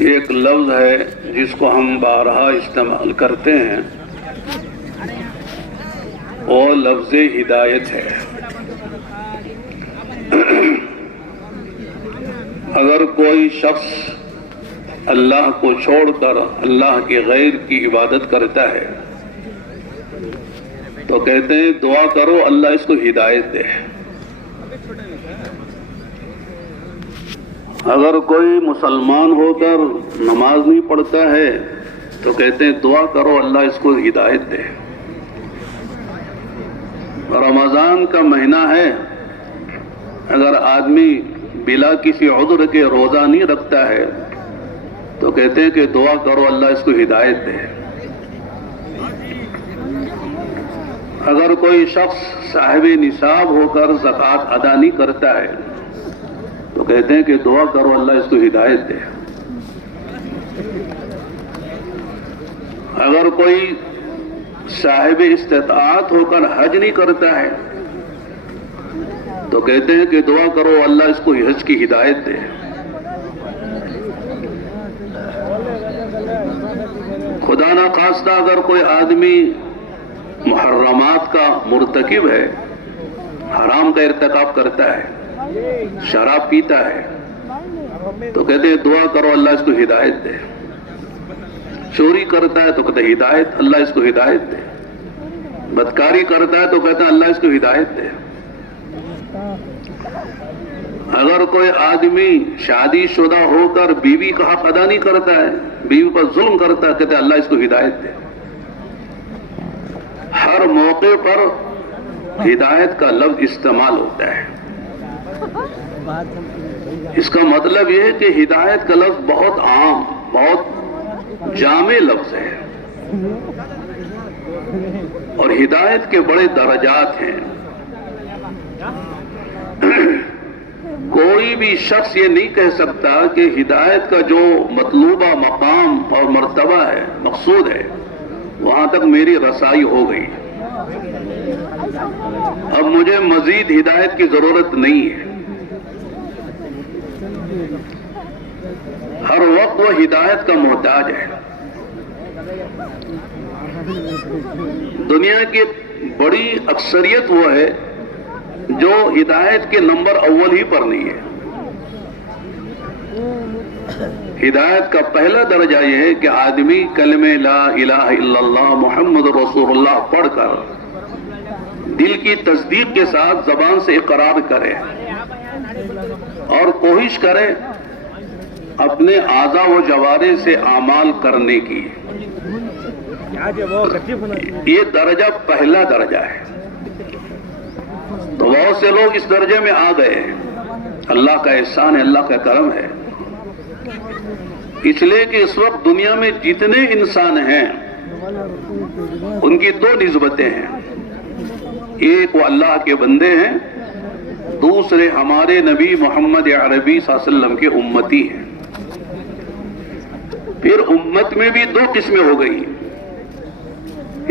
ایک لفظ ہے جس کو ہم بارہا استعمال کرتے ہیں، وہ لفظ ہدایت ہے۔ اگر کوئی شخص اللہ کو چھوڑ کر اللہ کے غیر کی عبادت کرتا ہے تو کہتے ہیں دعا کرو اللہ اس کو ہدایت دے۔ اگر کوئی مسلمان ہو کر نماز نہیں پڑھتا ہے تو کہتے ہیں دعا کرو اللہ اس کو ہدایت دے۔ رمضان کا مہینہ ہے، اگر آدمی بلا کسی عذر کے روزہ نہیں رکھتا ہے تو کہتے ہیں کہ دعا کرو اللہ اس کو ہدایت دے۔ اگر کوئی شخص صاحب نصاب ہو کر زکوٰۃ ادا نہیں کرتا ہے تو کہتے ہیں کہ دعا کرو اللہ اس کو ہدایت دے۔ اگر کوئی صاحب استطاعت ہو کر حج نہیں کرتا ہے تو کہتے ہیں کہ دعا کرو اللہ اس کو حج کی ہدایت دے۔ خدا نہ خواستہ اگر کوئی آدمی محرمات کا مرتکب ہے، حرام کا ارتکاب کرتا ہے، شراب پیتا ہے تو کہتے ہیں دعا کرو اللہ اس کو ہدایت دے۔ چوری کرتا ہے تو کہتے ہیں ہدایت اللہ اس کو ہدایت دے۔ بدکاری کرتا ہے تو کہتے ہیں اللہ اس کو ہدایت دے۔ اگر کوئی آدمی شادی شدہ ہو کر بیوی کا حق ادا نہیں کرتا ہے، بیوی پر ظلم کرتا ہے، کہتے ہیں اللہ اس کو ہدایت دے۔ ہر موقع پر ہدایت کا لفظ استعمال ہوتا ہے۔ اس کا مطلب یہ ہے کہ ہدایت کا لفظ بہت عام، بہت جامع لفظ ہے، اور ہدایت کے بڑے درجات ہیں۔ کوئی بھی شخص یہ نہیں کہہ سکتا کہ ہدایت کا جو مطلوبہ مقام اور مرتبہ ہے، مقصود ہے، وہاں تک میری رسائی ہو گئی، اب مجھے مزید ہدایت کی ضرورت نہیں ہے۔ ہر وقت وہ ہدایت کا محتاج ہے۔ دنیا کی بڑی اکثریت وہ ہے جو ہدایت کے نمبر اول ہی پر نہیں ہے۔ ہدایت کا پہلا درجہ یہ ہے کہ آدمی کلمہ لا الہ الا اللہ محمد رسول اللہ پڑھ کر دل کی تصدیق کے ساتھ زبان سے اقرار کرے اور کوشش کرے اپنے اعضاء و جوارح سے اعمال کرنے کی۔ یہ درجہ پہلا درجہ ہے۔ تو بہت سے لوگ اس درجے میں آ گئے ہیں، اللہ کا احسان ہے، اللہ کا کرم ہے۔ اس لیے کہ اس وقت دنیا میں جتنے انسان ہیں ان کی دو نسبتیں ہیں، ایک وہ اللہ کے بندے ہیں، دوسرے ہمارے نبی محمد عربی صلی اللہ علیہ وسلم کے امتی ہیں۔ پھر امت میں بھی دو قسمیں ہو گئی،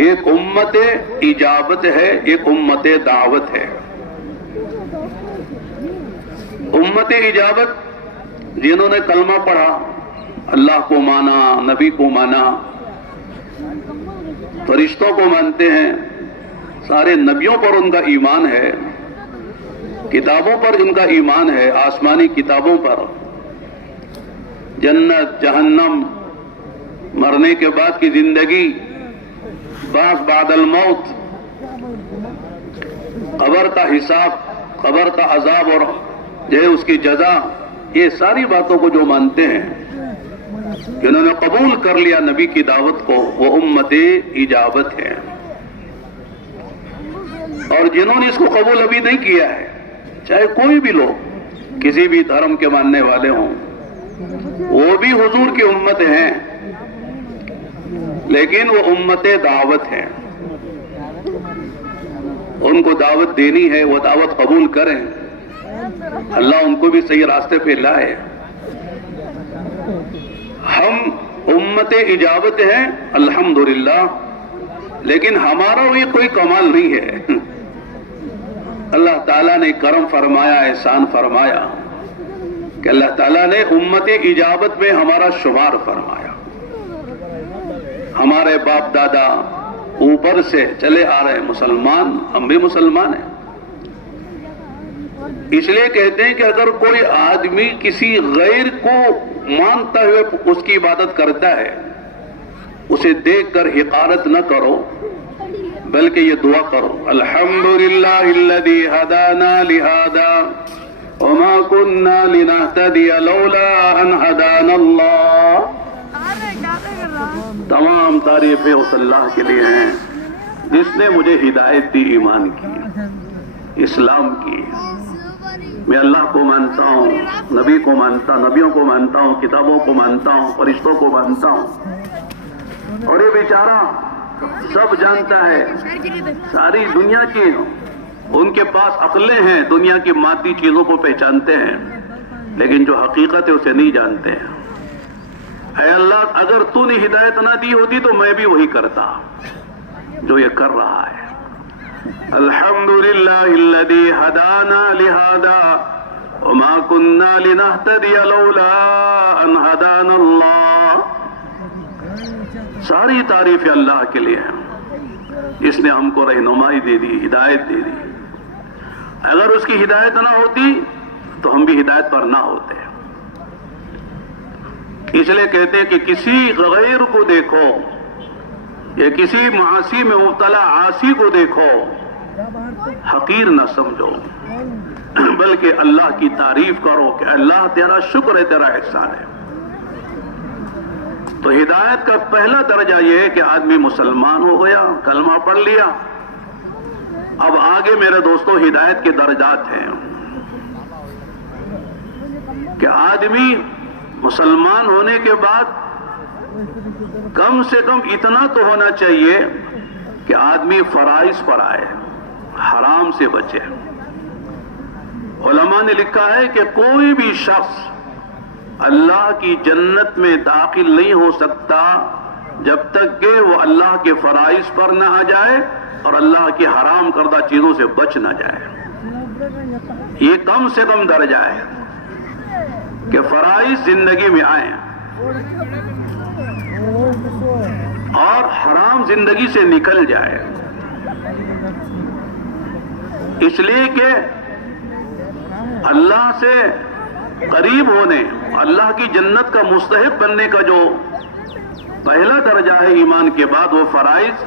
ایک امت اجابت ہے، ایک امت دعوت ہے۔ امت اجابت جنہوں نے کلمہ پڑھا، اللہ کو مانا، نبی کو مانا، فرشتوں کو مانتے ہیں، سارے نبیوں پر ان کا ایمان ہے، کتابوں پر ان کا ایمان ہے، آسمانی کتابوں پر، جنت، جہنم، مرنے کے بعد کی زندگی، بعث بعد الموت، قبر کا حساب، قبر کا عذاب اور جو ہے اس کی جزا، یہ ساری باتوں کو جو مانتے ہیں، جنہوں نے قبول کر لیا نبی کی دعوت کو، وہ امت اجابت ہے۔ اور جنہوں نے اس کو قبول ابھی نہیں کیا ہے، چاہے کوئی بھی لوگ کسی بھی دھرم کے ماننے والے ہوں، وہ بھی حضور کی امت ہیں، لیکن وہ امت دعوت ہے۔ ان کو دعوت دینی ہے، وہ دعوت قبول کریں، اللہ ان کو بھی صحیح راستے پہ لائے۔ ہم امت اجابت ہیں الحمدللہ، لیکن ہمارا یہ کوئی کمال نہیں ہے۔ اللہ تعالیٰ نے کرم فرمایا، احسان فرمایا، کہ اللہ تعالیٰ نے امت اجابت میں ہمارا شمار فرمایا. ہمارے باپ دادا اوپر سے چلے آ رہے مسلمان، ہم بھی مسلمان ہیں. اس لیے کہتے ہیں کہ اگر کوئی آدمی کسی غیر کو مانتا ہوئے اس کی عبادت کرتا ہے، اسے دیکھ کر حقارت نہ کرو، بلکہ یہ دعا کرو، الحمدللہ الذی ہدانا لہذا وما كنا لنهتدي لولا ان هدانا اللہ. تمام تعریفیں اس اللہ کے لیے ہیں جس نے مجھے ہدایت دی، ایمان کی، اسلام کی. میں اللہ کو مانتا ہوں، نبی کو مانتا، نبیوں کو مانتا ہوں، کتابوں کو مانتا ہوں، فرشتوں کو مانتا ہوں. اور یہ بیچارہ سب جانتا ہے، ساری دنیا کی ان کے پاس عقلیں ہیں، دنیا کی مادی چیزوں کو پہچانتے ہیں، لیکن جو حقیقت ہے اسے نہیں جانتے ہیں. اے اللہ، اگر تو نے ہدایت نہ دی ہوتی تو میں بھی وہی کرتا جو یہ کر رہا ہے. الحمدللہ الذی ہدانا لہذا وما كنا لنهتدی لولا ان ہدانا اللہ. ساری تعریف اللہ کے لیے ہے جس نے ہم کو رہنمائی دے دی، ہدایت دے دی. اگر اس کی ہدایت نہ ہوتی تو ہم بھی ہدایت پر نہ ہوتے. اس لیے کہتے ہیں کہ کسی غیر کو دیکھو یا کسی معاصی میں مبتلا عاصی کو دیکھو، حقیر نہ سمجھو، بلکہ اللہ کی تعریف کرو کہ اللہ تیرا شکر ہے، تیرا احسان ہے. تو ہدایت کا پہلا درجہ یہ ہے کہ آدمی مسلمان ہو گیا، کلمہ پڑھ لیا. اب آگے میرے دوستو ہدایت کے درجات ہیں کہ آدمی مسلمان ہونے کے بعد کم سے کم اتنا تو ہونا چاہیے کہ آدمی فرائض پر آئے، حرام سے بچے. علماء نے لکھا ہے کہ کوئی بھی شخص اللہ کی جنت میں داخل نہیں ہو سکتا جب تک کہ وہ اللہ کے فرائض پر نہ آ جائے اور اللہ کی حرام کردہ چیزوں سے بچ نہ جائے. یہ کم سے کم درجہ ہے کہ فرائض زندگی میں آئیں اور حرام زندگی سے نکل جائے. اس لیے کہ اللہ سے قریب ہونے، اللہ کی جنت کا مستحق بننے کا جو پہلا درجہ ہے ایمان کے بعد، وہ فرائض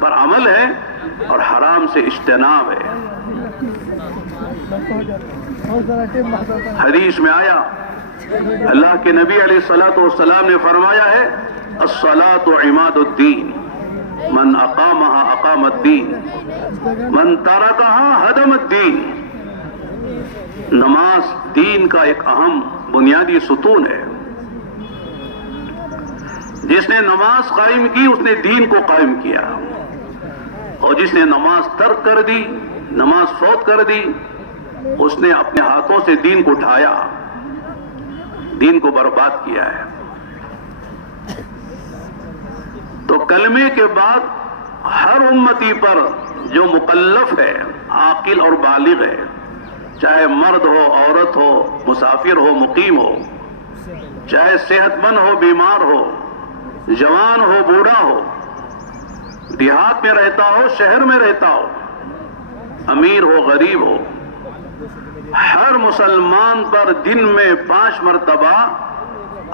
پر عمل ہے اور حرام سے اجتناب ہے. حدیث میں آیا، اللہ کے نبی علیہ الصلوۃ والسلام نے فرمایا ہے، الصلاۃ عماد الدین، من اقامها اقام الدین، من ترکها ہدم الدین. نماز دین کا ایک اہم بنیادی ستون ہے. جس نے نماز قائم کی اس نے دین کو قائم کیا، اور جس نے نماز ترک کر دی، نماز فوت کر دی، اس نے اپنے ہاتھوں سے دین کو اٹھایا، دین کو برباد کیا ہے. تو کلمے کے بعد ہر امتی پر جو مکلف ہے، عاقل اور بالغ ہے، چاہے مرد ہو، عورت ہو، مسافر ہو، مقیم ہو، چاہے صحت مند ہو، بیمار ہو، جوان ہو، بوڑھا ہو، دیہات میں رہتا ہو، شہر میں رہتا ہو، امیر ہو، غریب ہو، ہر مسلمان پر دن میں 5 مرتبہ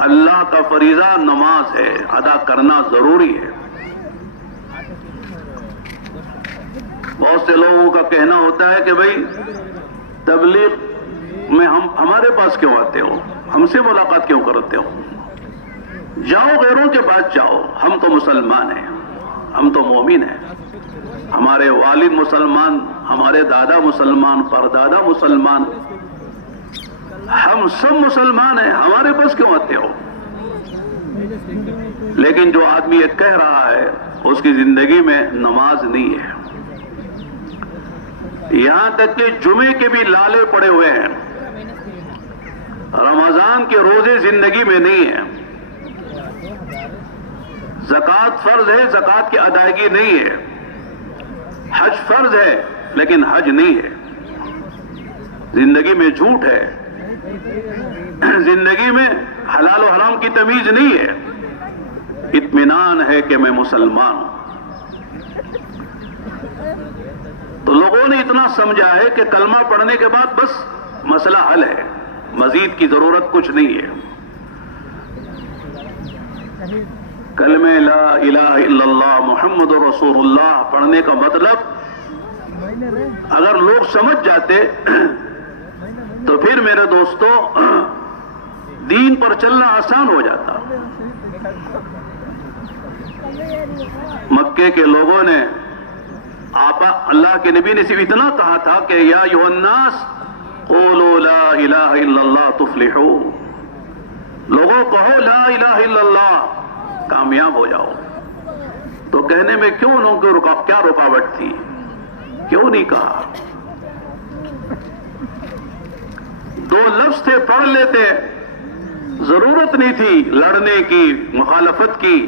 اللہ کا فریضہ نماز ہے، ادا کرنا ضروری ہے. بہت سے لوگوں کا کہنا ہوتا ہے کہ بھئی تبلیغ میں ہمارے پاس کیوں آتے ہو، ہم سے ملاقات کیوں کرتے ہو، جاؤ غیروں کے پاس جاؤ. ہم تو مسلمان ہیں، ہم تو مومن ہیں، ہمارے والد مسلمان، ہمارے دادا مسلمان، پردادا مسلمان، ہم سب مسلمان ہیں، ہمارے پاس کیوں آتے ہو. لیکن جو آدمی یہ کہہ رہا ہے اس کی زندگی میں نماز نہیں ہے. یہاں تک کہ جمعے کے بھی لالے پڑے ہوئے ہیں، رمضان کے روزے زندگی میں نہیں ہیں، زکوٰۃ فرض ہے، زکوٰۃ کی ادائیگی نہیں ہے، حج فرض ہے لیکن حج نہیں ہے، زندگی میں جھوٹ ہے، زندگی میں حلال و حرام کی تمیز نہیں ہے، اطمینان ہے کہ میں مسلمان ہوں۔ تو لوگوں نے اتنا سمجھا ہے کہ کلمہ پڑھنے کے بعد بس مسئلہ حل ہے، مزید کی ضرورت کچھ نہیں ہے۔ کلمہ لا الہ الا اللہ محمد رسول اللہ پڑھنے کا مطلب اگر لوگ سمجھ جاتے تو پھر میرے دوستو دین پر چلنا آسان ہو جاتا۔ مکے کے لوگوں نے اللہ کے نبی نے صرف اتنا کہا تھا کہ یا ایھا الناس قولوا لا الہ الا اللہ تفلحوا، لوگوں کہو لا الہ الا اللہ کامیاب ہو جاؤ۔ تو کہنے میں کیوں ان کو کیا رکاوٹ تھی، کیوں نہیں کہا؟ دو لفظ تھے، پڑھ لیتے، ضرورت نہیں تھی لڑنے کی، مخالفت کی،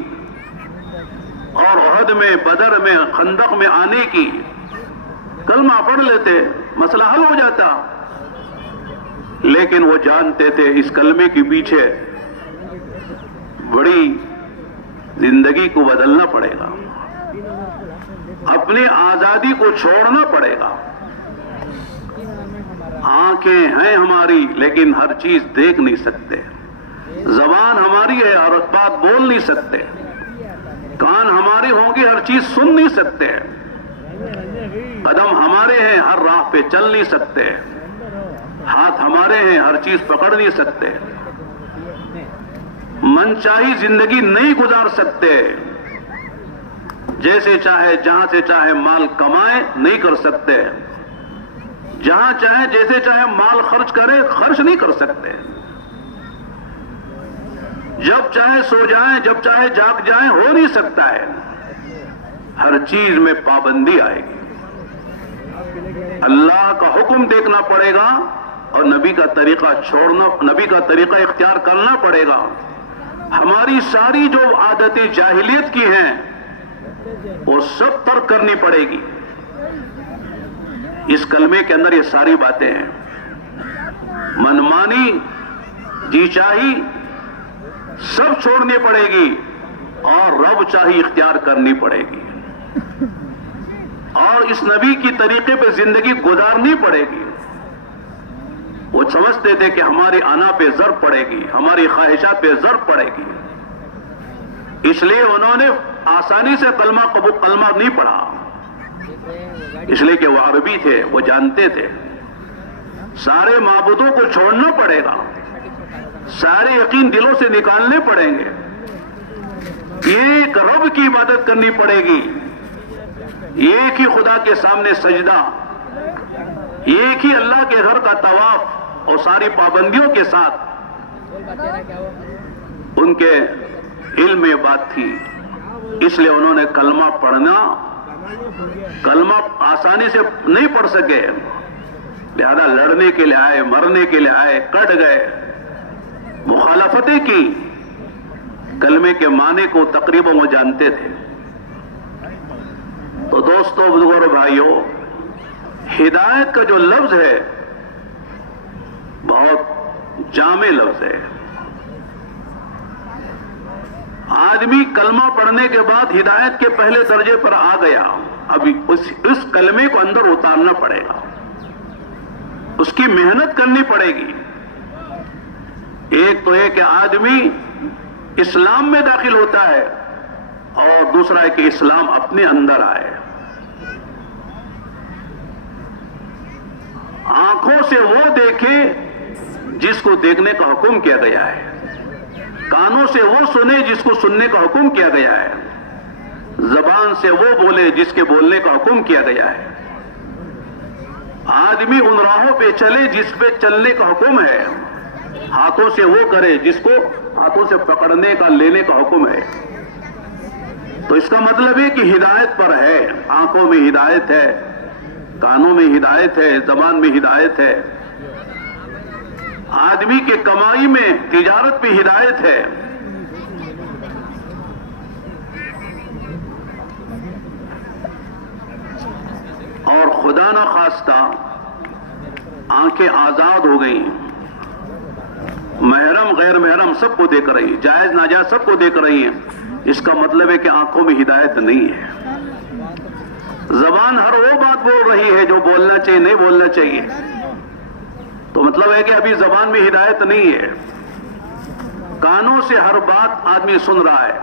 اور عہد میں، بدر میں، خندق میں آنے کی۔ کلمہ پڑھ لیتے، مسئلہ حل ہو جاتا۔ لیکن وہ جانتے تھے اس کلمے کے پیچھے بڑی زندگی کو بدلنا پڑے گا، اپنی آزادی کو چھوڑنا پڑے گا۔ آنکھیں ہیں ہماری لیکن ہر چیز دیکھ نہیں سکتے، زبان ہماری ہے ہر بات بول نہیں سکتے، کان ہمارے ہوں گے ہر چیز سن نہیں سکتے، قدم ہمارے ہیں ہر راہ پہ چل نہیں سکتے، ہاتھ ہمارے ہیں ہر چیز پکڑ نہیں سکتے، من چاہی زندگی نہیں گزار سکتے، جیسے چاہے جہاں سے چاہے مال کمائے نہیں کر سکتے، جہاں چاہے جیسے چاہے مال خرچ کرے خرچ نہیں کر سکتے، جب چاہے سو جائیں جب چاہے جاگ جائیں ہو نہیں سکتا ہے، ہر چیز میں پابندی آئے گی۔ اللہ کا حکم دیکھنا پڑے گا اور نبی کا طریقہ چھوڑنا، نبی کا طریقہ اختیار کرنا پڑے گا۔ ہماری ساری جو عادتیں جاہلیت کی ہیں وہ سب ترک کرنی پڑے گی۔ اس کلمے کے اندر یہ ساری باتیں ہیں، منمانی، جی چاہی سب چھوڑنی پڑے گی اور رب چاہی اختیار کرنی پڑے گی، اور اس نبی کی طریقے پہ زندگی گزارنی پڑے گی۔ وہ سمجھتے تھے کہ ہماری انا پہ ضرب پڑے گی، ہماری خواہشات پہ ضرب پڑے گی، اس لیے انہوں نے آسانی سے کلمہ نہیں پڑھا، اس لیے کہ وہ عربی تھے، وہ جانتے تھے سارے معبودوں کو چھوڑنا پڑے گا، سارے یقین دلوں سے نکالنے پڑیں گے، ایک رب کی عبادت کرنی پڑے گی، ایک ہی خدا کے سامنے سجدہ، ایک ہی اللہ کے گھر کا طواف، اور ساری پابندیوں کے ساتھ۔ ان کے علم میں بات تھی، اس لیے انہوں نے کلمہ پڑھنا، کلمہ آسانی سے نہیں پڑھ سکے، لہذا لڑنے کے لیے آئے، مرنے کے لیے آئے، کٹ گئے، مخالفتیں کی۔ کلمے کے معنی کو تقریباً وہ جانتے تھے۔ تو دوستو، بزرگوں اور بھائیوں، ہدایت کا جو لفظ ہے بہت جامع لفظ ہے۔ آدمی کلمہ پڑھنے کے بعد ہدایت کے پہلے درجے پر آ گیا، ابھی اس کلمے کو اندر اتارنا پڑے گا، اس کی محنت کرنی پڑے گی۔ ایک تو ہے کہ آدمی اسلام میں داخل ہوتا ہے، اور دوسرا ہے کہ اسلام اپنے اندر آئے۔ آنکھوں سے وہ دیکھے جس کو دیکھنے کا حکم کیا گیا ہے، کانوں سے وہ سنے جس کو سننے کا حکم کیا گیا ہے، زبان سے وہ بولے جس کے بولنے کا حکم کیا گیا ہے۔ آدمی ان راہوں پہ چلے جس پہ چلنے کا حکم ہے، ہاتھوں سے وہ کرے جس کو ہاتھوں سے پکڑنے کا، لینے کا حکم ہے۔ تو اس کا مطلب ہے کہ ہدایت پر ہے، آنکھوں میں ہدایت ہے، کانوں میں ہدایت ہے، زبان میں ہدایت ہے، آدمی کے کمائی میں، تجارت پہ ہدایت ہے۔ اور خدا نہ خواستہ آنکھیں آزاد ہو گئیں، غیر محرم سب کو دیکھ رہی ہیں, جائز ناجائز سب کو دیکھ رہی ہیں. اس کا مطلب ہے کہ آنکھوں میں ہدایت نہیں ہے. زبان ہر وہ بات بول رہی ہے جو بولنا چاہیے, نہیں بولنا چاہیے. تو مطلب ہے کہ ابھی زبان میں ہدایت نہیں ہے. کانوں سے ہر بات آدمی سن رہا ہے,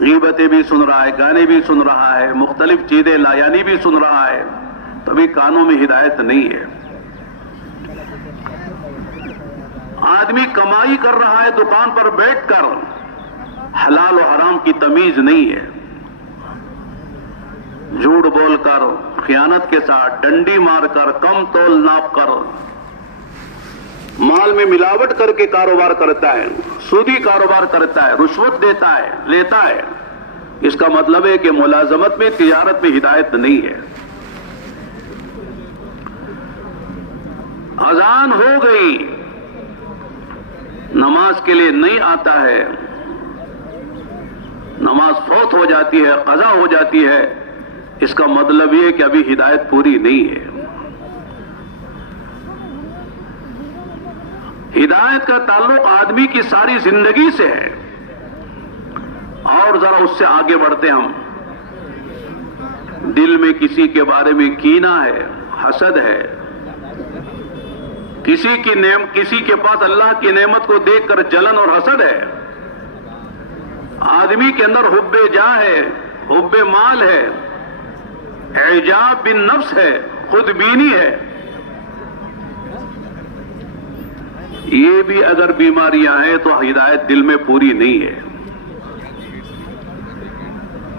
غیبتیں بھی سن رہا ہے, گانے بھی سن رہا ہے, مختلف چیزیں لایانی بھی سن رہا ہے, تبھی کانوں میں ہدایت نہیں ہے. آدمی کمائی کر رہا ہے دکان پر بیٹھ کر, حلال و حرام کی تمیز نہیں ہے. جھوٹ بول کر, خیانت کے ساتھ, ڈنڈی مار کر, کم تول ناپ کر, مال میں ملاوٹ کر کے کاروبار کرتا ہے, سودی کاروبار کرتا ہے, رشوت دیتا ہے, لیتا ہے. اس کا مطلب ہے کہ ملازمت میں, تجارت میں ہدایت نہیں ہے. اذان ہو گئی, نماز کے لیے نہیں آتا ہے, نماز فوت ہو جاتی ہے, قضا ہو جاتی ہے, اس کا مطلب یہ ہے کہ ابھی ہدایت پوری نہیں ہے. ہدایت کا تعلق آدمی کی ساری زندگی سے ہے. اور ذرا اس سے آگے بڑھتے ہم. دل میں کسی کے بارے میں کینہ ہے, حسد ہے, کسی کے پاس اللہ کی نعمت کو دیکھ کر جلن اور حسد ہے. آدمی کے اندر حب جاہ ہے, حب مال ہے, اعجاب بالنفس ہے, خود بینی ہے. یہ بھی اگر بیماریاں ہیں تو ہدایت دل میں پوری نہیں ہے.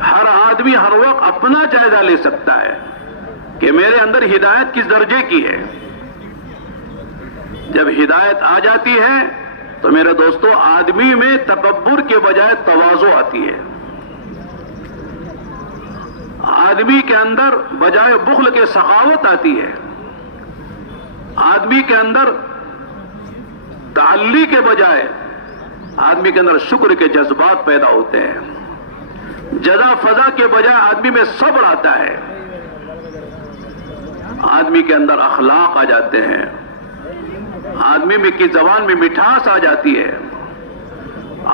ہر آدمی ہر وقت اپنا جائزہ لے سکتا ہے کہ میرے اندر ہدایت کس درجے کی ہے. جب ہدایت آ جاتی ہے تو میرے دوستو آدمی میں تکبر کے بجائے تواضع آتی ہے. آدمی کے اندر بجائے بخل کے سخاوت آتی ہے. آدمی کے اندر تعلی کے بجائے آدمی کے اندر شکر کے جذبات پیدا ہوتے ہیں. جزا فضا کے بجائے آدمی میں صبر آتا ہے. آدمی کے اندر اخلاق آ جاتے ہیں. آدمی میں کی زبان میں مٹھاس آ جاتی ہے.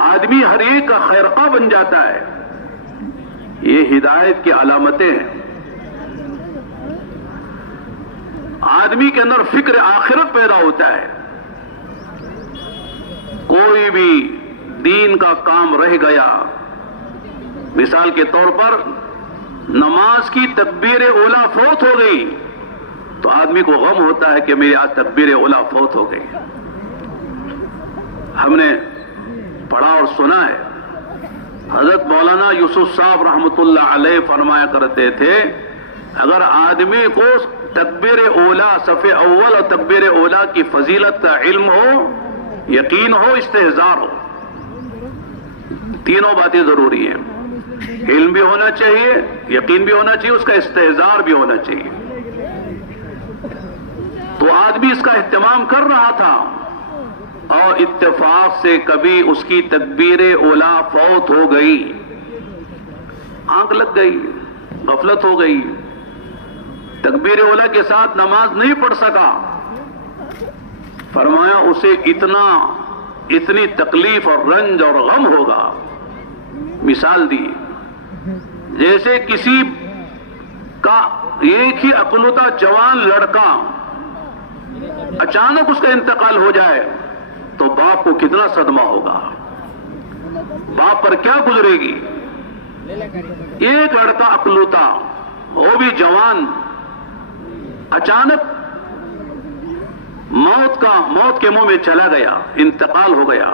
آدمی ہر ایک کا خیرخواہ بن جاتا ہے. یہ ہدایت کی علامتیں ہیں. آدمی کے اندر فکر آخرت پیدا ہوتا ہے. کوئی بھی دین کا کام رہ گیا, مثال کے طور پر نماز کی تکبیر اولیٰ فوت ہو گئی تو آدمی کو غم ہوتا ہے کہ میری آج تکبیر اولیٰ فوت ہو گئی. ہم نے پڑھا اور سنا ہے, حضرت مولانا یوسف صاحب رحمۃ اللہ علیہ فرمایا کرتے تھے, اگر آدمی کو تکبیر اولیٰ صف اول اور تکبیر اولیٰ کی فضیلت کا علم ہو, یقین ہو, استحضار ہو, تینوں باتیں ضروری ہیں. علم بھی ہونا چاہیے, یقین بھی ہونا چاہیے, اس کا استحضار بھی ہونا چاہیے. تو آدمی اس کا اہتمام کر رہا تھا اور اتفاق سے کبھی اس کی تکبیر اولیٰ فوت ہو گئی, آنکھ لگ گئی, غفلت ہو گئی, تکبیر اولیٰ کے ساتھ نماز نہیں پڑھ سکا. فرمایا اسے اتنی تکلیف اور رنج اور غم ہوگا. مثال دی, جیسے کسی کا ایک ہی اقلوتا جوان لڑکا اچانک اس کا انتقال ہو جائے تو باپ کو کتنا صدمہ ہوگا, باپ پر کیا گزرے گی. ایک لڑکا اقلوتا, وہ بھی جوان, اچانک موت کے منہ میں چلا گیا, انتقال ہو گیا.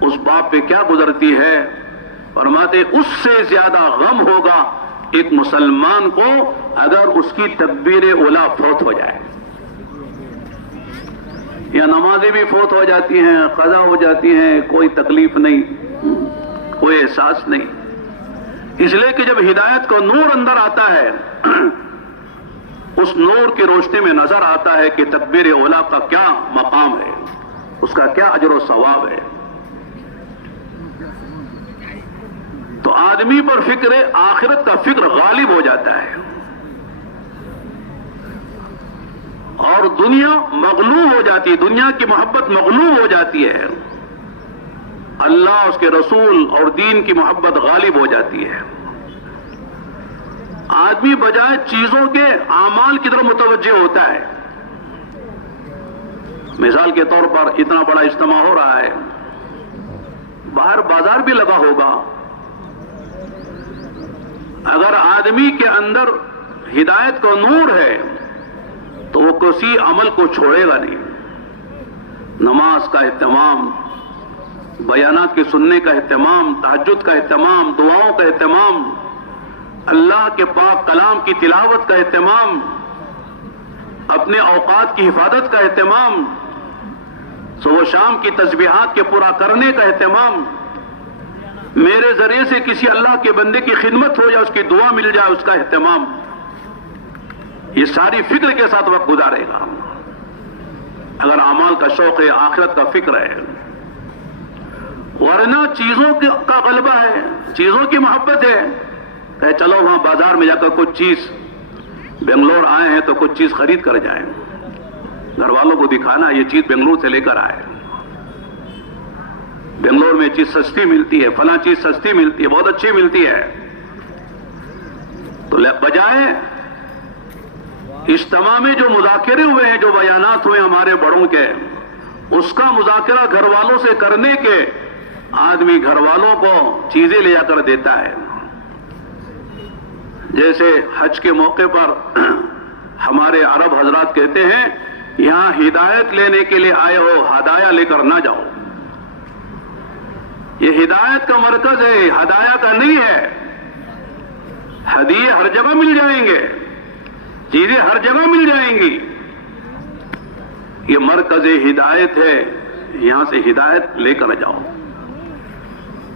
اس باپ پہ کیا گزرتی ہے؟ فرماتے اس سے زیادہ غم ہوگا ایک مسلمان کو اگر اس کی تکبیر اولیٰ فوت ہو جائے. یا نمازیں بھی فوت ہو جاتی ہیں, قضا ہو جاتی ہیں, کوئی تکلیف نہیں, کوئی احساس نہیں. اس لیے کہ جب ہدایت کا نور اندر آتا ہے اس نور کی روشنی میں نظر آتا ہے کہ تکبیر اولیٰ کا کیا مقام ہے, اس کا کیا اجر و ثواب ہے. تو آدمی پر فکر آخرت کا فکر غالب ہو جاتا ہے اور دنیا مغلوب ہو جاتی ہے، دنیا کی محبت مغلوب ہو جاتی ہے، اللہ اس کے رسول اور دین کی محبت غالب ہو جاتی ہے۔ آدمی بجائے چیزوں کے اعمال کی طرف متوجہ ہوتا ہے۔ مثال کے طور پر اتنا بڑا اجتماع ہو رہا ہے، باہر بازار بھی لگا ہوگا، اگر آدمی کے اندر ہدایت کا نور ہے تو وہ کسی عمل کو چھوڑے گا نہیں۔ نماز کا اہتمام، بیانات کے سننے کا اہتمام، تہجد کا اہتمام، دعاؤں کا اہتمام، اللہ کے پاک کلام کی تلاوت کا اہتمام، اپنے اوقات کی حفاظت کا اہتمام، صبح و شام کی تسبیحات کے پورا کرنے کا اہتمام، میرے ذریعے سے کسی اللہ کے بندے کی خدمت ہو جائے، اس کی دعا مل جائے، اس کا اہتمام، یہ ساری فکر کے ساتھ وقت گزارے گا۔ اگر اعمال کا شوق ہے، آخرت کا فکر ہے، ورنہ چیزوں کا غلبہ ہے، چیزوں کی محبت ہے، کہ چلو وہاں بازار میں جا کر کچھ چیز، بنگلور آئے ہیں تو کچھ چیز خرید کر جائیں، گھر والوں کو دکھانا یہ چیز بنگلور سے لے کر آئے، بنگلور میں چیز سستی ملتی ہے، فلاں چیز سستی ملتی ہے، بہت اچھی ملتی ہے، تو بجائے اجتماع میں جو مذاکرے ہوئے ہیں، جو بیانات ہوئے ہمارے بڑوں کے، اس کا مذاکرہ گھر والوں سے کرنے کے، آدمی گھر والوں کو چیزیں لے جا کر دیتا ہے۔ جیسے حج کے موقع پر ہمارے عرب حضرات کہتے ہیں، یہاں ہدایت لینے کے لیے آئے ہو، ہدایہ لے کر نہ جاؤ۔ یہ ہدایت کا مرکز ہے، ہدایہ کا نہیں ہے۔ ہدیے ہر جگہ مل جائیں گے، چیزیں ہر جگہ مل جائیں گی، یہ مرکز ہدایت ہے، یہاں سے ہدایت لے کر جاؤ۔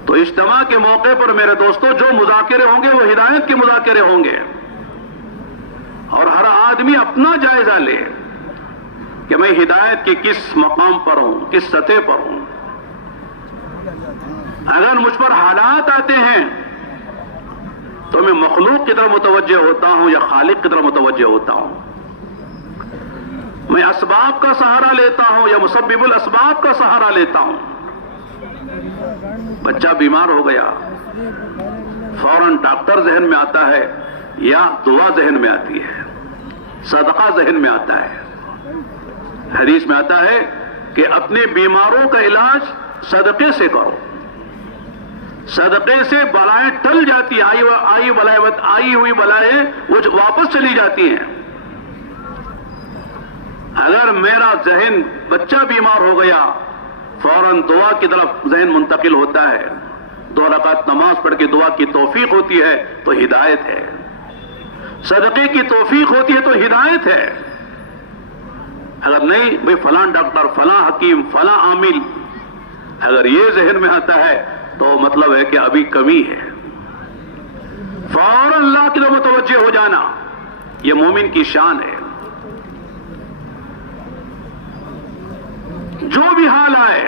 تو اجتماع کے موقع پر میرے دوستو جو مذاکرے ہوں گے وہ ہدایت کے مذاکرے ہوں گے، اور ہر آدمی اپنا جائزہ لے کہ میں ہدایت کے کس مقام پر ہوں، کس سطح پر ہوں۔ اگر مجھ پر حالات آتے ہیں تو میں مخلوق کی طرف متوجہ ہوتا ہوں یا خالق کی طرف متوجہ ہوتا ہوں؟ میں اسباب کا سہارا لیتا ہوں یا مسبب الاسباب کا سہارا لیتا ہوں؟ بچہ بیمار ہو گیا، فوراً ڈاکٹر ذہن میں آتا ہے یا دعا ذہن میں آتی ہے، صدقہ ذہن میں آتا ہے؟ حدیث میں آتا ہے کہ اپنے بیماروں کا علاج صدقے سے کرو، صدقے سے بلائیں ٹل جاتی ہیں، آئی ہوئی بلائیں وہ واپس چلی جاتی ہیں۔ اگر میرا ذہن، بچہ بیمار ہو گیا، فوراً دعا کی طرف ذہن منتقل ہوتا ہے، 2 رکعت نماز پڑھ کے دعا کی توفیق ہوتی ہے تو ہدایت ہے، صدقے کی توفیق ہوتی ہے تو ہدایت ہے۔ اگر نہیں، بھئی فلاں ڈاکٹر، فلاں حکیم، فلاں عامل، اگر یہ ذہن میں آتا ہے تو مطلب ہے کہ ابھی کمی ہے۔ فوراً اللہ کی طرف متوجہ ہو جانا یہ مومن کی شان ہے۔ جو بھی حال آئے،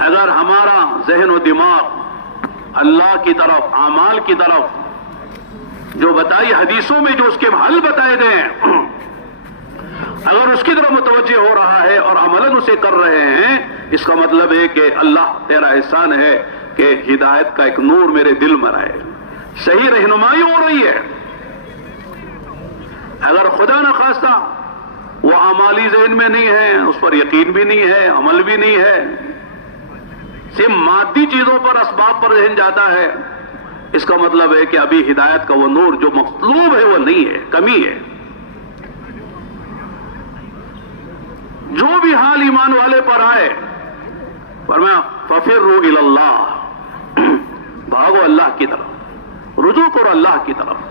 اگر ہمارا ذہن و دماغ اللہ کی طرف، اعمال کی طرف، جو بتائی حدیثوں میں جو اس کے حل بتائے گئے ہیں، اگر اس کی طرف متوجہ ہو رہا ہے اور عملاً اسے کر رہے ہیں، اس کا مطلب ہے کہ اللہ تیرا احسان ہے کہ ہدایت کا ایک نور میرے دل میں آئے، صحیح رہنمائی ہو رہی ہے۔ اگر خدا نہ خواستہ وہ اعمالی ذہن میں نہیں ہے، اس پر یقین بھی نہیں ہے، عمل بھی نہیں ہے، صرف مادی چیزوں پر، اسباب پر ذہن جاتا ہے، اس کا مطلب ہے کہ ابھی ہدایت کا وہ نور جو مطلوب ہے وہ نہیں ہے، کمی ہے۔ جو بھی حال ایمان والے پر آئے، فرمایا فَفِرُّوا إِلَى اللَّهِ، بھاگو اللہ کی طرف، رجوع کرو اللہ کی طرف۔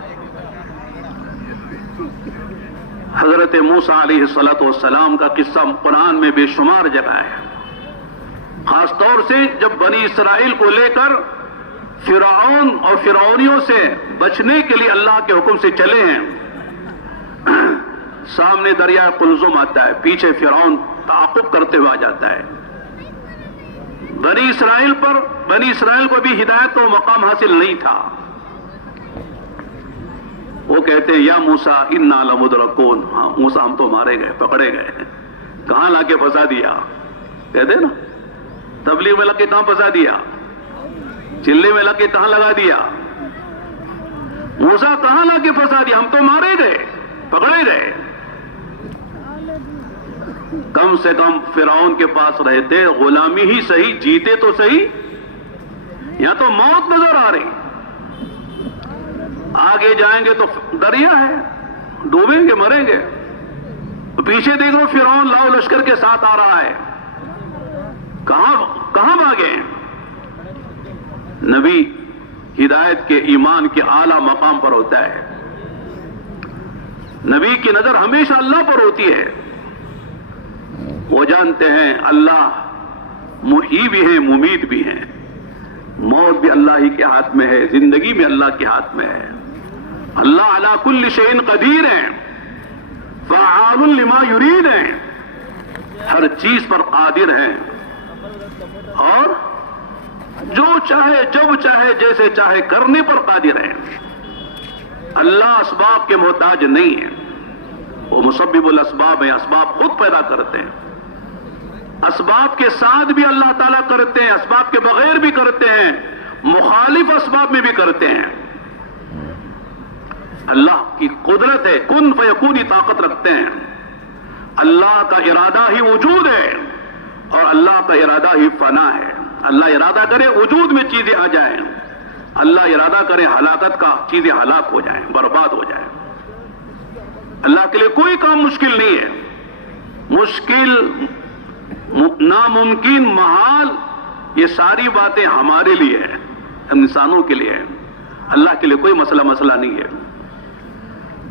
حضرت موسیٰ علیہ السلام کا قصہ قرآن میں بے شمار جگہ ہے، خاص طور سے جب بنی اسرائیل کو لے کر فرعون اور فرعونیوں سے بچنے کے لیے اللہ کے حکم سے چلے ہیں، سامنے دریائے قلزم آتا ہے، پیچھے فرعون تعاقب کرتے ہوا جاتا ہے۔ بنی اسرائیل کو بھی ہدایت کا مقام حاصل نہیں تھا، وہ کہتے ہیں یا موسیٰ انا لمدرکون، ہاں موسیٰ ہم تو مارے گئے، پکڑے گئے، کہاں لا کے پھنسا دیا، کہتے ہیں نا تبلیغ میں لگ کے کہاں پھنسا دیا، چلے میں لگ کے کہاں لگا دیا، موسیٰ کہاں لا کے پھنسا دیا، ہم تو مارے گئے، پکڑے گئے۔ کم سے کم فرعون کے پاس رہتے، غلامی ہی صحیح، جیتے تو صحیح، یہاں تو موت نظر آ رہی، آگے جائیں گے تو دریا ہے، ڈوبیں گے، مریں گے، پیچھے دیکھ لو فرعون لاؤ لشکر کے ساتھ آ رہا ہے، کہاں بھاگے؟ نبی ہدایت کے ایمان کے اعلیٰ مقام پر ہوتا ہے، نبی کی نظر ہمیشہ اللہ پر ہوتی ہے، وہ جانتے ہیں اللہ محیی بھی ہیں ممیت بھی ہیں، موت بھی اللہ ہی کے ہاتھ میں ہے، زندگی بھی اللہ کے ہاتھ میں ہے، اللہ علی کل شیء قدیر ہے، فعال لما یرید ہے، ہر چیز پر قادر ہیں، اور جو چاہے جب چاہے جیسے چاہے کرنے پر قادر ہیں۔ اللہ اسباب کے محتاج نہیں ہے، وہ مسبب الاسباب ہیں، اسباب خود پیدا کرتے ہیں، اسباب کے ساتھ بھی اللہ تعالیٰ کرتے ہیں، اسباب کے بغیر بھی کرتے ہیں، مخالف اسباب میں بھی کرتے ہیں۔ اللہ کی قدرت ہے، کن فیکونی طاقت رکھتے ہیں، اللہ کا ارادہ ہی وجود ہے اور اللہ کا ارادہ ہی فنا ہے، اللہ ارادہ کرے وجود میں چیزیں آ جائیں، اللہ ارادہ کرے ہلاکت کا چیزیں ہلاک ہو جائیں، برباد ہو جائیں۔ اللہ کے لیے کوئی کام مشکل نہیں ہے، مشکل، ناممکن، محال، یہ ساری باتیں ہمارے لیے ہیں، انسانوں کے لیے ہیں، اللہ کے لیے کوئی مسئلہ نہیں ہے۔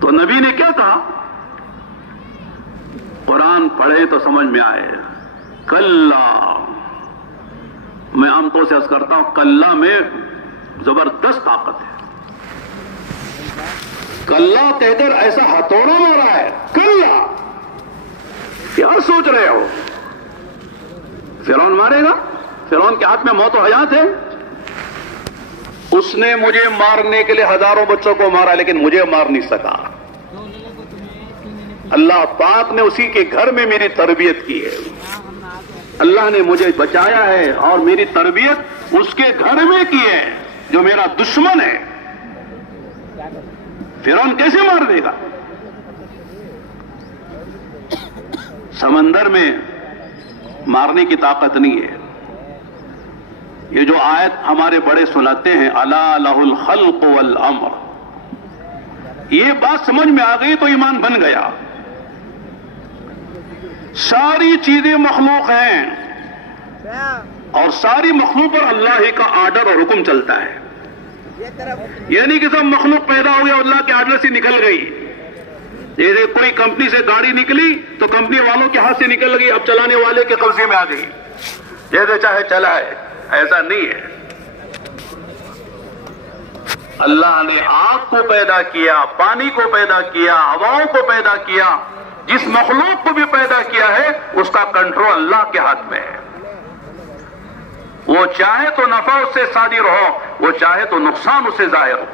تو نبی نے کیا کہا؟ قرآن پڑھے تو سمجھ میں آئے، کلا، میں عام طور سے عرض کرتا ہوں کلا میں زبردست طاقت ہے، کلا کہہ کر ایسا ہتھوڑا مارا ہے، کلا، کیا سوچ رہے ہو؟ فرعون مارے گا؟ فرعون کے ہاتھ میں موت و حیات ہے، اس نے مجھے مارنے کے لیے ہزاروں بچوں کو مارا لیکن مجھے مار نہیں سکا، اللہ پاک نے اسی کے گھر میں میری تربیت کی ہے، اللہ نے مجھے بچایا ہے اور میری تربیت اس کے گھر میں کی ہے جو میرا دشمن ہے، فرعون کیسے مار دے گا؟ سمندر میں مارنے کی طاقت نہیں ہے۔ یہ جو آیت ہمارے بڑے سناتے ہیں، الا لہ الخلق والامر، یہ بات سمجھ میں آ گئی تو ایمان بن گیا۔ ساری چیزیں مخلوق ہیں اور ساری مخلوق پر اللہ ہی کا آرڈر اور حکم چلتا ہے، یعنی کہ سب مخلوق پیدا ہو گیا اللہ کے آرڈر سے نکل گئی، جیسے کوئی کمپنی سے گاڑی نکلی تو کمپنی والوں کے ہاتھ سے نکل گئی، اب چلانے والے کے قبضے میں آ گئی، جیسے چاہے چلائے، ایسا نہیں ہے۔ اللہ نے آگ کو پیدا کیا، پانی کو پیدا کیا، ہواؤں کو پیدا کیا، جس مخلوق کو بھی پیدا کیا ہے اس کا کنٹرول اللہ کے ہاتھ میں ہے، وہ چاہے تو نفع اس سے صادر ہو، وہ چاہے تو نقصان اس سے ظاہر ہو،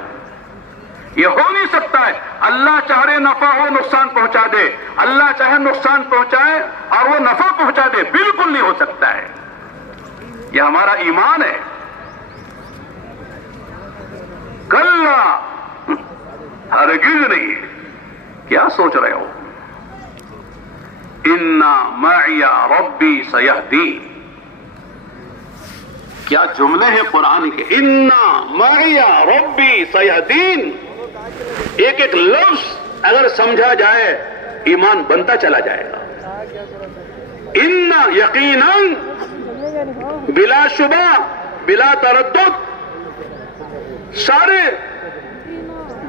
یہ ہو نہیں سکتا ہے اللہ چاہے نفع ہو نقصان پہنچا دے، اللہ چاہے نقصان پہنچائے اور وہ نفع پہنچا دے، بالکل نہیں ہو سکتا ہے، یہ ہمارا ایمان ہے۔ کلا، ہرگز نہیں، کیا سوچ رہے ہو؟ انا معی ربی سیہدین، کیا جملے ہیں قرآن کے، انا معی ربی سیہدین، ایک ایک لفظ اگر سمجھا جائے ایمان بنتا چلا جائے گا۔ انا، یقیناً، بلا شبہ، بلا تردد، سارے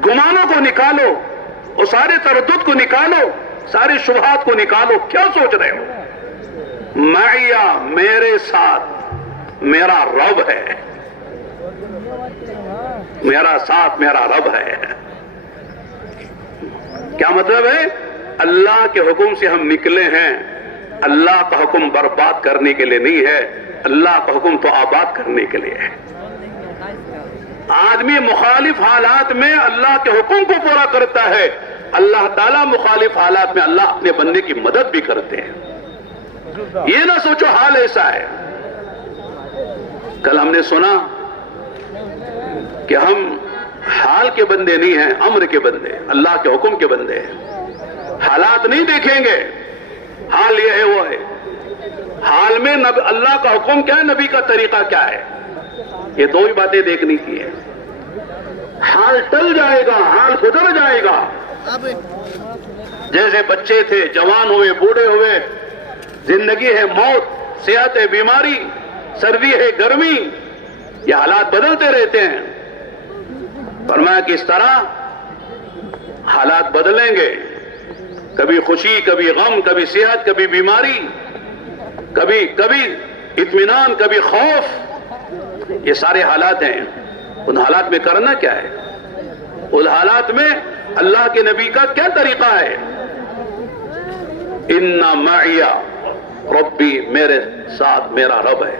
گمانوں کو نکالو اور سارے تردد کو نکالو، سارے شبہات کو نکالو، کیا سوچ رہے ہو؟ معیہ، میرے ساتھ میرا رب ہے، میرا ساتھ میرا رب ہے۔ کیا مطلب ہے؟ اللہ کے حکم سے ہم نکلے ہیں، اللہ کا حکم برباد کرنے کے لیے نہیں ہے، اللہ کا حکم تو آباد کرنے کے لیے ہے۔ آدمی مخالف حالات میں اللہ کے حکم کو پورا کرتا ہے، اللہ تعالیٰ مخالف حالات میں اللہ اپنے بندے کی مدد بھی کرتے ہیں۔ یہ نہ سوچو حال ایسا ہے۔ کل ہم نے سنا کہ ہم حال کے بندے نہیں ہیں، امر کے بندے، اللہ کے حکم کے بندے ہیں۔ حالات نہیں دیکھیں گے، حال یہ ہے وہ ہے۔ حال میں اللہ کا حکم کیا ہے، نبی کا طریقہ کیا ہے، یہ دو ہی باتیں دیکھنی کی ہے۔ حال ٹل جائے گا، حال گزر جائے گا۔ جیسے بچے تھے، جوان ہوئے، بوڑھے ہوئے، زندگی ہے، موت، صحت ہے، بیماری، سردی ہے، گرمی، یہ حالات بدلتے رہتے ہیں۔ فرمایا کہ اس طرح حالات بدلیں گے، کبھی خوشی، کبھی غم، کبھی صحت، کبھی بیماری، کبھی اطمینان، کبھی خوف، یہ سارے حالات ہیں۔ ان حالات میں کرنا کیا ہے؟ ان حالات میں اللہ کے نبی کا کیا طریقہ ہے؟ ان معی ربی، میرے ساتھ میرا رب ہے۔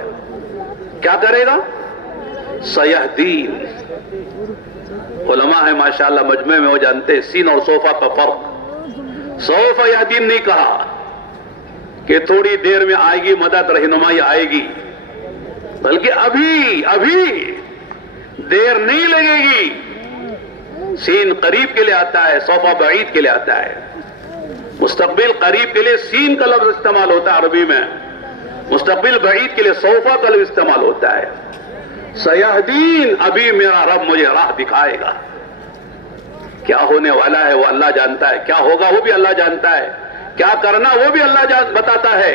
کیا کرے گا؟ سیہدین۔ علماء ہے ماشاءاللہ مجمع میں وہ جانتے ہیں سین اور صوفہ کا فرق۔ سوف یہدین نہیں کہا کہ تھوڑی دیر میں آئے گی مدد، رہنمائی آئے گی، بلکہ ابھی دیر نہیں لگے گی۔ سین قریب کے لیے آتا ہے، صوفہ بعید کے لیے آتا ہے۔ مستقبل قریب کے لیے سین کا لفظ استعمال ہوتا ہے عربی میں، مستقبل بعید کے لیے صوفہ کا لفظ استعمال ہوتا ہے۔ سیہدین، ابھی میرا رب مجھے راہ دکھائے گا۔ کیا ہونے والا ہے وہ اللہ جانتا ہے، کیا ہوگا وہ بھی اللہ جانتا ہے، کیا کرنا وہ بھی اللہ بتاتا ہے۔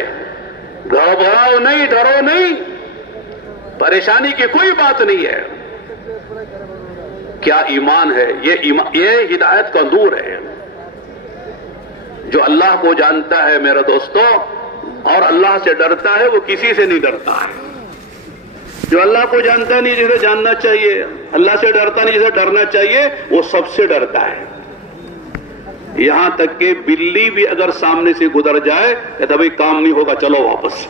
گھبراؤ نہیں، ڈرو نہیں، پریشانی کی کوئی بات نہیں ہے۔ کیا ایمان ہے، یہ ہدایت کا نور ہے۔ جو اللہ کو جانتا ہے میرے دوستوں اور اللہ سے ڈرتا ہے، وہ کسی سے نہیں ڈرتا ہے۔ جو اللہ کو جانتا نہیں جسے جاننا چاہیے، اللہ سے ڈرتا نہیں جسے ڈرنا چاہیے، وہ سب سے ڈرتا ہے۔ یہاں تک کہ بلی بھی اگر سامنے سے گزر جائے کہتا بھائی کام نہیں ہوگا، چلو واپس۔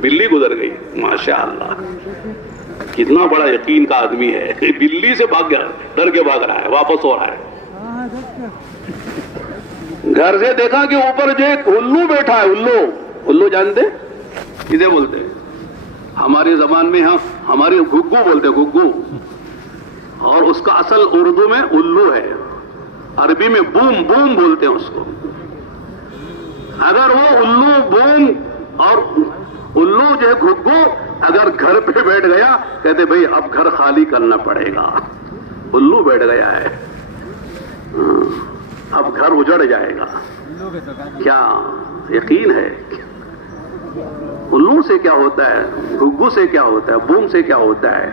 بلی گزر گئی، ماشاءاللہ کتنا بڑا یقین کا آدمی ہے، بلی سے بھاگ گیا، ڈر کے بھاگ رہا ہے، واپس ہو رہا ہے۔ گھر سے دیکھا کہ اوپر جو ایک الو بیٹھا ہے، الو جانتے کسے بولتے؟ ہماری زبان میں ہماری گگو بولتے، گگو، اور اس کا اصل اردو میں الو ہے، عربی میں بوم بولتے ہیں اس کو۔ اگر وہ الو بوم اور الو جو ہے گگو اگر گھر پہ بیٹھ گیا کہتے بھئی اب گھر خالی کرنا پڑے گا، الو بیٹھ گیا ہے، اب گھر اجڑ جائے گا۔ کیا یقین ہے؟ الو سے کیا ہوتا ہے، گگو سے کیا ہوتا ہے، بوم سے کیا ہوتا ہے؟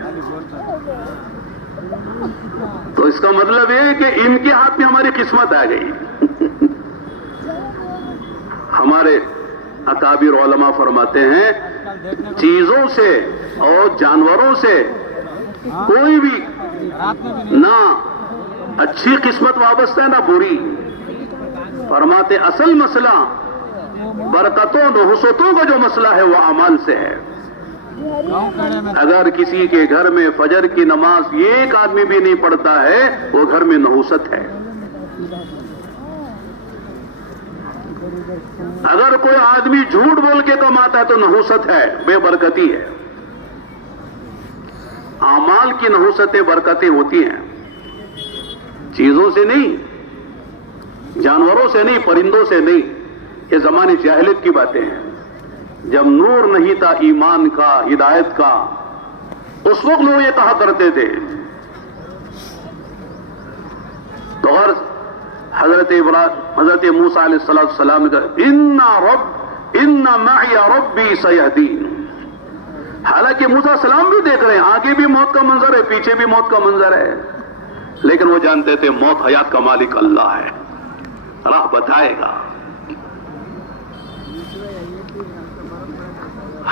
تو اس کا مطلب یہ ہے کہ ان کے ہاتھ میں ہماری قسمت آ گئی۔ ہمارے اکابر علماء فرماتے ہیں چیزوں سے اور جانوروں سے کوئی بھی نہ اچھی قسمت وابستہ ہے نہ بری۔ فرماتے اصل مسئلہ برکتوں نحوستوں کا جو مسئلہ ہے وہ اعمال سے ہے۔ اگر کسی کے گھر میں فجر کی نماز ایک آدمی بھی نہیں پڑھتا ہے، وہ گھر میں نحوست ہے۔ اگر کوئی آدمی جھوٹ بول کے کماتا ہے تو نحوست ہے، بے برکتی ہے۔ اعمال کی نحوستیں برکتیں ہوتی ہیں، چیزوں سے نہیں، جانوروں سے نہیں، پرندوں سے نہیں۔ یہ زمانے جاہلیت کی باتیں ہیں، جب نور نہیں تھا ایمان کا، ہدایت کا، اس وقت لوگ یہ کہا کرتے تھے۔ تو حضرت موسیٰ علیہ السلام نے کہا ان معی ربی سیہدین۔ حالانکہ موسیٰ علیہ السلام بھی دیکھ رہے ہیں، آگے بھی موت کا منظر ہے، پیچھے بھی موت کا منظر ہے، لیکن وہ جانتے تھے موت حیات کا مالک اللہ ہے، راہ بتائے گا۔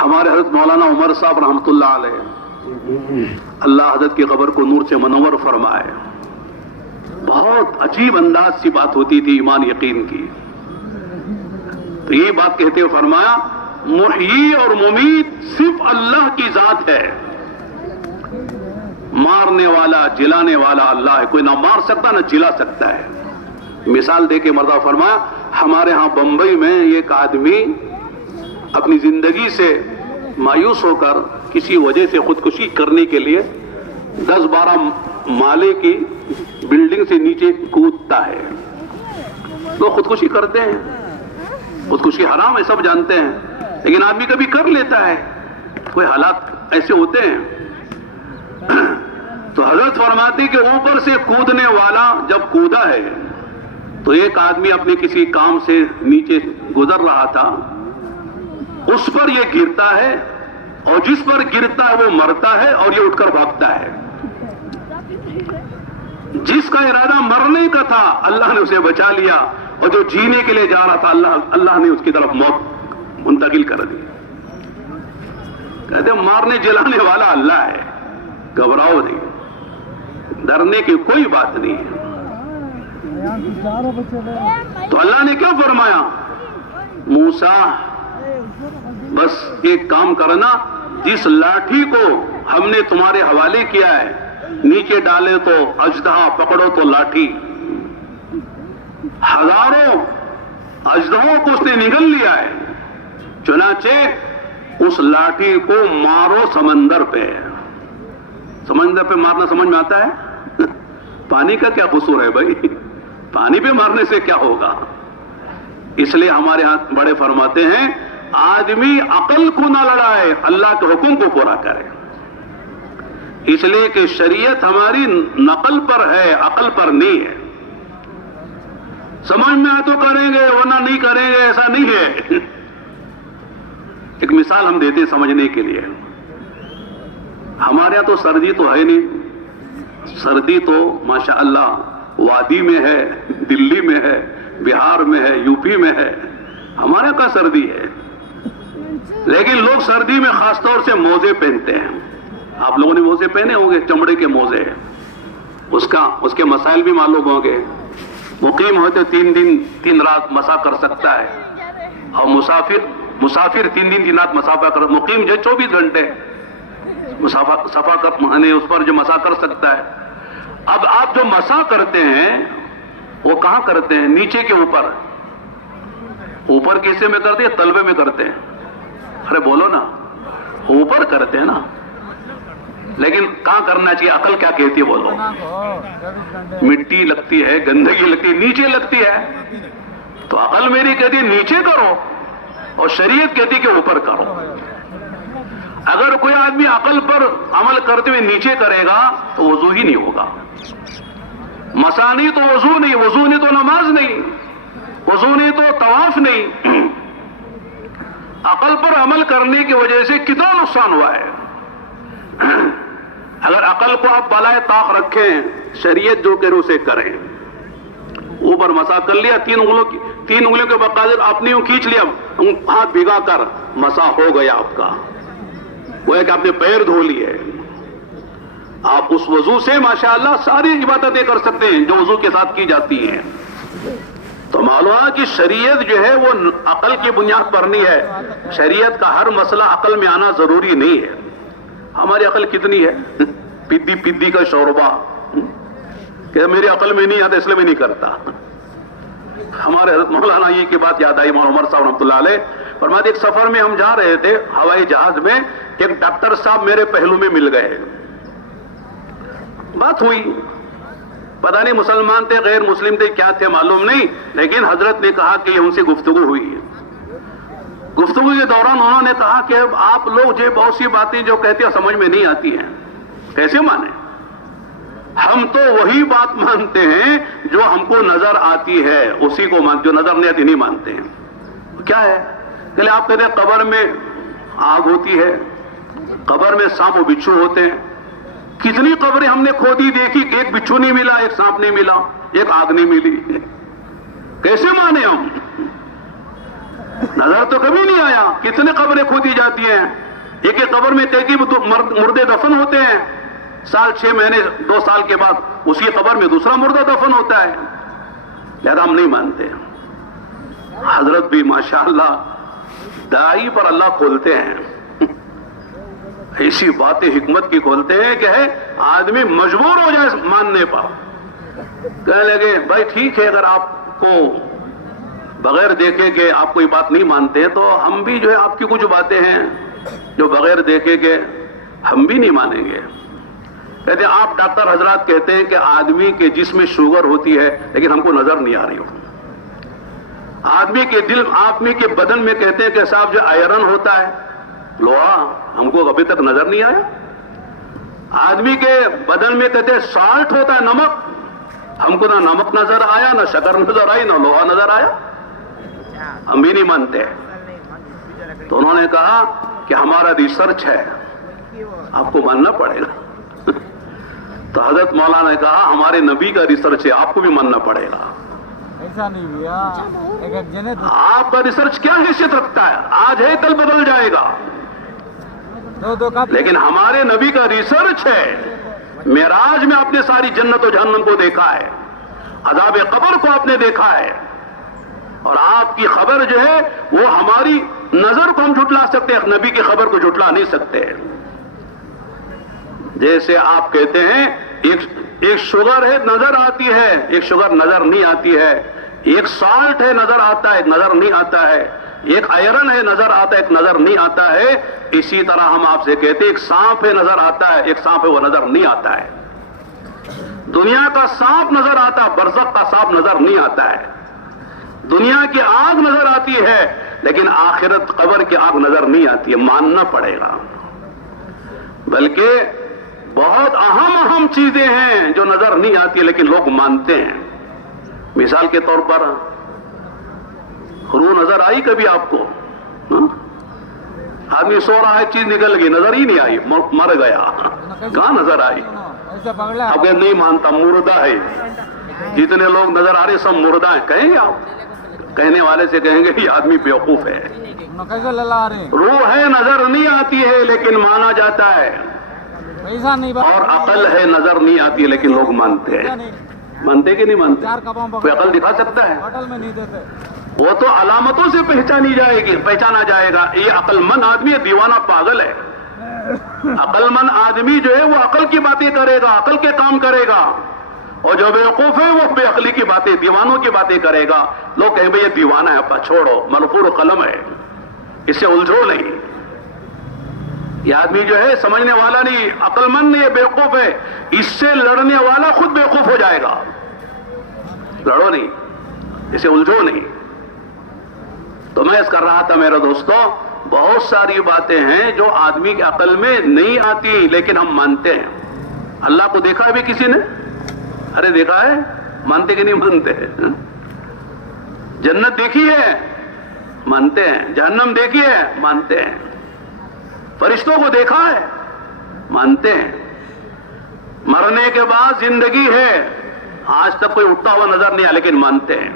ہمارے حضرت مولانا عمر صاحب رحمۃ اللہ علیہ، اللہ حضرت کی قبر کو نور سے منور فرمائے، بہت عجیب انداز سی بات ہوتی تھی ایمان یقین کی۔ تو یہ بات کہتے ہوئے فرمایا محیی اور ممیت صرف اللہ کی ذات ہے، مارنے والا جلانے والا اللہ ہے. کوئی نہ مار سکتا نہ جلا سکتا ہے. مثال دے کے مردہ فرمایا ہمارے ہاں بمبئی میں ایک آدمی اپنی زندگی سے مایوس ہو کر کسی وجہ سے خودکشی کرنے کے لیے 10-12 مالے کی بلڈنگ سے نیچے کودتا ہے. لوگ خودکشی کرتے ہیں, خودکشی حرام ہے سب جانتے ہیں, لیکن آدمی کبھی کر لیتا ہے. کوئی حالات ایسے ہوتے ہیں. تو حضرت فرماتی کہ اوپر سے کودنے والا جب کودا ہے تو ایک آدمی اپنے کسی کام سے نیچے گزر رہا تھا, اس پر یہ گرتا ہے اور جس پر گرتا ہے وہ مرتا ہے اور یہ اٹھ کر بھاگتا ہے. جس کا ارادہ مرنے کا تھا اللہ نے اسے بچا لیا, اور جو جینے کے لیے جا رہا تھا اللہ نے اس کی طرف موت منتقل کر دی. کہتے ہیں مارنے جلانے والا اللہ ہے, گھبراؤ نہیں, ڈرنے کی کوئی بات نہیں ہے. تو اللہ نے کیا فرمایا, موسیٰ بس ایک کام کرنا, جس لاٹھی کو ہم نے تمہارے حوالے کیا ہے نیچے ڈالے تو اژدہا, پکڑو تو لاٹھی. ہزاروں اژدہوں کو اس نے نگل لیا ہے, چنانچہ اس لاٹھی کو مارو سمندر پہ. سمندر پہ مارنا سمجھ میں آتا ہے؟ پانی کا کیا قصور ہے بھائی, پانی پہ مارنے سے کیا ہوگا. اس لیے ہمارے ہاں بڑے فرماتے ہیں آدمی عقل کو نہ لڑائے, اللہ کے حکم کو پورا کرے. اس لیے کہ شریعت ہماری نقل پر ہے, عقل پر نہیں ہے. سمجھ میں آئے تو کریں گے ورنہ نہیں کریں گے, ایسا نہیں ہے. ایک مثال ہم دیتے ہیں سمجھنے کے لیے. ہمارے یہاں تو سردی تو ہے نہیں, سردی تو ماشاء اللہ وادی میں ہے, دلی میں ہے, بہار میں ہے, یو پی میں ہے. ہمارے یہاں کا سردی ہے, لیکن لوگ سردی میں خاص طور سے موزے پہنتے ہیں. آپ لوگوں نے موزے پہنے ہوں گے, چمڑے کے موزے. اس کے مسائل بھی معلوم ہوں گے. مقیم ہوتے 3 دن 3 رات مسا کر سکتا ہے, اور مسافر 3 دن 3 رات مسافہ کر, مقیم جو 24 گھنٹے مسافہ کر اس پر جو مسا کر سکتا ہے. اب آپ جو مسا کرتے ہیں وہ کہاں کرتے ہیں؟ نیچے کے اوپر. اوپر کیسے میں کرتے ہیں؟ تلوے میں کرتے ہیں. ارے بولو نا, اوپر کرتے ہیں نا, لیکن کہاں کرنا چاہیے؟ عقل کیا کہتی ہے بولو؟ مٹی لگتی ہے, گندگی لگتی ہے, نیچے لگتی ہے. تو عقل میری کہتی ہے نیچے کرو, اور شریعت کہتی ہے کہ اوپر کرو. اگر کوئی آدمی عقل پر عمل کرتے ہوئے نیچے کرے گا تو وضو ہی نہیں ہوگا. مسا نہیں تو وضو نہیں, وضو نہیں تو نماز نہیں, وضو نہیں تو طواف نہیں. عقل پر عمل کرنے کی وجہ سے کتنا نقصان ہوا ہے. اگر عقل کو آپ بالائے طاق رکھیں, شریعت جو کہے اسے کریں. اوپر مسا کر لیا, 3 انگلیوں کے بقدر اپنی کھینچ لیا, ہاتھ بھگا کر مسا ہو گیا آپ کا. وہ ہے کہ آپ نے پیر دھو لیے. آپ اس وضو سے ماشاءاللہ ساری عبادتیں کر سکتے ہیں جو وضو کے ساتھ کی جاتی ہیں. تو معلوم ہے کہ شریعت جو ہے وہ عقل کی بنیاد پر نہیں ہے. شریعت کا ہر مسئلہ عقل میں آنا ضروری نہیں ہے. ہماری عقل کتنی ہے, پدی کا شوربہ کہ میری عقل میں نہیں آتا اس لیے میں نہیں کرتا. ہمارے حضرت مولانا یہ کی بات یاد آئی, مولانا عمر صاحب رحمۃ اللہ علیہ فرماتے ایک سفر میں ہم جا رہے تھے ہوائی جہاز میں, ایک ڈاکٹر صاحب میرے پہلو میں مل گئے. بات ہوئی, پتہ نہیں مسلمان تھے غیر مسلم تھے کیا تھے معلوم نہیں, لیکن حضرت نے کہا کہ ان سے گفتگو ہوئی. گفتگو کے دوران انہوں نے کہا کہ آپ لوگ جو بہت سی باتیں جو کہتے ہیں سمجھ میں نہیں آتی ہیں, کیسے مانیں؟ ہم تو وہی بات مانتے ہیں جو ہم کو نظر آتی ہے, اسی کو جو نظر نہیں آتی نہیں مانتے ہیں. کیا ہے؟ کہ آپ کہتے ہیں قبر میں آگ ہوتی ہے, قبر میں سانپ و بچھو ہوتے ہیں. کتنی قبریں ہم نے کھودی دیکھی کہ ایک بچھو نہیں ملا, ایک سانپ نہیں ملا, ایک آگ نہیں ملی. کیسے مانے ہم؟ نظر تو کبھی نہیں آیا. کتنے قبریں کھودی جاتی ہیں, ایک ایک قبر میں کئی مردے دفن ہوتے ہیں. سال 6 مہینے 2 سال کے بعد اسی قبر میں دوسرا مردہ دفن ہوتا ہے. لہذا ہم نہیں مانتے. حضرت بھی ماشاءاللہ دائی پر اللہ کھولتے ہیں. ایسی باتیں حکمت کی کھولتے ہیں کہ ہے آدمی مجبور ہو جائے ماننے پر. کہنے لگے بھائی ٹھیک ہے، اگر آپ کو بغیر دیکھے کہ آپ کوئی بات نہیں مانتے تو ہم بھی جو ہے آپ کی کچھ باتیں ہیں جو بغیر دیکھے کہ ہم بھی نہیں مانیں گے. کہتے ہیں آپ ڈاکٹر حضرات کہتے ہیں کہ آدمی کے جسم میں شوگر ہوتی ہے لیکن ہم کو نظر نہیں آ رہی ہو. آدمی کے بدن میں کہتے ہیں کہ صاحب جو آئرن ہوتا ہے لوہا، ہم کو ابھی تک نظر نہیں آیا. آدمی کے بدن میں کہتے ہیں سالٹ ہوتا ہے نمک، ہم کو نہ نمک نظر آیا، نہ شکر نظر آئی، نہ لوہا نظر آیا، ہم بھی نہیں مانتے. تو انہوں نے کہا کہ ہمارا ریسرچ ہے، آپ کو ماننا پڑے گا. تو حضرت مولانا نے کہا ہمارے نبی کا ریسرچ ہے، آپ کو بھی ماننا پڑے گا. ایسا نہیں بھیا، آپ کا ریسرچ کیا حیثیت رکھتا ہے؟ آج ہے کل بدل جائے گا. لیکن ہمارے نبی کا ریسرچ ہے. معراج میں آپ نے ساری جنت و جہنم کو دیکھا ہے، عذاب قبر کو آپ نے دیکھا ہے، اور آپ کی خبر جو ہے وہ ہماری نظر کو ہم جھٹلا سکتے ہیں، نبی کی خبر کو جھٹلا نہیں سکتے. جیسے آپ کہتے ہیں ایک شوگر ہے نظر آتی ہے، ایک شوگر نظر نہیں آتی ہے، ایک سالٹ ہے نظر آتا ہے، ایک نظر نہیں آتا ہے، ایک آئرن ہے نظر آتا ہے، ایک نظر نہیں آتا ہے. اسی طرح ہم آپ سے کہتے ہیں ایک سانپ ہے نظر آتا ہے، ایک سانپ ہے وہ نظر نہیں آتا ہے. دنیا کا سانپ نظر آتا ہے، برزخ کا سانپ نظر نہیں آتا ہے. دنیا کی آگ نظر آتی ہے لیکن آخرت قبر کی آگ نظر نہیں آتی ہے. ماننا پڑے گا. بلکہ بہت اہم چیزیں ہیں جو نظر نہیں آتی لیکن لوگ مانتے ہیں. مثال کے طور پر روح نظر آئی کبھی آپ کو؟ آدمی سو رہا ہے، چیز نکل گئی، نظر ہی نہیں آئی، مر گیا. کہاں نظر آئی؟ آپ کہ نہیں مانتا، مردہ ہے. جتنے لوگ نظر آ رہے سب مردہ ہیں. کہیں گے آپ؟ کہنے والے سے کہیں گے یہ آدمی بیوقوف ہے. روح ہے نظر نہیں آتی ہے لیکن مانا جاتا ہے، اور عقل ہے نظر نہیں آتی لیکن لوگ مانتے ہیں. مانتے کہ نہیں مانتے؟ کوئی عقل دکھا سکتا ہے؟ وہ تو علامتوں سے پہچانا جائے گا. یہ عقل مند آدمی ہے، دیوانہ پاگل ہے. عقل مند آدمی جو ہے وہ عقل کی باتیں کرے گا، عقل کے کام کرے گا، اور جو بیوقوف ہے وہ بے عقلی کی باتیں، دیوانوں کی باتیں کرے گا. لوگ کہیں بھئی یہ دیوانہ ہے، اپا چھوڑو، منفور قلم ہے، اس سے الجھو نہیں. یہ آدمی جو ہے سمجھنے والا نہیں، عقل مند نہیں، یہ بیوقوف ہے. اس سے لڑنے والا خود بیوقوف ہو جائے گا. لڑو نہیں، اسے الجھو نہیں. تو میں اس کر رہا تھا میرے دوستوں، بہت ساری باتیں ہیں جو آدمی کی عقل میں نہیں آتی لیکن ہم مانتے ہیں. اللہ کو دیکھا ہے بھی کسی نے؟ ارے دیکھا ہے، مانتے کہ نہیں مانتے؟ جنت دیکھی ہے، مانتے ہیں. جہنم دیکھی ہے، مانتے ہیں. فرشتوں کو دیکھا ہے، مانتے ہیں. مرنے کے بعد زندگی ہے، آج تک کوئی اٹھتا ہوا نظر نہیں آیا لیکن مانتے ہیں.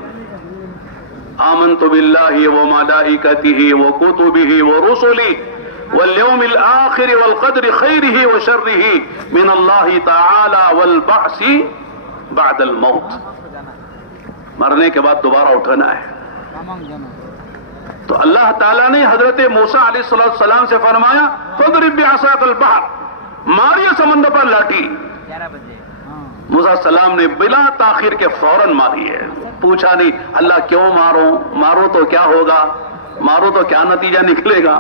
آمنت باللہ وملائکتہ وکتبہ ورسلہ والیوم الآخر والقدر خیرہ وشرہ من اللہ تعالی والبعث بعد الموت. مرنے کے بعد دوبارہ اٹھنا ہے. تو اللہ تعالیٰ نے حضرت موسیٰ علیہ السلام سے فرمایا فَاضْرِب بِعَصَاكَ الْبَحْرَ، ماریے سمندر پر لاٹھی. موسیٰ علیہ السلام نے بلا تاخیر کے فوراً ماری ہے. پوچھا نہیں اللہ کیوں مارو تو کیا ہوگا، مارو تو کیا نتیجہ نکلے گا.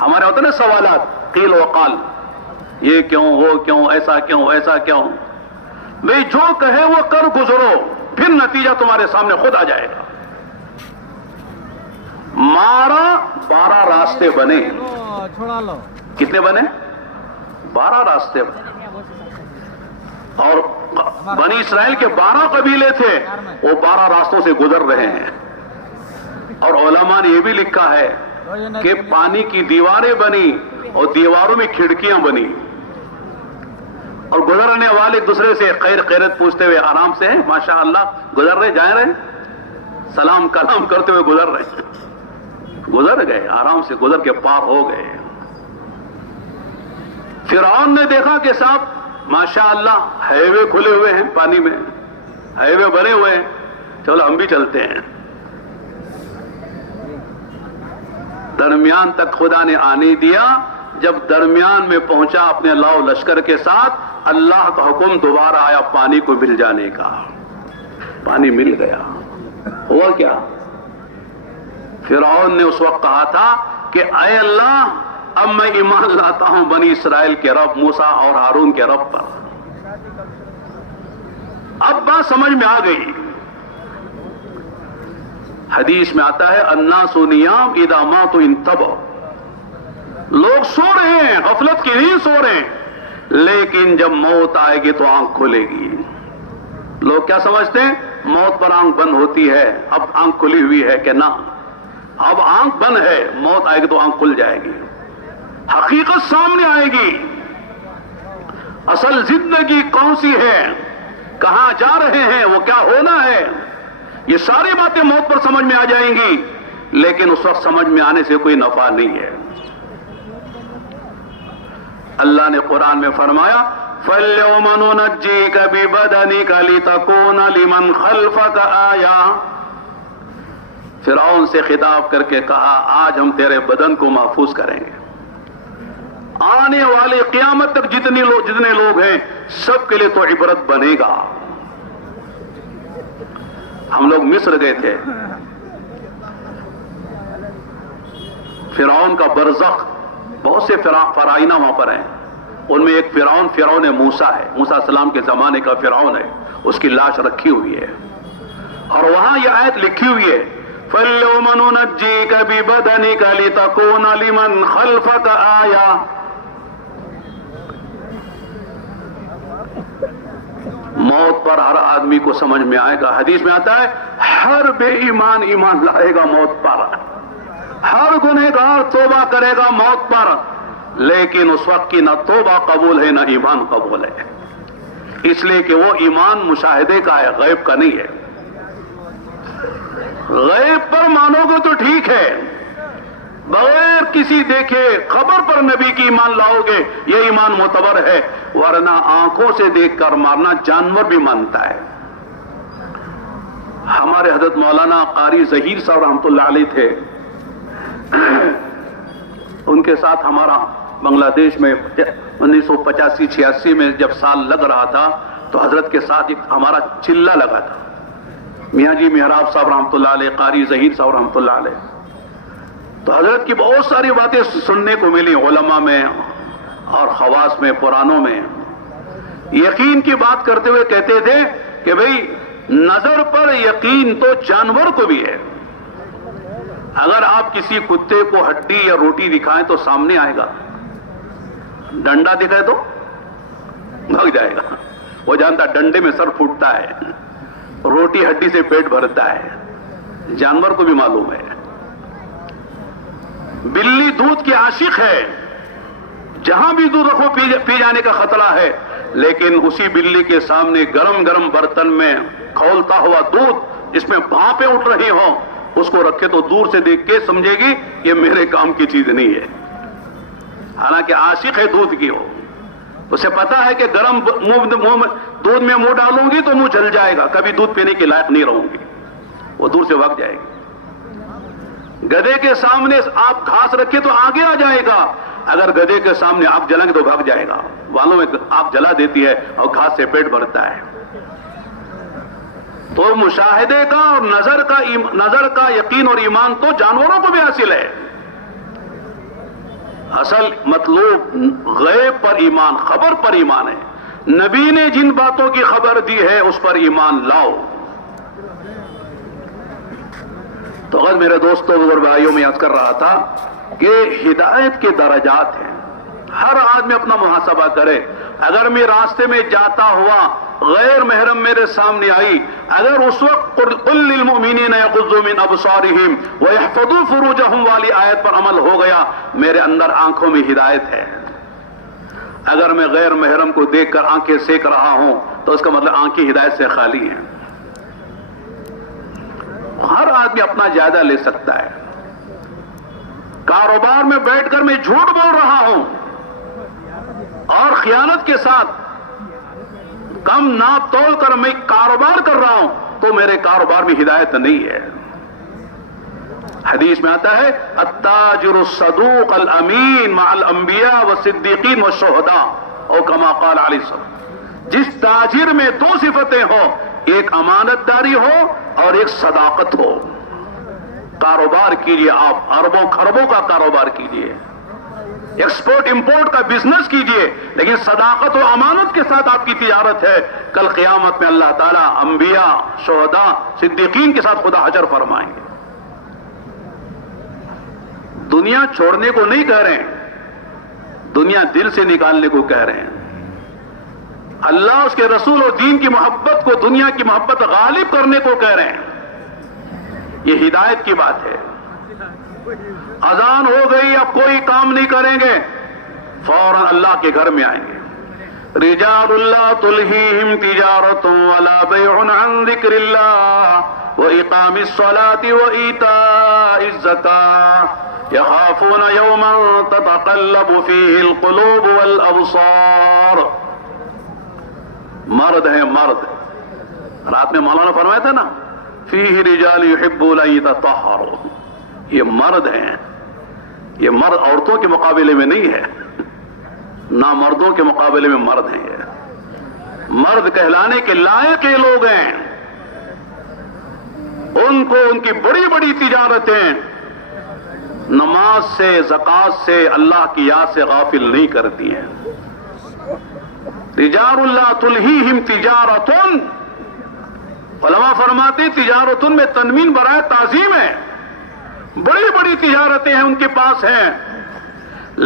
ہمارے ہوتے نا سوالات، قیل وقال، یہ کیوں، وہ کیوں، ایسا کیوں، ایسا کیوں. بھئی جو کہے وہ کر گزرو، پھر نتیجہ تمہارے سامنے خود آ جائے گا. مارا، 12 راستے بنے. کتنے بنے؟ 12 راستے بنے. اور بنی اسرائیل کے 12 قبیلے تھے، وہ 12 راستوں سے گزر رہے ہیں. اور علماء نے یہ بھی لکھا ہے کہ پانی کی دیواریں بنی اور دیواروں میں کھڑکیاں بنی، اور گزرنے والے دوسرے سے خیر خیرت پوچھتے ہوئے آرام سے ہیں، ماشاءاللہ گزر رہے، جائے رہے، سلام کلام کرتے ہوئے گزر رہے. گزر گئے، آرام سے گزر کے پار ہو گئے. فرعون نے دیکھا کہ صاحب ماشاءاللہ ہائی وے کھلے ہوئے ہیں، پانی میں ہائی وے بنے ہوئے ہیں، چلو ہم بھی چلتے ہیں. درمیان تک خدا نے آنے دیا جب درمیان میں پہنچا اپنے لاؤ لشکر کے ساتھ، اللہ کا حکم دوبارہ آیا پانی کو مل جانے کا، پانی مل گیا۔ ہوا کیا؟ فرعون نے اس وقت کہا تھا کہ اے اللہ اب میں ایمان لاتا ہوں بنی اسرائیل کے رب موسیٰ اور ہارون کے رب پر۔ اب بات سمجھ میں آ گئی۔ حدیث میں آتا ہے الناس نیام اذا ماتوا انتبہوا، لوگ سو رہے ہیں، غفلت کی نہیں سو رہے ہیں، لیکن جب موت آئے گی تو آنکھ کھلے گی۔ لوگ کیا سمجھتے ہیں؟ موت پر آنکھ بند ہوتی ہے، اب آنکھ کھلی ہوئی ہے کہ نہ، اب آنکھ بند ہے، موت آئے گی تو آنکھ کھل جائے گی، حقیقت سامنے آئے گی، اصل زندگی کون سی ہے، کہاں جا رہے ہیں، وہ کیا ہونا ہے، یہ ساری باتیں موت پر سمجھ میں آ جائیں گی، لیکن اس وقت سمجھ میں آنے سے کوئی نفع نہیں ہے۔ اللہ نے قرآن میں فرمایا فَالْيَوْمَ نُنَجِّيكَ بِبَدَنِكَ لِتَكُونَ لِمَنْ خَلْفَكَ آیَةً، فرعون سے خطاب کر کے کہا آج ہم تیرے بدن کو محفوظ کریں گے، آنے والے قیامت تک جتنے لوگ ہیں سب کے لیے تو عبرت بنے گا۔ ہم لوگ مصر گئے تھے، فرعون کا برزخ، بہت سے فرعونہ وہاں پر ہیں، ان میں ایک فرعون موسیٰ ہے، موسیٰ السلام کے زمانے کا فرعون ہے، اس کی لاش رکھی ہوئی ہے، اور وہاں یہ آیت لکھی ہوئی ہے فَالْيَوْمَ نُنَجِّيكَ بِبَدَنِكَ لِتَكُونَ لِمَنْ خَلْفَكَ آیَةً۔ موت پر ہر آدمی کو سمجھ میں آئے گا۔ حدیث میں آتا ہے ہر بے ایمان ایمان لائے گا موت پر، ہر گنہگار توبہ کرے گا موت پر، لیکن اس وقت کی نہ توبہ قبول ہے نہ ایمان قبول ہے، اس لیے کہ وہ ایمان مشاہدے کا ہے، غیب کا نہیں ہے۔ غیب پر مانو گے تو ٹھیک ہے، بغیر کسی دیکھے خبر پر نبی کی ایمان لاؤ گے یہ ایمان معتبر ہے، ورنہ آنکھوں سے دیکھ کر مارنا جانور بھی مانتا ہے۔ ہمارے حضرت مولانا قاری ظہیر صاحب رحمۃ اللہ علیہ تھے، ان کے ساتھ ہمارا بنگلہ دیش میں 1985-86 میں جب سال لگ رہا تھا تو حضرت کے ساتھ ایک ہمارا چلہ لگا تھا، میاں جی محراب صاحب رحمۃ اللہ علیہ، قاری ظہیر صاحب رحمۃ اللہ علیہ، تو حضرت کی بہت ساری باتیں سننے کو ملی علماء میں اور خواص میں، قرآنوں میں۔ یقین کی بات کرتے ہوئے کہتے تھے کہ بھئی نظر پر یقین تو جانور کو بھی ہے، اگر آپ کسی کتے کو ہڈی یا روٹی دکھائیں تو سامنے آئے گا، ڈنڈا دکھائے تو بھگ جائے گا، وہ جانتا ڈنڈے میں سر پھوٹتا ہے، روٹی ہڈی سے پیٹ بھرتا ہے، جانور کو بھی معلوم ہے۔ بلی دودھ کی عاشق ہے، جہاں بھی دودھ رکھو پی جانے کا خطرہ ہے، لیکن اسی بلی کے سامنے گرم گرم برتن میں کھولتا ہوا دودھ جس میں بھاپیں اٹھ رہی ہوں اس کو رکھے تو دور سے دیکھ کے سمجھے گی یہ میرے کام کی چیز نہیں ہے، حالانکہ عاشق ہے دودھ کی، ہو اسے پتا ہے کہ گرم دودھ میں منہ ڈالوں گی تو منہ جل جائے گا، کبھی دودھ پینے کے لائق نہیں رہوں گی، وہ دور سے بھاگ جائے گی۔ گدھے کے سامنے آپ گھاس رکھے تو آگے آ جائے گا، اگر گدھے کے سامنے آپ جلیں گے تو بھاگ جائے گا، والوں میں آپ جلا دیتی ہے اور گھاس سے پیٹ بھرتا ہے۔ تو مشاہدے کا اور نظر کا یقین اور ایمان تو جانوروں کو بھی حاصل ہے، اصل مطلوب غیب پر ایمان، خبر پر ایمان ہے، نبی نے جن باتوں کی خبر دی ہے اس پر ایمان لاؤ۔ تو اگر میرے دوستوں اور بھائیوں میں یاد کر رہا تھا کہ ہدایت کے درجات ہیں، ہر آدمی اپنا محاسبہ کرے، اگر میں راستے میں جاتا ہوا غیر محرم میرے سامنے آئی، اگر اس وقت قل للمؤمنین یغضوا من ابصارہم ویحفظوا فروجہم والی آیت پر عمل ہو گیا، میرے اندر آنکھوں میں ہدایت ہے۔ اگر میں غیر محرم کو دیکھ کر آنکھیں سیک رہا ہوں تو اس کا مطلب آنکھیں ہدایت سے خالی ہیں۔ ہر آدمی اپنا جائزہ لے سکتا ہے۔ کاروبار میں بیٹھ کر میں جھوٹ بول رہا ہوں اور خیانت کے ساتھ کم ناپ تول کر میں کاروبار کر رہا ہوں تو میرے کاروبار میں ہدایت نہیں ہے۔ حدیث میں آتا ہے التاجر الصدوق الامین مع الانبیاء والصدیقین والشہداء او کما قال علیہ السلام. جس تاجر میں دو صفتیں ہوں، ایک امانت داری ہو اور ایک صداقت ہو. کاروبار کیجئے، آپ اربوں خربوں کا کاروبار کیجئے، ایکسپورٹ امپورٹ کا بزنس کیجئے، لیکن صداقت و امانت کے ساتھ آپ کی تجارت ہے. کل قیامت میں اللہ تعالیٰ انبیاء، شہداء، صدیقین کے ساتھ خدا حشر فرمائیں گے. دنیا چھوڑنے کو نہیں کہہ رہے ہیں، دنیا دل سے نکالنے کو کہہ رہے ہیں. اللہ، اس کے رسول اور دین کی محبت کو، دنیا کی محبت غالب کرنے کو کہہ رہے ہیں. یہ ہدایت کی بات ہے. اذان ہو گئی، اب کوئی کام نہیں کریں گے، فوراً اللہ کے گھر میں آئیں گے. رجال لا تلہیہم تجارت ولا بیع عن ذکر اللہ واقام الصلاة وایتاء الزکاة یخافون یوما تتقلب فیہ القلوب والابصار. مرد ہیں مرد. رات میں مولانا فرمایا تھا نا فیہ رجال یحبون ان یتطہروا. یہ مرد ہیں. یہ مرد عورتوں کے مقابلے میں نہیں ہے، نہ مردوں کے مقابلے میں مرد ہیں. یہ مرد کہلانے کے لائق یہ لوگ ہیں. ان کو ان کی بڑی بڑی تجارتیں نماز سے، زکوٰۃ سے، اللہ کی یاد سے غافل نہیں کرتی ہیں. رجال لا تلہیہم تجارت، علماء فرماتے تجارتن میں تنوین برائے تعظیم ہے. بڑی بڑی تجارتیں ہیں ان کے پاس ہیں،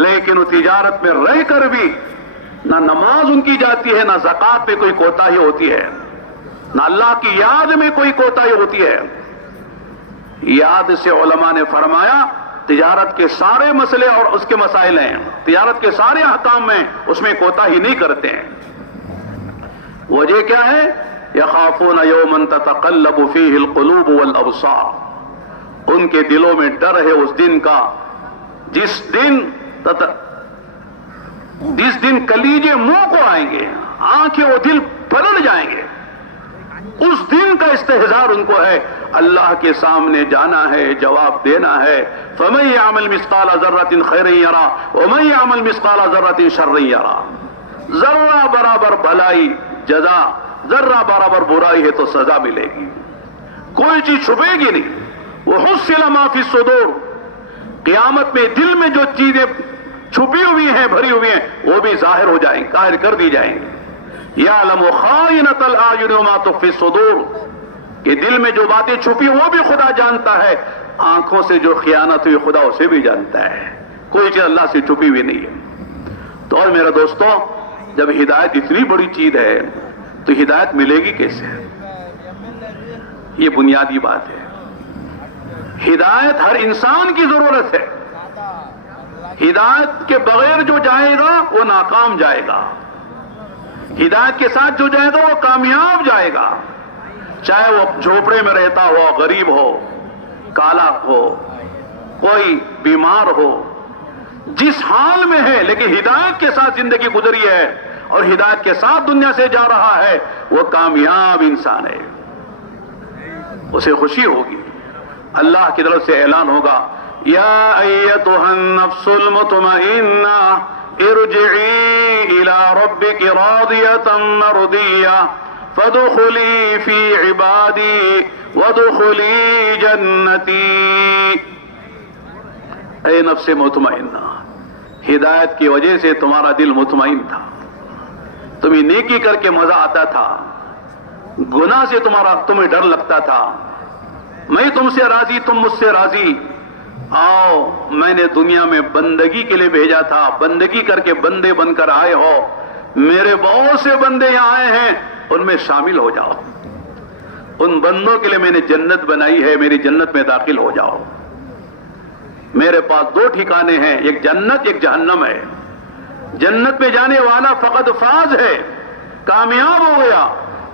لیکن وہ تجارت میں رہ کر بھی نہ نماز ان کی جاتی ہے، نہ زکوٰۃ پہ کوئی کوتاہی ہوتی ہے، نہ اللہ کی یاد میں کوئی کوتاہی ہوتی ہے. یاد سے علماء نے فرمایا تجارت کے سارے مسئلے اور اس کے مسائل ہیں، تجارت کے سارے احکام میں اس میں کوتاہی نہیں کرتے ہیں. وجہ کیا ہے؟ یخافون یوما تتقلب فیہ القلوب والابصار. ان کے دلوں میں ڈر ہے اس دن کا جس دن کلیجے منہ کو آئیں گے، آنکھیں و دل پلٹ جائیں گے. اس دن کا استحضار ان کو ہے. اللہ کے سامنے جانا ہے، جواب دینا ہے. فَمَن يَعْمَلْ مِثْقَالَ ذَرَّةٍ خَيْرًا يَرَهُ وَمَن يَعْمَلْ مِثْقَالَ ذَرَّةٍ شَرًّا يَرَهُ. ذرہ برابر بھلائی جزا، ذرہ برابر برائی ہے تو سزا ملے گی. کوئی چیز چھپے گی نہیں. وَحُصِّلَ مَا فِي الصُّدُورِ. قیامت میں دل میں جو چیزیں چھپی ہوئی ہیں، بھری ہوئی ہیں، وہ بھی ظاہر ہو جائیں گی، ظاہر کر دی جائیں گی. یعلم خائنۃ الاعین وما تخفی الصدور. کہ دل میں جو باتیں چھپی وہ بھی خدا جانتا ہے، آنکھوں سے جو خیانت ہوئی خدا اسے بھی جانتا ہے. کوئی چیز اللہ سے چھپی ہوئی نہیں ہے. تو اور میرے دوستوں، جب ہدایت اتنی بڑی چیز ہے تو ہدایت ملے گی کیسے؟ یہ بنیادی بات ہے. ہدایت ہر انسان کی ضرورت ہے. ہدایت کے بغیر جو جائے گا وہ ناکام جائے گا، ہدایت کے ساتھ جو جائے گا وہ کامیاب جائے گا. چاہے وہ جھوپڑے میں رہتا ہو، غریب ہو، کالا ہو، کوئی بیمار ہو، جس حال میں ہے لیکن ہدایت کے ساتھ زندگی گزری ہے اور ہدایت کے ساتھ دنیا سے جا رہا ہے، وہ کامیاب انسان ہے. اسے خوشی ہوگی. اللہ کی طرف سے اعلان ہوگا یا ایتھا النفس المطمئنہ ارجعی الی ربک راضیۃ مرضیہ فادخلی فی عبادی وادخلی جنتی. اے نفس مطمئنہ، ہدایت کی وجہ سے تمہارا دل مطمئن تھا، تمہیں نیکی کر کے مزہ آتا تھا، گناہ سے تمہیں ڈر لگتا تھا. میں تم سے راضی، تم مجھ سے راضی. آؤ، میں نے دنیا میں بندگی کے لیے بھیجا تھا، بندگی کر کے بندے بن کر آئے ہو. میرے بہت سے بندے یہاں آئے ہیں، ان میں شامل ہو جاؤ. ان بندوں کے لیے میں نے جنت بنائی ہے، میری جنت میں داخل ہو جاؤ. میرے پاس دو ٹھکانے ہیں، ایک جنت ایک جہنم ہے. جنت میں جانے والا فقط فاز ہے، کامیاب ہو گیا.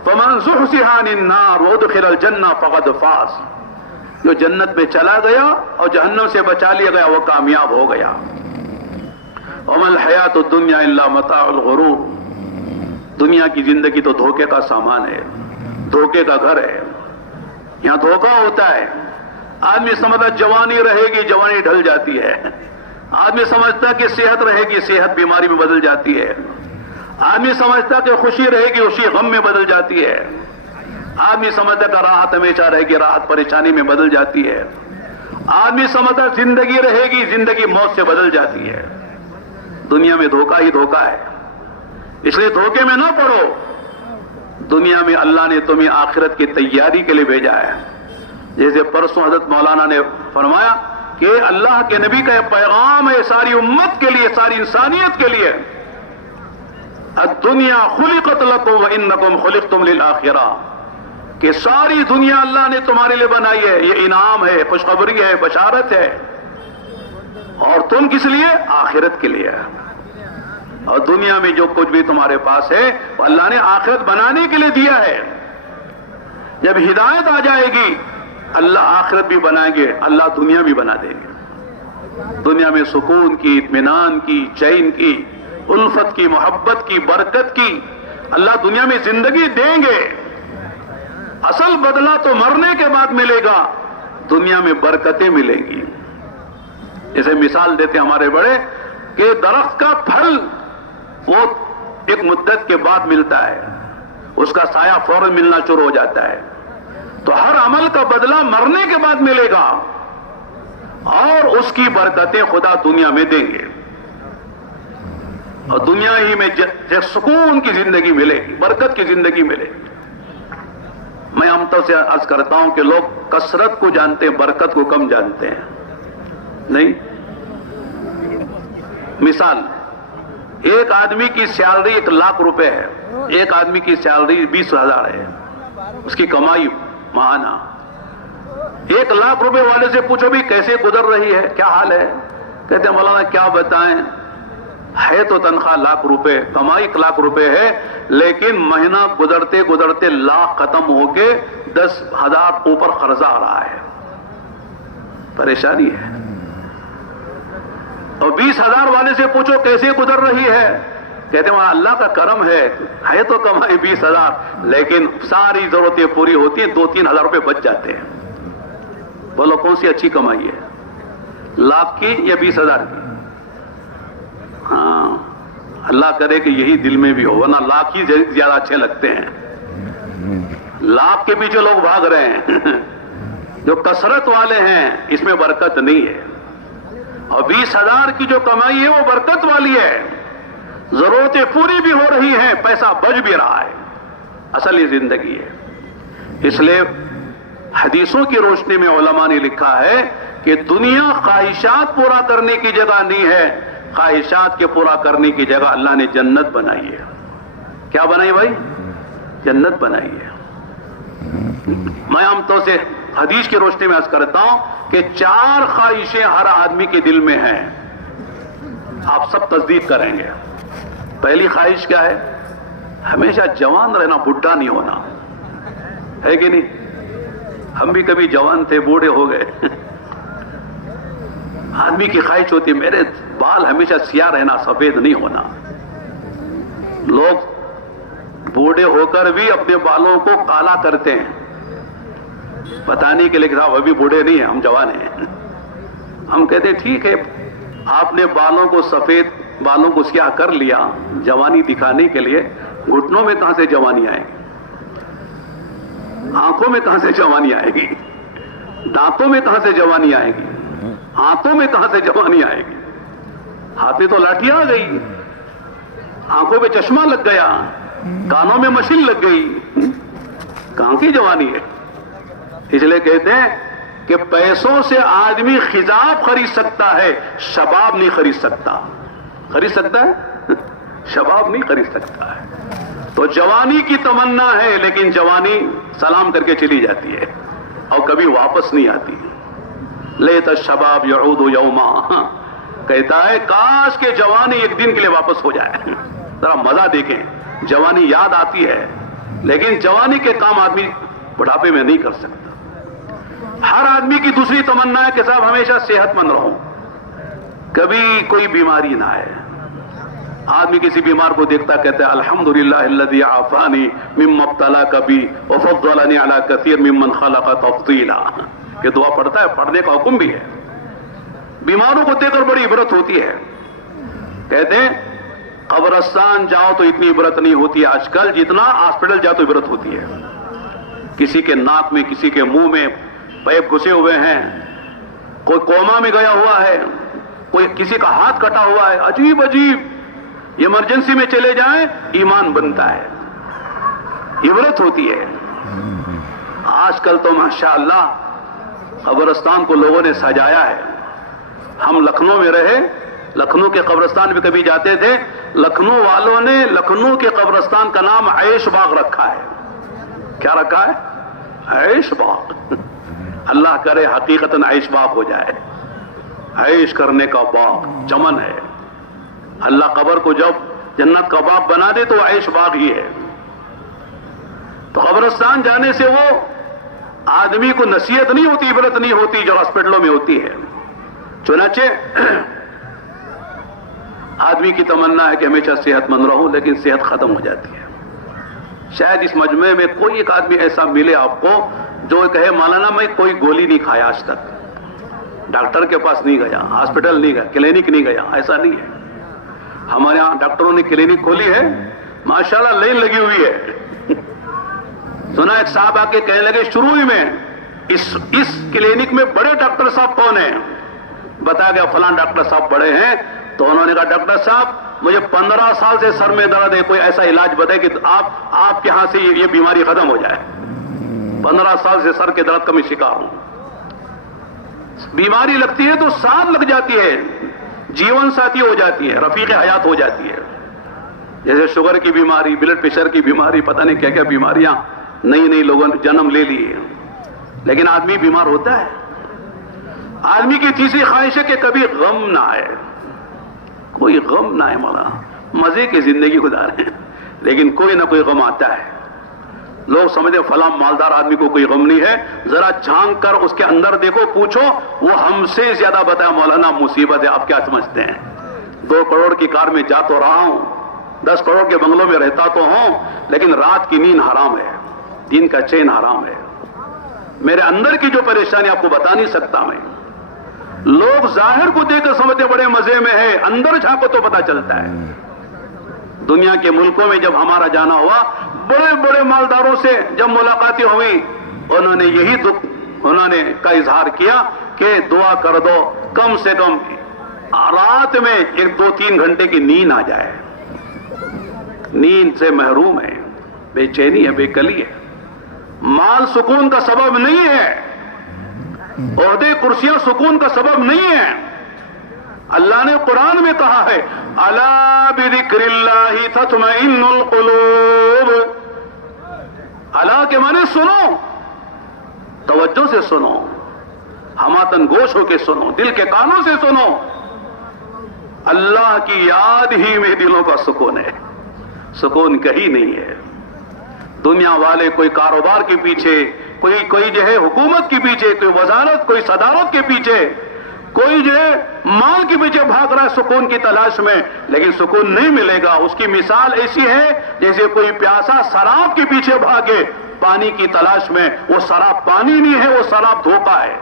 فمن زحزح عن النار وادخل الجنہ فقد فاز. جو جنت میں چلا گیا اور جہنم سے بچا لیا گیا وہ کامیاب ہو گیا. وما الحیات الدنیا الا متاع الغرور. دنیا کی زندگی تو دھوکے کا سامان ہے، دھوکے کا گھر ہے. یہاں دھوکہ ہوتا ہے. آدمی سمجھتا جوانی رہے گی، جوانی ڈھل جاتی ہے. آدمی سمجھتا کہ صحت رہے گی، صحت بیماری میں بدل جاتی ہے. آدمی سمجھتا کہ خوشی رہے گی، خوشی غم میں بدل جاتی ہے. آدمی سمجھتا کہ راحت ہمیشہ رہے گی، راحت پریشانی میں بدل جاتی ہے. آدمی سمجھتا زندگی رہے گی، زندگی موت سے بدل جاتی ہے. دنیا میں دھوکہ ہی دھوکہ ہے، اس لیے دھوکے میں نہ پڑو. دنیا میں اللہ نے تمہیں آخرت کی تیاری کے لیے بھیجا ہے. جیسے پرسوں حضرت مولانا نے فرمایا کہ اللہ کے نبی کا یہ پیغام ہے ساری امت کے لیے، ساری انسانیت کے لیے. الدنیا خلقت لکم وانکم خلقتم للآخرہ، کہ ساری دنیا اللہ نے تمہارے لیے بنائی ہے. یہ انعام ہے، خوشخبری ہے، بشارت ہے. اور تم کس لیے؟ آخرت کے لیے. اور دنیا میں جو کچھ بھی تمہارے پاس ہے وہ اللہ نے آخرت بنانے کے لیے دیا ہے. جب ہدایت آ جائے گی اللہ آخرت بھی بنائیں گے، اللہ دنیا بھی بنا دیں گے. دنیا میں سکون کی، اطمینان کی، چین کی، الفت کی، محبت کی، برکت کی اللہ دنیا میں زندگی دیں گے. اصل بدلہ تو مرنے کے بعد ملے گا، دنیا میں برکتیں ملیں گی. جیسے مثال دیتے ہمارے بڑے کہ درخت کا پھل وہ ایک مدت کے بعد ملتا ہے، اس کا سایہ فوراً ملنا شروع ہو جاتا ہے. تو ہر عمل کا بدلہ مرنے کے بعد ملے گا اور اس کی برکتیں خدا دنیا میں دیں گے. اور دنیا ہی میں سکون کی زندگی ملے گی، برکت کی زندگی ملے گی. میں عام طور سے عرض کرتا ہوں کہ لوگ کثرت کو جانتے ہیں، برکت کو کم جانتے ہیں. نہیں، مثال ایک آدمی کی سیلری 1,00,000 روپے ہے، ایک آدمی کی سیلری 20,000 ہے، اس کی کمائی ماہانہ. 1,00,000 روپے والے سے پوچھو بھی کیسے گزر رہی ہے، کیا حال ہے؟ کہتے ہیں مولانا کیا بتائیں، ہے تو تنخواہ 1,00,000 روپے، کمائی 1,00,000 روپے ہے، لیکن مہینہ گزرتے گزرتے لاکھ ختم ہو کے 10,000 اوپر قرضہ آ رہا ہے. پریشانی ہے. اور 20,000 والے سے پوچھو کیسے گزر رہی ہے، کہتے ہیں وہاں اللہ کا کرم ہے تو کمائی 20,000 لیکن ساری ضرورتیں پوری ہوتی ہیں، 2-3 ہزار روپے بچ جاتے ہیں. بولو کون سی اچھی کمائی ہے، 1,00,000 کی یا 20,000 کی؟ ہاں، اللہ کرے کہ یہی دل میں بھی ہو، ورنہ 1,00,000 ہی زیادہ اچھے لگتے ہیں. 1,00,000 کے پیچھے لوگ بھاگ رہے ہیں. جو کثرت والے ہیں اس میں برکت نہیں ہے. اور 20,000 کی جو کمائی ہے وہ برکت والی ہے، ضرورتیں پوری بھی ہو رہی ہیں، پیسہ بچ بھی رہا ہے. اصل یہ زندگی ہے. اس لیے حدیثوں کی روشنی میں علماء نے لکھا ہے کہ دنیا خواہشات پورا کرنے کی جگہ نہیں ہے، خواہشات کے پورا کرنے کی جگہ اللہ نے جنت بنائی ہے. کیا بنائی بھائی؟ جنت بنائی ہے. میں عام طور سے حدیث کی روشنی میں عرض کرتا ہوں کہ 4 خواہشیں ہر آدمی کے دل میں ہیں. آپ سب تصدیق کریں گے. پہلی خواہش کیا ہے؟ ہمیشہ جوان رہنا، بڈھا نہیں ہونا. ہے کہ نہیں؟ ہم بھی کبھی جوان تھے، بوڑھے ہو گئے. آدمی کی خواہش ہوتی ہے میرے بال ہمیشہ سیاہ رہنا، سفید نہیں ہونا. لوگ بوڑھے ہو کر بھی اپنے بالوں کو کالا کرتے ہیں، بتانے کے لیے کہ صاحب ابھی بوڑھے نہیں ہیں، ہم جوان ہیں. ہم کہتے ہیں ٹھیک ہے، آپ نے بالوں کو سفید، بالوں کو سیاہ کر لیا جوانی دکھانے کے لیے. گھٹنوں میں کہاں سے جوانی آئے گی؟ آنکھوں میں کہاں سے جوانی آئے گی؟ دانتوں میں کہاں سے جوانی آئے گی؟ ہاتھوں میں کہاں سے جوانی آئے گی؟ ہاتھ میں تو لاٹھی آ گئی، آنکھوں پہ چشمہ لگ گیا، کانوں میں مشین لگ گئی، کہاں کی جوانی ہے؟ اس لیے کہتے ہیں کہ پیسوں سے آدمی خضاب خرید سکتا ہے، شباب نہیں خرید سکتا. خرید سکتا ہے؟ شباب نہیں خرید سکتا ہے. تو جوانی کی تمنا ہے لیکن جوانی سلام کر کے چلی جاتی ہے اور کبھی واپس نہیں آتی. لیت الشباب یعود یوما، کہتا ہے کاش کہ جوانی ایک دن کے لیے واپس ہو جائے. ذرا مزہ دیکھیں. جوانی یاد آتی ہے لیکن جوانی کے کام آدمی بڑھاپے میں نہیں کر سکتا. ہر آدمی کی دوسری تمنا ہے کہ صاحب ہمیشہ صحت مند رہوں، کبھی کوئی بیماری نہ آئے. آدمی کسی بیمار کو دیکھتا کہتا ہے الحمدللہ الذی عافانی مما ابتلاک بی وفضلنی علی کثیر ممن خلق تفضیلا. کہ دعا پڑھتا ہے, پڑھنے کا حکم بھی ہے. بیماروں کو دیکھ کر بڑی عبرت ہوتی ہے. کہتے ہیں قبرستان جاؤ تو اتنی عبرت نہیں ہوتی آج کل جتنا ہاسپٹل جاؤ تو عبرت ہوتی ہے. کسی کے ناک میں, کسی کے منہ میں پیپ گھسے ہوئے ہیں, کوئی کوما میں گیا ہوا ہے, کوئی کسی کا ہاتھ کٹا ہوا ہے, عجیب عجیب ایمرجنسی میں چلے جائیں, ایمان بنتا ہے, عبرت ہوتی ہے. آج کل تو ماشاءاللہ قبرستان کو لوگوں نے سجایا ہے. ہم لکھنؤ میں رہے, لکھنؤ کے قبرستان میں کبھی جاتے تھے, لکھنؤ والوں نے لکھنؤ کے قبرستان کا نام عیش باغ رکھا ہے. کیا رکھا ہے؟ عیش باغ. اللہ کرے حقیقتاً عیش باغ ہو جائے, عیش کرنے کا باغ, چمن ہے. اللہ قبر کو جب جنت کا باغ بنا دے تو عیش باغ ہی ہے. تو قبرستان جانے سے وہ آدمی کو نصیحت نہیں ہوتی, عبرت نہیں ہوتی جو ہاسپٹلوں میں ہوتی ہے. چنانچہ آدمی کی تمنا ہے کہ ہمیشہ صحت مند رہوں, لیکن صحت ختم ہو جاتی ہے. شاید اس مجمع میں کوئی ایک آدمی ایسا ملے آپ کو جو کہے مولانا میں کوئی گولی نہیں کھایا آج تک, ڈاکٹر کے پاس نہیں گیا, ہاسپٹل نہیں گیا, کلینک نہیں گیا. ایسا نہیں ہے. ہمارے یہاں ڈاکٹروں نے کلینک کھولی ہے, ماشاءاللہ لائن لگی ہوئی ہے. سنا ایک صاحب آ کے کہنے لگے شروع ہی میں اس کلینک میں بڑے ڈاکٹر صاحب کون ہیں؟ بتایا گیا فلاں ڈاکٹر صاحب بڑے ہیں. تو انہوں نے کہا ڈاکٹر صاحب مجھے 15 سال سے سر میں درد ہے, کوئی ایسا علاج بتائے کہ آپ کے ہاں سے یہ بیماری ختم ہو جائے. 15 سال سے سر کے درد کا میں شکار ہوں. بیماری لگتی ہے تو سال لگ جاتی ہے, جیون ساتھی ہو جاتی ہے, رفیق حیات ہو جاتی ہے. جیسے شوگر کی بیماری, بلڈ پریشر کی بیماری, پتہ نہیں کیا کیا بیماریاں نئی لوگوں نے جنم لے لی ہے. لیکن آدمی بیمار ہوتا ہے. آدمی کی تیسری خواہش ہے کہ کبھی غم نہ آئے, کوئی غم نہ آئے. مولانا مزے کی زندگی گزارے, لیکن کوئی نہ کوئی غم آتا ہے. لوگ سمجھتے فلاں مالدار آدمی کو کوئی غم نہیں ہے, ذرا جھانک کر اس کے اندر دیکھو, پوچھو, وہ ہم سے زیادہ بتایا مولانا مصیبت ہے. آپ کیا سمجھتے ہیں 2 کروڑ کی کار میں جا تو رہا ہوں, 10 کروڑ کے بنگلوں میں رہتا تو ہوں, لیکن رات کی نیند حرام ہے, دن کا چین حرام ہے. میرے اندر کی جو پریشانی آپ کو بتا نہیں سکتا میں. لوگ ظاہر کو دیکھ کر سمجھتے بڑے مزے میں ہے, اندر جھانکو تو پتا چلتا ہے. دنیا کے ملکوں میں جب ہمارا جانا ہوا, بڑے بڑے مالداروں سے جب ملاقاتیں ہوئی, انہوں نے یہی دکھ انہوں نے کا اظہار کیا کہ دعا کر دو کم سے کم رات میں 1-2-3 گھنٹے کی نیند آ جائے. نیند سے محروم ہے, بے چینی ہے, بے کلی ہے. مال سکون کا سبب نہیں ہے, عہدے کرسیاں سکون کا سبب نہیں ہے. اللہ نے قرآن میں کہا ہے الا بذکر اللہ تطمئن القلوب. الا کے معنی سنو, توجہ سے سنو, ہماتن گوش ہو کے سنو, دل کے کانوں سے سنو. اللہ کی یاد ہی میں دلوں کا سکون ہے, سکون کہیں نہیں ہے. دنیا والے کوئی کاروبار کے پیچھے, کوئی جو ہے حکومت کے پیچھے, کوئی وزارت, کوئی صدارت کے پیچھے, کوئی جو ہے مال کے پیچھے بھاگ رہا ہے سکون کی تلاش میں, لیکن سکون نہیں ملے گا. اس کی مثال ایسی ہے جیسے کوئی پیاسا شراب کے پیچھے بھاگے پانی کی تلاش میں. وہ شراب پانی نہیں ہے, وہ شراب دھوکہ ہے.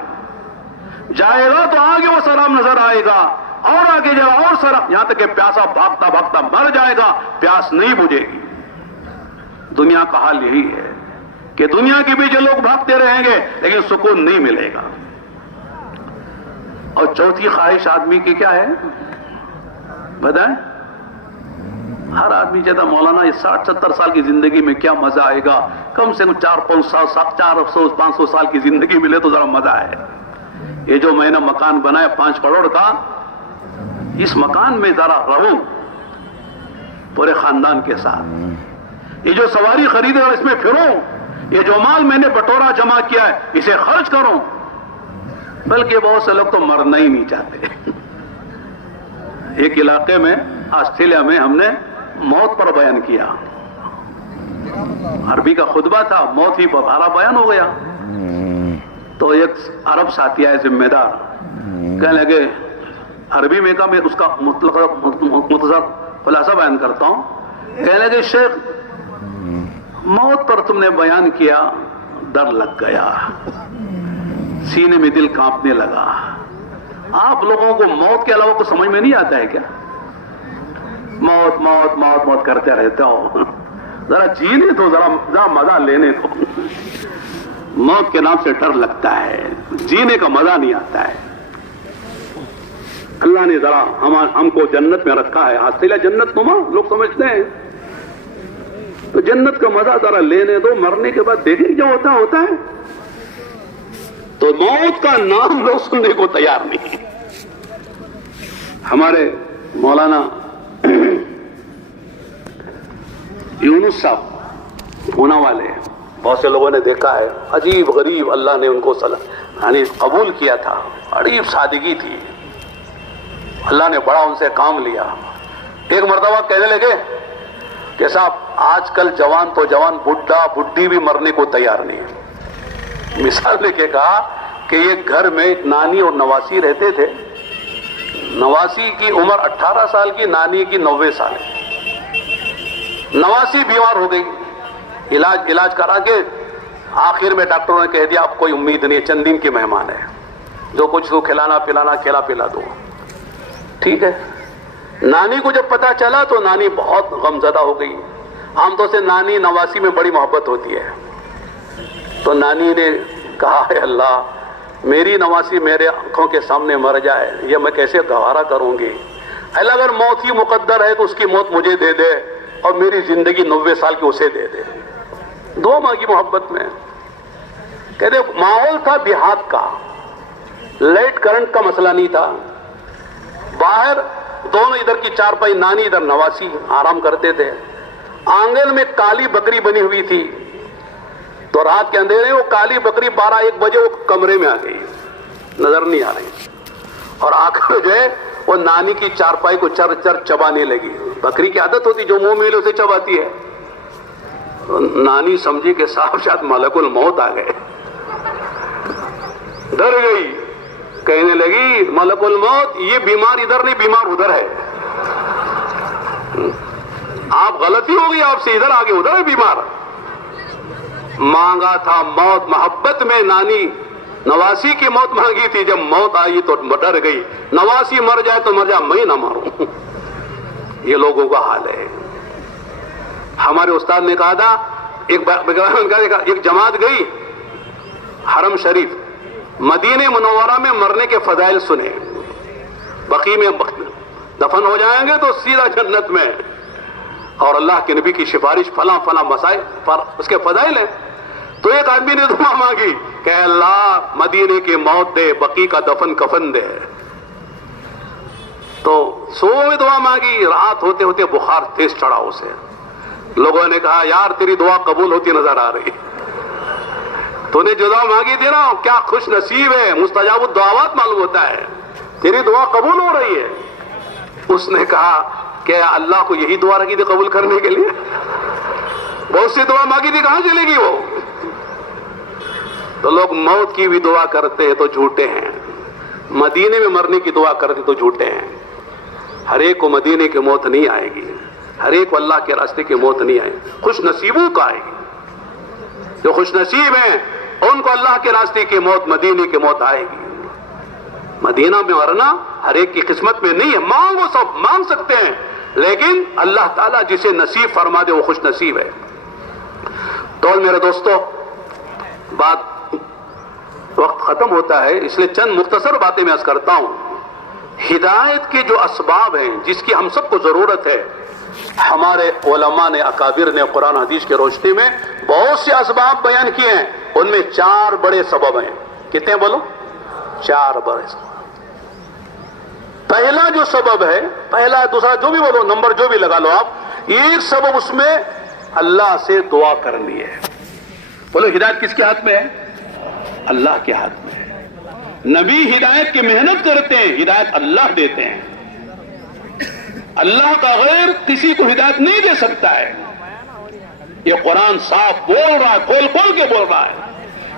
جائے گا تو آگے وہ شراب نظر آئے گا, اور آگے جائے گا اور شراب, یہاں تک کہ پیاسا بھاگتا بھاگتا مر جائے گا, پیاس نہیں بجھے گی. دنیا کا حال یہی ہے کہ دنیا کے پیچھے لوگ بھاگتے رہیں گے لیکن سکون نہیں ملے گا. اور چوتھی خواہش آدمی کی کیا ہے بتائیں؟ ہر آدمی چاہتا مولانا یہ 60-70 سال کی زندگی میں کیا مزہ آئے گا, کم سے کم 400-500 سال کی زندگی ملے تو ذرا مزہ آئے. یہ جو میں نے مکان بنایا 5 کروڑ کا, اس مکان میں ذرا رہوں پورے خاندان کے ساتھ. یہ جو سواری خریدے اور اس میں پھروں, یہ جو مال میں نے بٹورا جمع کیا ہے اسے خرچ کروں. بلکہ بہت سے لوگ تو مرنا ہی نہیں چاہتے. ایک علاقے میں آسٹریلیا میں ہم نے موت پر بیان کیا, عربی کا خطبہ تھا, موت ہی پر سارا بیان ہو گیا. تو ایک عرب ساتھی آئے ذمہ دار, کہنے لگے عربی میں کہا میں اس کا مختصر خلاصہ بیان کرتا ہوں. کہنے لگے شیخ موت پر تم نے بیان کیا, ڈر لگ گیا, سینے میں دل کانپنے لگا. آپ لوگوں کو موت کے علاوہ کچھ سمجھ میں نہیں آتا ہے کیا؟ موت موت موت موت کرتے رہتے ہو. ذرا جینے تو ذرا مزہ لینے دو. موت کے نام سے ڈر لگتا ہے, جینے کا مزہ نہیں آتا ہے. اللہ نے ذرا ہم کو جنت میں رکھا ہے. حاصلہ جنت نما لوگ سمجھتے ہیں, تو جنت کا مزہ ذرا لینے دو. مرنے کے بعد دیکھیں جو ہوتا ہے. تو موت کا نام لوگ سننے کو تیار نہیں. ہمارے مولانا یونس صاحب پونا والے, بہت سے لوگوں نے دیکھا ہے, عجیب غریب اللہ نے ان کو یعنی قبول کیا تھا. عجیب سادگی تھی, اللہ نے بڑا ان سے کام لیا. ایک مرتبہ کہنے لگے کہ صاحب آج کل جوان تو جوان, بڈھا بڈھی بھی مرنے کو تیار نہیں ہے. مثال لے کے کہا کہ یہ گھر میں ایک نانی اور نواسی رہتے تھے. نواسی کی عمر 18 سال کی, نانی کی 90 سال. نواسی بیمار ہو گئی, علاج کرا کے آخر میں ڈاکٹروں نے کہہ دیا اب کوئی امید نہیں, چند دن کے مہمان ہے, جو کچھ تو کھلانا پلانا کھلا پلا دو. ٹھیک ہے. نانی کو جب پتا چلا تو نانی بہت غمزدہ ہو گئی. عام طور سے نانی نواسی میں بڑی محبت ہوتی ہے. تو نانی نے کہا ہے اللہ میری نواسی میرے آنکھوں کے سامنے مر جائے, یہ میں کیسے گوارا کروں گی. اللہ اگر موت ہی مقدر ہے تو اس کی موت مجھے دے دے اور میری زندگی 90 سال کی اسے دے دے. دو ماں کی محبت میں. کہتے ماحول تھا دیہات کا, لائٹ کرنٹ کا مسئلہ نہیں تھا. باہر دونوں, ادھر کی چارپائی نانی ادھر نواسی آرام کرتے تھے. آنگن میں کالی بکری بنی ہوئی تھی, تو رات کے اندھیرے وہ کالی بکری 12-1 بجے وہ کمرے میں آ گئی, نظر نہیں آ رہی, اور آ کر جو ہے وہ نانی کی چارپائی کو چر چر چبانے لگی. بکری کی عادت ہوتی جو منہ میں ملے اسے چباتی ہے. تو نانی سمجھی کہ صاحب شاید ملک الموت آ گئے, ڈر گئی. کہنے لگی ملک الموت یہ بیمار ادھر نہیں, بیمار ادھر ہے. آپ غلطی ہوگی آپ سے, ادھر آگے ادھر ہے بیمار. مانگا تھا موت محبت میں, نانی نواسی کی موت مانگی تھی. جب موت آئی تو ڈر گئی. نواسی مر جائے تو مر جائے, میں نہ ماروں. یہ لوگوں کا حال ہے. ہمارے استاد نے کہا تھا ایک جماعت گئی حرم شریف, مدینہ منورہ میں مرنے کے فضائل سنے. بقی میں دفن ہو جائیں گے تو سیدھا جنت میں, اور اللہ کے نبی کی سفارش فلاں فلاں مسائل پر اس کے فضائل ہیں. تو ایک آدمی نے دعا مانگی کہ اللہ مدینے کی موت دے, بقی کا دفن کفن دے. تو صبح میں دعا مانگی, رات ہوتے ہوتے بخار تیز چڑھا اسے. لوگوں نے کہا یار تیری دعا قبول ہوتی نظر آ رہی, تو نے جو دعا مانگی تھی نا کیا خوش نصیب ہے, مستجاب الدعوات معلوم ہوتا ہے, تیری دعا قبول ہو رہی ہے. اس نے کہا کہ اللہ کو یہی دعا رکھی تھی قبول کرنے کے لیے, بہت سی دعا مانگی تھی, کہاں چلے گی وہ. تو لوگ موت کی بھی دعا کرتے ہیں تو جھوٹے ہیں, مدینے میں مرنے کی دعا کرتے تو جھوٹے ہیں. ہر ایک کو مدینے کی موت نہیں آئے گی, ہر ایک کو اللہ کے راستے کی موت نہیں آئے گی. خوش نصیبوں کو آئے گی. جو خوش نصیب ہیں ان کو اللہ کے راستے کی موت, مدینے کی موت آئے گی. مدینہ میں مرنا ہر ایک کی قسمت میں نہیں ہے. مانگو سب مانگ سکتے ہیں, لیکن اللہ تعالیٰ جسے نصیب فرما دے وہ خوش نصیب ہے. تو میرے دوستو بات وقت ختم ہوتا ہے, اس لیے چند مختصر باتیں میں عرض کرتا ہوں. ہدایت کے جو اسباب ہیں جس کی ہم سب کو ضرورت ہے, ہمارے علماء نے اکابر نے قرآن حدیث کے روشنی میں بہت سے اسباب بیان کیے ہیں. ان میں 4 بڑے سبب ہیں. کتنے بولو؟ 4 بڑے سبب. پہلا جو سبب ہے, پہلا دوسرا جو بھی بولو, نمبر جو بھی لگا لو آپ, ایک سبب اس میں اللہ سے دعا کرنی ہے. بولو ہدایت کس کے ہاتھ میں ہے؟ اللہ کے ہاتھ میں ہے. نبی ہدایت کی محنت کرتے ہیں, ہدایت اللہ دیتے ہیں. اللہ کا غیر کسی کو ہدایت نہیں دے سکتا ہے. یہ قرآن صاف بول رہا ہے, کھول کھول کے بول رہا ہے.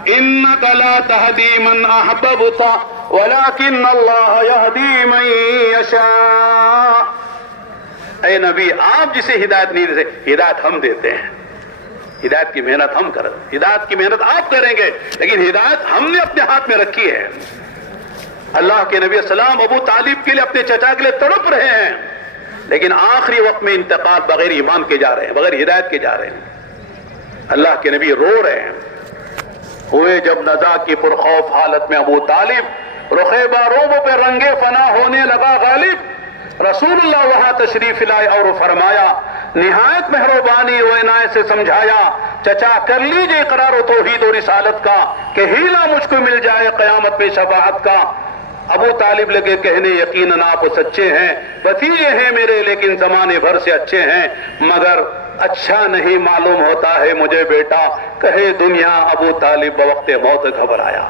انک لا تہدی من احببت ولکن اللہ یہدی من یشاء. اے نبی آپ جسے ہدایت نہیں دیتے, ہدایت ہم دیتے ہیں. ہدایت کی محنت ہم کریں، ہدایت کی محنت آپ کریں گے، لیکن ہدایت ہم نے اپنے ہاتھ میں رکھی ہے۔ اللہ کے نبی السلام ابو طالب کے لیے، اپنے چچا کے لیے تڑپ رہے ہیں، لیکن آخری وقت میں انتقال بغیر ایمان کے جا رہے ہیں، بغیر ہدایت کے جا رہے ہیں۔ اللہ کے نبی رو رہے ہیں۔ ہوئے جب نزا کی پرخوف حالت میں ابو طالب، رخ باروب پہ رنگے فنا ہونے لگا غالب، رسول اللہ وہاں تشریف لائے اور فرمایا، نہایت مہربانی و عنایت سے سمجھایا، چچا کر لیجئے اقرار و توحید و رسالت کا کہ ہیلا مجھ کو مل جائے قیامت میں شفاعت کا۔ ابو طالب لگے کہنے، یقیناً آپ سچے ہیں، بھتیجے ہیں میرے لیکن زمانے بھر سے اچھے ہیں، مگر اچھا نہیں معلوم ہوتا ہے مجھے بیٹا، کہے دنیا۔ ابو طالب بوقت موت گھبرایا۔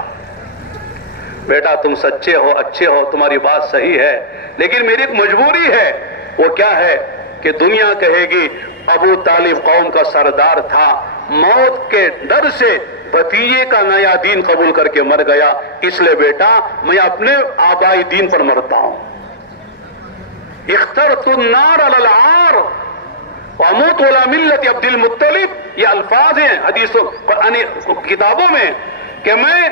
بیٹا تم سچے ہو، اچھے ہو، تمہاری بات صحیح ہے، لیکن میری ایک مجبوری ہے۔ وہ کیا ہے کہ دنیا کہے گی ابو طالب قوم کا سردار تھا، موت کے ڈر سے بھتیجے کا نیا دین قبول کر کے مر گیا، اس لیے بیٹا میں اپنے آبائی دین پر مرتا ہوں۔ اخترت النار علی العار واموت علی ملت عبد المطلب، یہ الفاظ ہیں حدیثوں کتابوں میں کہ میں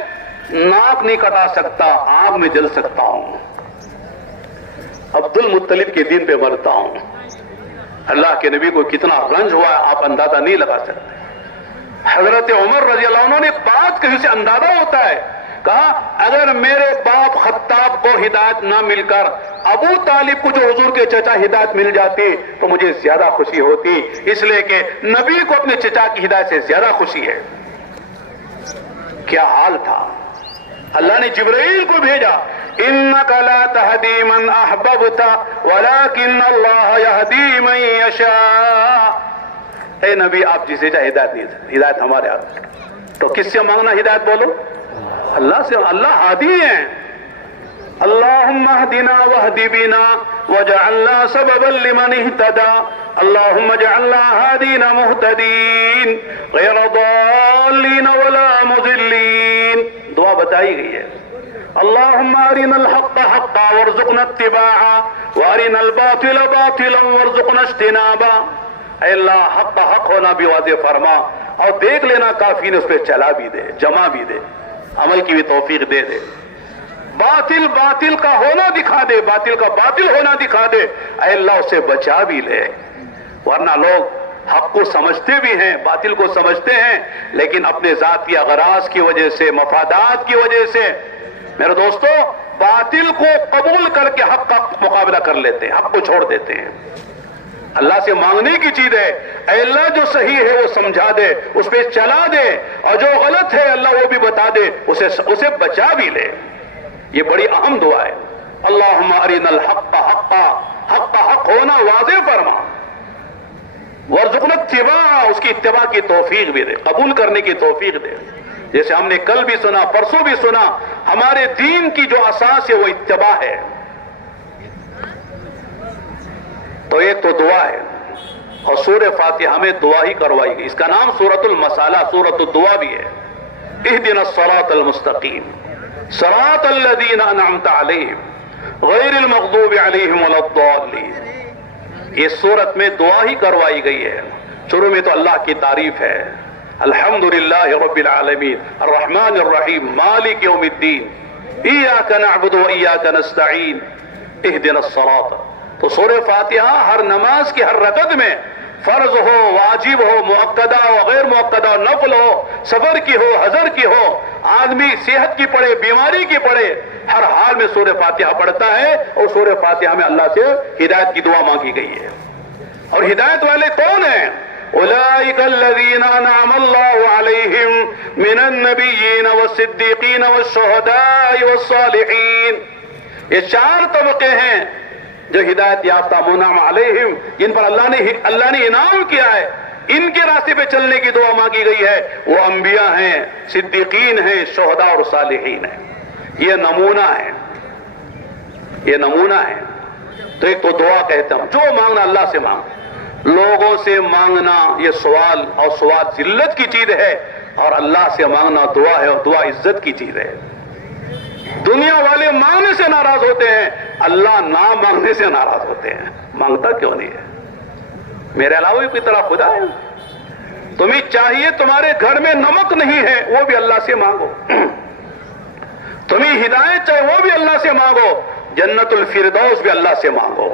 ناک نہیں کٹا سکتا، آگ میں جل سکتا ہوں، عبد المطلب کے دین پہ مرتا ہوں۔ اللہ کے نبی کو کتنا رنج ہوا ہے آپ اندازہ نہیں لگا سکتے۔ حضرت عمر رضی اللہ عنہ نے بات کہیں سے اندازہ ہوتا ہے، کہا اگر میرے باپ خطاب کو ہدایت نہ مل کر ابو طالب کو جو حضور کے چچا ہدایت مل جاتی تو مجھے زیادہ خوشی ہوتی، اس لیے کہ نبی کو اپنے چچا کی ہدایت سے زیادہ خوشی ہے۔ کیا حال تھا۔ اللہ نے جبرائیل کو بھیجا، انک لا تہدی من احببت ولکن اللہ یہدی من یشاء۔ اے نبی آپ جسے چاہے ہدایت نہیں، ہدایت ہمارے ہاتھ، تو کس سے مانگنا ہدایت بولو؟ اللہ سے۔ اللہ ہادی ہیں۔ اللہم اہدنا واہد بنا وجعلنا سببا لمن اہتدى، اللہم اجعلنا ہادین مہتدین غیر ضالین ولا مضلین۔ دعا بتائی گئی ہے۔ اللہم ارنا الحق حقا وارزقنا اتباعا وارنا الباطل باطلا وارزقنا اجتنابا۔ اے اللہ حق کا حق ہونا بھی واضح فرما، اور دیکھ لینا کافی نے اس پہ چلا بھی دے، جمع بھی دے، عمل کی بھی توفیق دے دے۔ باطل باطل کا ہونا دکھا دے، باطل کا باطل ہونا دکھا دے، اے اللہ اسے بچا بھی لے۔ ورنہ لوگ حق کو سمجھتے بھی ہیں، باطل کو سمجھتے ہیں، لیکن اپنے ذاتی اغراض کی وجہ سے، مفادات کی وجہ سے میرے دوستو باطل کو قبول کر کے حق کا مقابلہ کر لیتے ہیں، حق کو چھوڑ دیتے ہیں۔ اللہ سے مانگنے کی چیز ہے، اے اللہ جو صحیح ہے وہ سمجھا دے، اس پہ چلا دے، اور جو غلط ہے اللہ وہ بھی بتا دے، اسے بچا بھی لے۔ یہ بڑی اہم دعا ہے۔ اللہم ارنا الحق حقا، حق کا حق ہونا واضح فرما، وارزقنا اتباع، اس کی اتباع کی توفیق بھی دے، قبول کرنے کی توفیق دے۔ جیسے ہم نے کل بھی سنا، پرسوں بھی سنا، ہمارے دین کی جو اساس ہے وہ اتباع ہے۔ تو ایک تو دعا ہے، اور سورہ فاتحہ میں دعا ہی کروائی گئی، اس کا نام سورۃ المسالہ، سورۃ الدعا بھی ہے۔ اہدنا الصراط المستقیم صراط الذین انعمت علیہم غیر المغضوب علیہم ولا الضالین۔ اس سورت میں دعا ہی کروائی گئی ہے۔ شروع میں تو اللہ کی تعریف ہے، الحمدللہ رب العالمین الرحمن الرحیم مالک یوم الدین ایاک نعبد و ایاک نستعین اہدنا الصراط۔ تو سورہ فاتحہ ہر نماز کی ہر رکعت میں، فرض ہو، واجب ہو، مؤکدہ ہو، غیر مؤکدہ، نفل ہو، سفر کی ہو، حضر کی ہو، آدمی صحت کی پڑھے، بیماری کی پڑھے، ہر حال میں سورہ فاتحہ پڑھتا ہے، اور سورہ فاتحہ میں اللہ سے ہدایت کی دعا مانگی گئی ہے۔ اور ہدایت والے کون ہیں؟ اولئک الذین انعم اللہ علیہم من النبیین والصدیقین والشہداء والصالحین۔ یہ چار طبقے ہیں جو ہدایت یافتہ، منعم علیہم، جن پر اللہ نے انعام کیا ہے، ان کے راستے پہ چلنے کی دعا مانگی گئی ہے۔ وہ انبیاء ہیں، صدیقین ہیں، شہداء اور صالحین ہیں۔ یہ نمونہ ہے، یہ نمونہ ہے۔ تو ایک تو دعا کہتے ہیں، جو مانگنا اللہ سے مانگ، لوگوں سے مانگنا یہ سوال، اور سوال ذلت کی چیز ہے، اور اللہ سے مانگنا دعا ہے، اور دعا عزت کی چیز ہے۔ دنیا والے مانگنے سے ناراض ہوتے ہیں، اللہ نہ مانگنے سے ناراض ہوتے ہیں۔ مانگتا کیوں نہیں ہے؟ میرے علاوہ بھی کوئی طرح خدا ہے؟ تمہیں چاہیے تمہارے گھر میں نمک نہیں ہے وہ بھی اللہ سے مانگو، تمہیں ہدایت چاہے وہ بھی اللہ سے مانگو، جنت الفردوس بھی اللہ سے مانگو،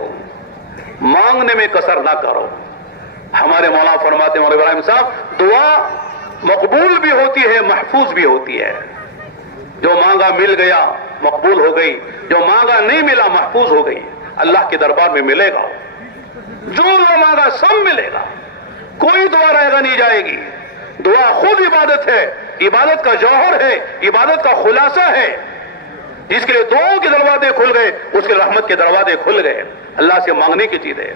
مانگنے میں کسر نہ کرو۔ ہمارے مولانا فرماتے ہیں مولانا ابراہیم صاحب، دعا مقبول بھی ہوتی ہے محفوظ بھی ہوتی ہے، جو مانگا مل گیا مقبول ہو گئی، جو مانگا نہیں ملا محفوظ ہو گئی، اللہ کے دربار میں ملے گا، جو مانگا سب ملے گا، کوئی دعا رہے گا نہیں جائے گی۔ دعا خود عبادت ہے، عبادت کا جوہر ہے، عبادت کا خلاصہ ہے، جس کے لیے دعاؤں کے دروازے کھل گئے اس کے رحمت کے دروازے کھل گئے۔ اللہ سے مانگنے کی چیز ہے،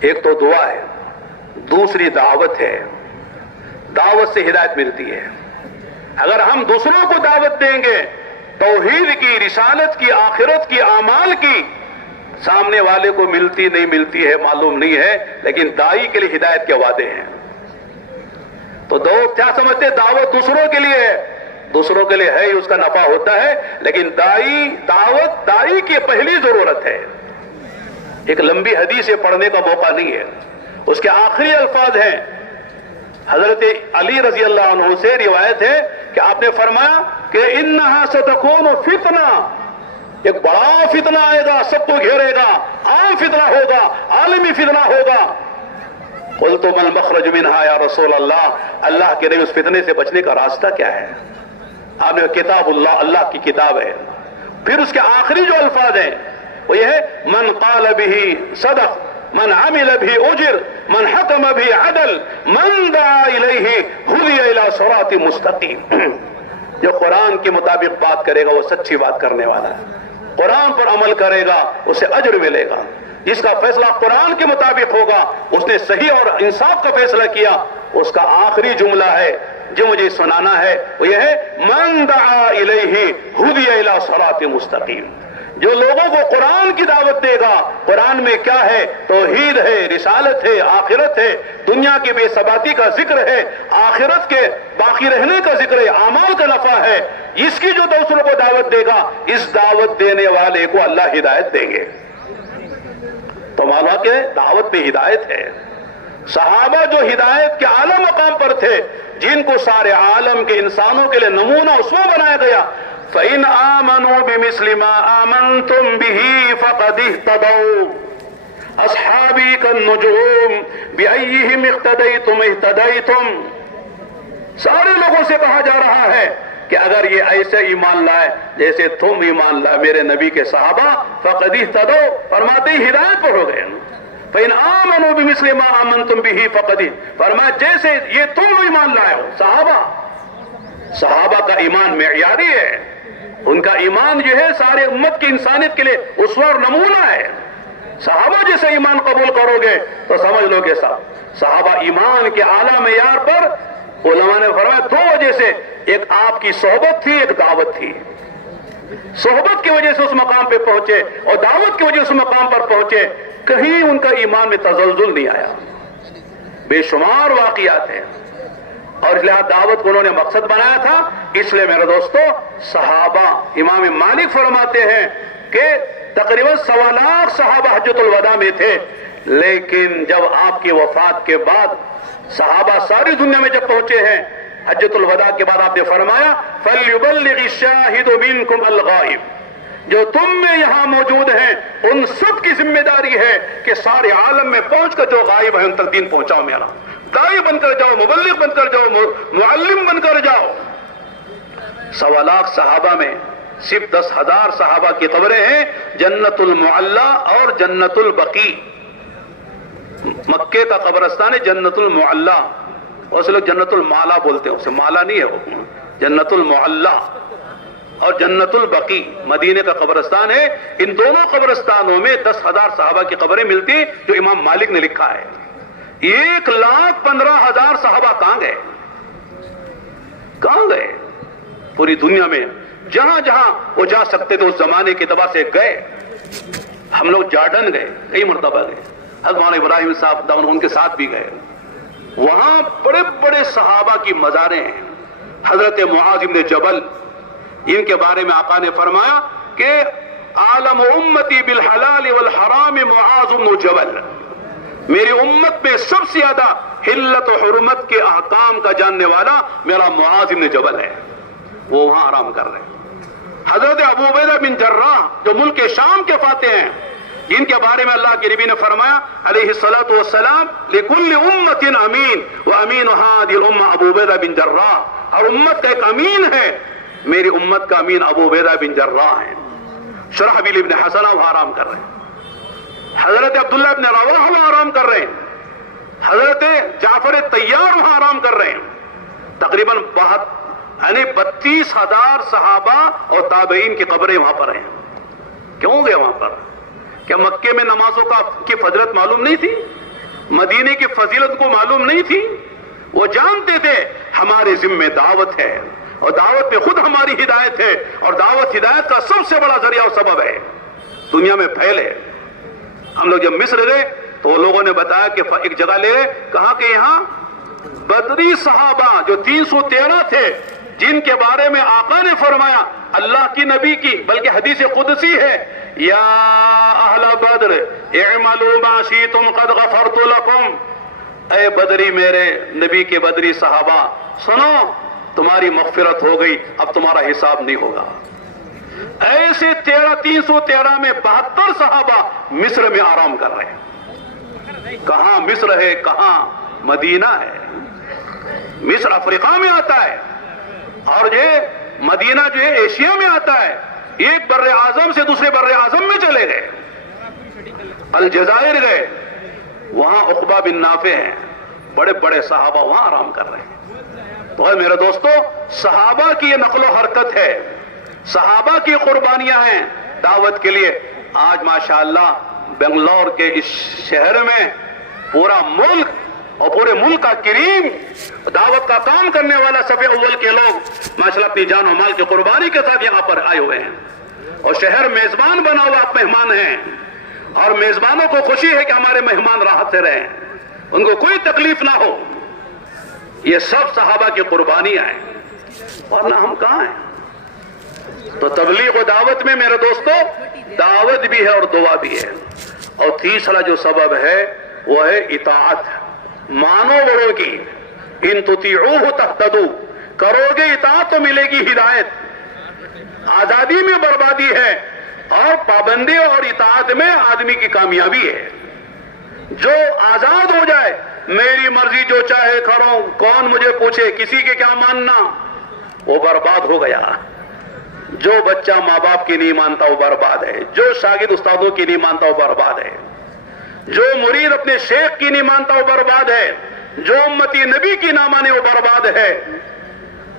ایک تو دعا ہے، دوسری دعوت ہے، دعوت سے ہدایت ملتی ہے۔ اگر ہم دوسروں کو دعوت دیں گے توحید کی، رسالت کی، آخرت کی، اعمال کی، سامنے والے کو ملتی نہیں ملتی ہے معلوم نہیں ہے، لیکن داعی کے لیے ہدایت کے وعدے ہیں۔ تو دو کیا سمجھتے ہیں؟ دعوت دوسروں کے لیے ہے، دوسروں کے لیے ہے، اس کا نفع ہوتا ہے، لیکن دعوت داعی کی پہلی ضرورت ہے۔ ایک لمبی حدیث پڑھنے کا موقع نہیں ہے، اس کے آخری الفاظ ہیں، حضرت علی رضی اللہ عنہ سے روایت ہے کہ آپ نے فرمایا کہ انہا ستکون فتنہ، ایک بڑا فتنہ آئے گا، سب کو گھیرے گا، عام فتنہ ہوگا، عالمی فتنہ ہوگا۔ قلت ما المخرج منها یا رسول اللہ، اللہ کے نبی اس فتنے سے بچنے کا راستہ کیا ہے؟ آپ نے کتاب اللہ، اللہ کی کتاب ہے۔ پھر اس کے آخری جو الفاظ ہیں وہ یہ ہے من قال به صدق، من عمل به اجر، من حکم به عدل، من دعا الیہ ہدی الی صراط مستقیم۔ جو قرآن کے مطابق بات کرے گا وہ سچی بات کرنے والا ہے، قرآن پر عمل کرے گا اسے اجر ملے گا، جس کا فیصلہ قرآن کے مطابق ہوگا، اس نے صحیح اور انصاف کا فیصلہ کیا، اس کا آخری جملہ ہے جو مجھے سنانا ہے وہ یہ ہے من دعا الیہ ہدی الی صراط مستقیم۔ جو لوگوں کو قرآن کی دعوت دے گا، قرآن میں کیا ہے؟ توحید ہے، رسالت ہے، آخرت ہے، دنیا کی بے ثباتی کا ذکر ہے، آخرت کے باقی رہنے کا ذکر ہے، اعمال کا نفع ہے، اس کی جو دوسروں کو دعوت دے گا اس دعوت دینے والے کو اللہ ہدایت دیں گے۔ تو معلوم کہ دعوت میں ہدایت ہے۔ صحابہ جو ہدایت کے اعلیٰ مقام پر تھے، جن کو سارے عالم کے انسانوں کے لیے نمونہ اسوہ بنایا گیا، فَإِنْ آمَنُوا بِمِثْلِ مَا آمَنْتُمْ بِهِ فَقَدِ اهْتَدَوْا أَصْحَابِي كَالنُّجُومِ بِأَيِّهِمْ اقْتَدَيْتُمْ اهْتَدَيْتُمْ۔ سارے لوگوں سے کہا جا رہا ہے کہ اگر یہ ایسے ایمان لائے جیسے تم ایمان لائے میرے نبی کے صحابہ، فَقَدِ اهْتَدَوْا، فرماتے ہی ہدایت پر ہو گئے۔ فَإِنْ آمَنُوا بِمِثْلِ مَا آمَنْتُمْ بِهِ فَقَدِ، فرمایا جیسے یہ تم ایمان لائے ہو۔ صحابہ کا ایمان معیاری ہے، ان کا ایمان جو ہے سارے امت کی انسانیت کے لیے اسوہ اور نمونہ ہے۔ صحابہ جیسے ایمان قبول کرو گے تو سمجھ لو گے صحابہ ایمان کے اعلیٰ معیار پر۔ علماء نے فرمایا دو وجہ سے، ایک آپ کی صحبت تھی، ایک دعوت تھی۔ صحبت کی وجہ سے اس مقام پہ پہنچے اور دعوت کی وجہ سے اس مقام پر پہنچے، کہیں ان کا ایمان میں تزلزل نہیں آیا۔ بے شمار واقعات ہیں، اور اس لئے دعوت کو انہوں نے مقصد بنایا تھا۔ اس لئے میرے دوستو، صحابہ، امام مالک فرماتے ہیں کہ تقریباً 1.25 لاکھ صحابہ حجۃ الوداع میں تھے، لیکن جب آپ کی وفات کے بعد صحابہ ساری دنیا میں جب پہنچے ہیں، حجۃ الوداع کے بعد آپ نے فرمایا فَلْيُبَلِّغِ الشَّاهِدُ مِنْكُمْ الْغَائِبِ، جو تم میں یہاں موجود ہیں ان سب کی ذمہ داری ہے کہ سارے عالم میں پہنچ کر جو غائب ہیں ان تک دین پہنچاؤ، میرا داعی بن کر جاؤ، مبلغ بن کر جاؤ، معلم بن کر جاؤ۔ 1.25 لاکھ صحابہ میں صرف 10,000 صحابہ کی قبریں ہیں جنت المعلا اور جنت البقیع۔ مکے کا قبرستان ہے جنت المعلا، اسے لوگ جنت المالا بولتے ہیں، اسے مالا نہیں ہے، وہ جنت المعلا اور جنت البقیع مدینے کا قبرستان ہے۔ ان دونوں قبرستانوں میں 10,000 صحابہ کی قبریں ملتی، جو امام مالک نے لکھا ہے۔ 1,15,000 صحابہ کہاں گئے؟ کہاں گئے؟ پوری دنیا میں جہاں جہاں وہ جا سکتے تھے اس زمانے کے اعتبار سے گئے۔ ہم لوگ جارڈن گئے، کئی مرتبہ گئے، حضرت مولانا ابراہیم صاحب ان کے ساتھ بھی گئے، وہاں بڑے بڑے صحابہ کی مزاریں ہیں۔ حضرت معاذ بن جبل، ان کے بارے میں آقا نے فرمایا کہ عالم امتی بالحلال والحرام معاذ بن جبل، میری امت میں سب سے زیادہ حلت و حرمت کے احکام کا جاننے والا میرا معاذ بن جبل ہے، وہ وہاں آرام کر رہے ہیں۔ حضرت ابو عبیدہ بن جراح جو ملک شام کے فاتح ہیں، جن کے بارے میں اللہ کے نبی نے فرمایا علیہ الصلوۃ والسلام لکل امت امین وامین هذه الامه ابو عبیدہ بن جراح، ہر امت کا ایک امین ہے، میری امت کا امین ابو عبیدہ بن جراح ہے۔ شرحبیل ابن حسنہ وہ آرام کر رہے ہیں، حضرت عبداللہ ابن رواحہ وہ آرام کر رہے ہیں، حضرت جعفر طیار وہاں آرام کر رہے ہیں۔ تقریباً 32,000 صحابہ اور تابعین کی قبریں وہاں پر ہیں۔ کیوں گئے وہاں پر؟ کیا مکے میں نمازوں کی فضیلت معلوم نہیں تھی؟ مدینے کی فضیلت کو معلوم نہیں تھی؟ وہ جانتے تھے ہمارے ذمہ دعوت ہے، اور دعوت میں خود ہماری ہدایت ہے، اور دعوت ہدایت کا سب سے بڑا ذریعہ اور سبب ہے، دنیا میں پھیلے۔ ہم لوگ جب مصر گئے تو وہ لوگوں نے بتایا کہ ایک جگہ لے گئے، کہا کہ یہاں بدری صحابہ جو 313 تھے، جن کے بارے میں آقا نے فرمایا اللہ کی نبی کی بلکہ حدیث قدسی ہے، یا اہل بدر اعملوا ما شئتم قد غفرت لکم، اے بدری میرے نبی کے بدری صحابہ سنو، تمہاری مغفرت ہو گئی، اب تمہارا حساب نہیں ہوگا۔ ایسے 313 میں 72 صحابہ مصر میں آرام کر رہے ہیں۔ کہاں مصر ہے، کہاں مدینہ ہے؟ مصر افریقہ میں آتا ہے، اور یہ مدینہ جو ہے ایشیا میں آتا ہے۔ ایک بر اعظم سے دوسرے بر اعظم میں چلے گئے، الجزائر گئے، وہاں عقبہ بن نافع ہیں، بڑے بڑے صحابہ وہاں آرام کر رہے ہیں۔ تو اے میرے دوستو، صحابہ کی یہ نقل و حرکت ہے، صحابہ کی قربانیاں ہیں دعوت کے لیے۔ آج ماشاءاللہ بنگلور کے اس شہر میں پورا ملک اور پورے ملک کا کریم دعوت کا کام کرنے والا صف اول کے لوگ ماشاءاللہ اپنی جان و مال کی قربانی کے ساتھ یہاں پر آئے ہوئے ہیں، اور شہر میزبان بنا ہوا، آپ مہمان ہیں، اور میزبانوں کو خوشی ہے کہ ہمارے مہمان راحت سے رہیں، ان کو کوئی تکلیف نہ ہو۔ یہ سب صحابہ کی قربانیاں ہیں، ورنہ ہم کہاں ہیں؟ تو تبلیغ و دعوت میں میرے دوستو دعوت بھی ہے اور دعا بھی ہے۔ اور تیسرا جو سبب ہے وہ ہے اطاعت، مانو بڑوں کی، ان تطیعوہ تہتدوا، کرو گے اطاعت تو ملے گی ہدایت۔ آزادی میں بربادی ہے، اور پابندی اور اطاعت میں آدمی کی کامیابی ہے۔ جو آزاد ہو جائے، میری مرضی جو چاہے کرو، کون مجھے پوچھے، کسی کے کیا ماننا، وہ برباد ہو گیا۔ جو بچہ ماں باپ کی نہیں مانتا وہ برباد ہے، جو شاگرد استادوں کی نہیں مانتا وہ برباد ہے، جو مرید اپنے شیخ کی نہیں مانتا وہ برباد ہے، جو امتی نبی کی نہ مانے وہ برباد ہے،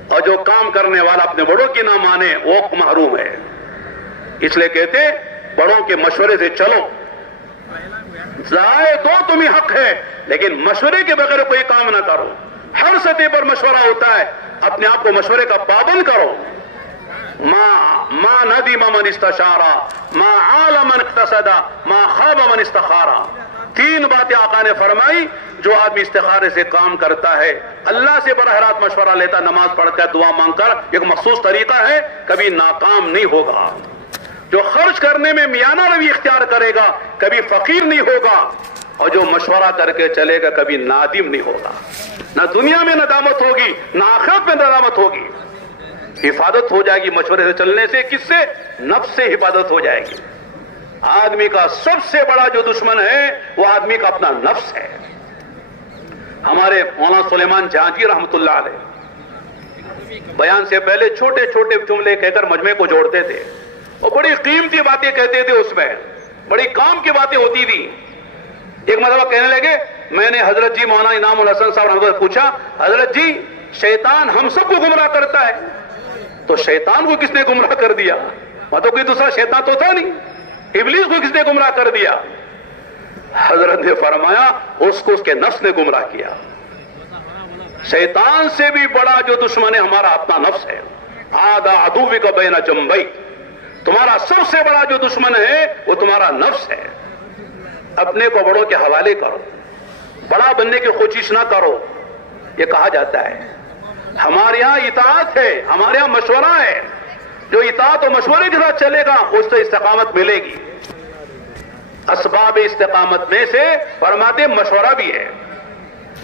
اور جو کام کرنے والا اپنے بڑوں کی نہ مانے وہ محروم ہے۔ اس لیے کہتے بڑوں کے مشورے سے چلو، رائے دو تمہیں حق ہے، لیکن مشورے کے بغیر کوئی کام نہ کرو۔ ہر سطح پر مشورہ ہوتا ہے، اپنے آپ کو مشورے کا پابند کرو۔ ما ندم من استشارا، ما عال من اقتصدا، ما خاب من استخارا۔ 3 باتیں آقا نے فرمائی، جو آدمی استخارے سے کام کرتا ہے، اللہ سے براہ راست مشورہ لیتا، نماز پڑھ کر دعا مانگ کر، ایک مخصوص طریقہ ہے، کبھی ناکام نہیں ہوگا۔ جو خرچ کرنے میں میانہ روی اختیار کرے گا، کبھی فقیر نہیں ہوگا، اور جو مشورہ کر کے چلے گا کبھی نادم نہیں ہوگا۔ نہ دنیا میں ندامت ہوگی، نہ آخرت میں ندامت ہوگی۔ حفاظت ہو جائے گی مشورے سے چلنے سے، کس سے؟ نفس سے حفاظت ہو جائے گی۔ آدمی کا سب سے بڑا جو دشمن ہے وہ آدمی کا اپنا نفس ہے۔ ہمارے مولانا سلیمان جہانگیر رحمۃ اللہ علیہ بیان سے پہلے چھوٹے چھوٹے جملے کہہ کر مجمع کو جوڑتے تھے، اور بڑی قیمتی باتیں کہتے تھے، اس میں بڑی کام کی باتیں ہوتی تھی۔ ایک مرتبہ کہنے لگے، میں نے حضرت جی مولانا انعام الحسن صاحب رحمۃ اللہ پوچھا، حضرت جی شیطان ہم سب کو گمراہ کرتا ہے، تو شیطان کو کس نے گمراہ کر دیا؟ وہ تو کوئی دوسرا شیطان تو تھا نہیں، ابلیس کو کس نے گمراہ کر دیا؟ حضرت نے فرمایا اس کو اس کے نفس نے گمراہ کیا۔ شیطان سے بھی بڑا جو دشمن ہے ہمارا اپنا نفس ہے۔ عاد عدوک بین جنبیک، تمہارا سب سے بڑا جو دشمن ہے وہ تمہارا نفس ہے۔ اپنے کو بڑوں کے حوالے کرو، بڑا بننے کی کوشش نہ کرو۔ یہ کہا جاتا ہے ہمارے یہاں اطاعت ہے، ہمارے یہاں مشورہ ہے، جو اطاعت و مشورے کے ساتھ چلے گا اس سے استقامت ملے گی۔ اسباب استقامت میں سے فرماتے مشورہ بھی ہے.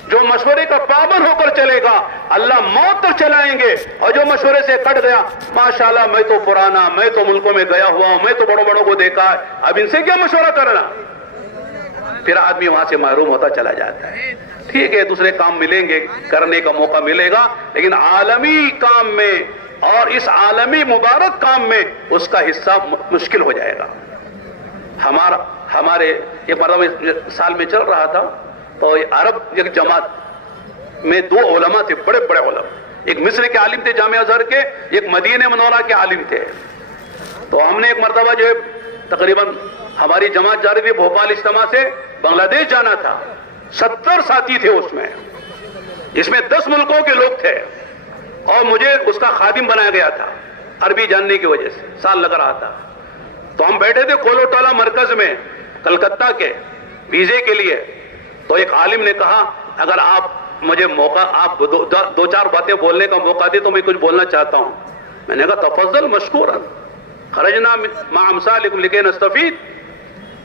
جو مشورے کا پابند ہو کر چلے گا اللہ موت تک چلائیں گے, اور جو مشورے سے کٹ گیا ماشاءاللہ میں تو پرانا, میں تو ملکوں میں گیا ہوا ہوں, میں تو بڑوں بڑوں کو دیکھا ہے, اب ان سے کیا مشورہ کرنا, پھر آدمی وہاں سے محروم ہوتا چلا جاتا ہے. ٹھیک ہے دوسرے کام ملیں گے, کرنے کا موقع ملے گا, لیکن عالمی کام میں اور اس عالمی مبارک کام میں اس کا حصہ مشکل ہو جائے گا. ہمارے ایک مرتبہ سال میں چل رہا تھا تو عرب ایک جماعت میں 2 علماء تھے, بڑے بڑے علماء, ایک مصر کے عالم تھے جامعہ ازہر کے, ایک مدینہ منورہ کے عالم تھے. تو ہم نے ایک مرتبہ جو ہے تقریباً ہماری جماعت جا رہی تھی بھوپال اجتماع سے بنگلہ دیش جانا تھا, 70 ساتھی تھے اس میں, جس میں 10 ملکوں کے لوگ تھے, اور مجھے اس کا خادم بنایا گیا تھا عربی جاننے کی وجہ سے, سال لگ رہا تھا. تو ہم بیٹھے تھے کولوٹالا مرکز میں کلکتہ کے ویزے کے لیے. تو ایک عالم نے کہا اگر آپ مجھے موقع, آپ 2-4 باتیں بولنے کا موقع دے تو میں کچھ بولنا چاہتا ہوں. میں نے کہا تفضل مشکورا, خرجنا مع امثالکم لکی نستفید,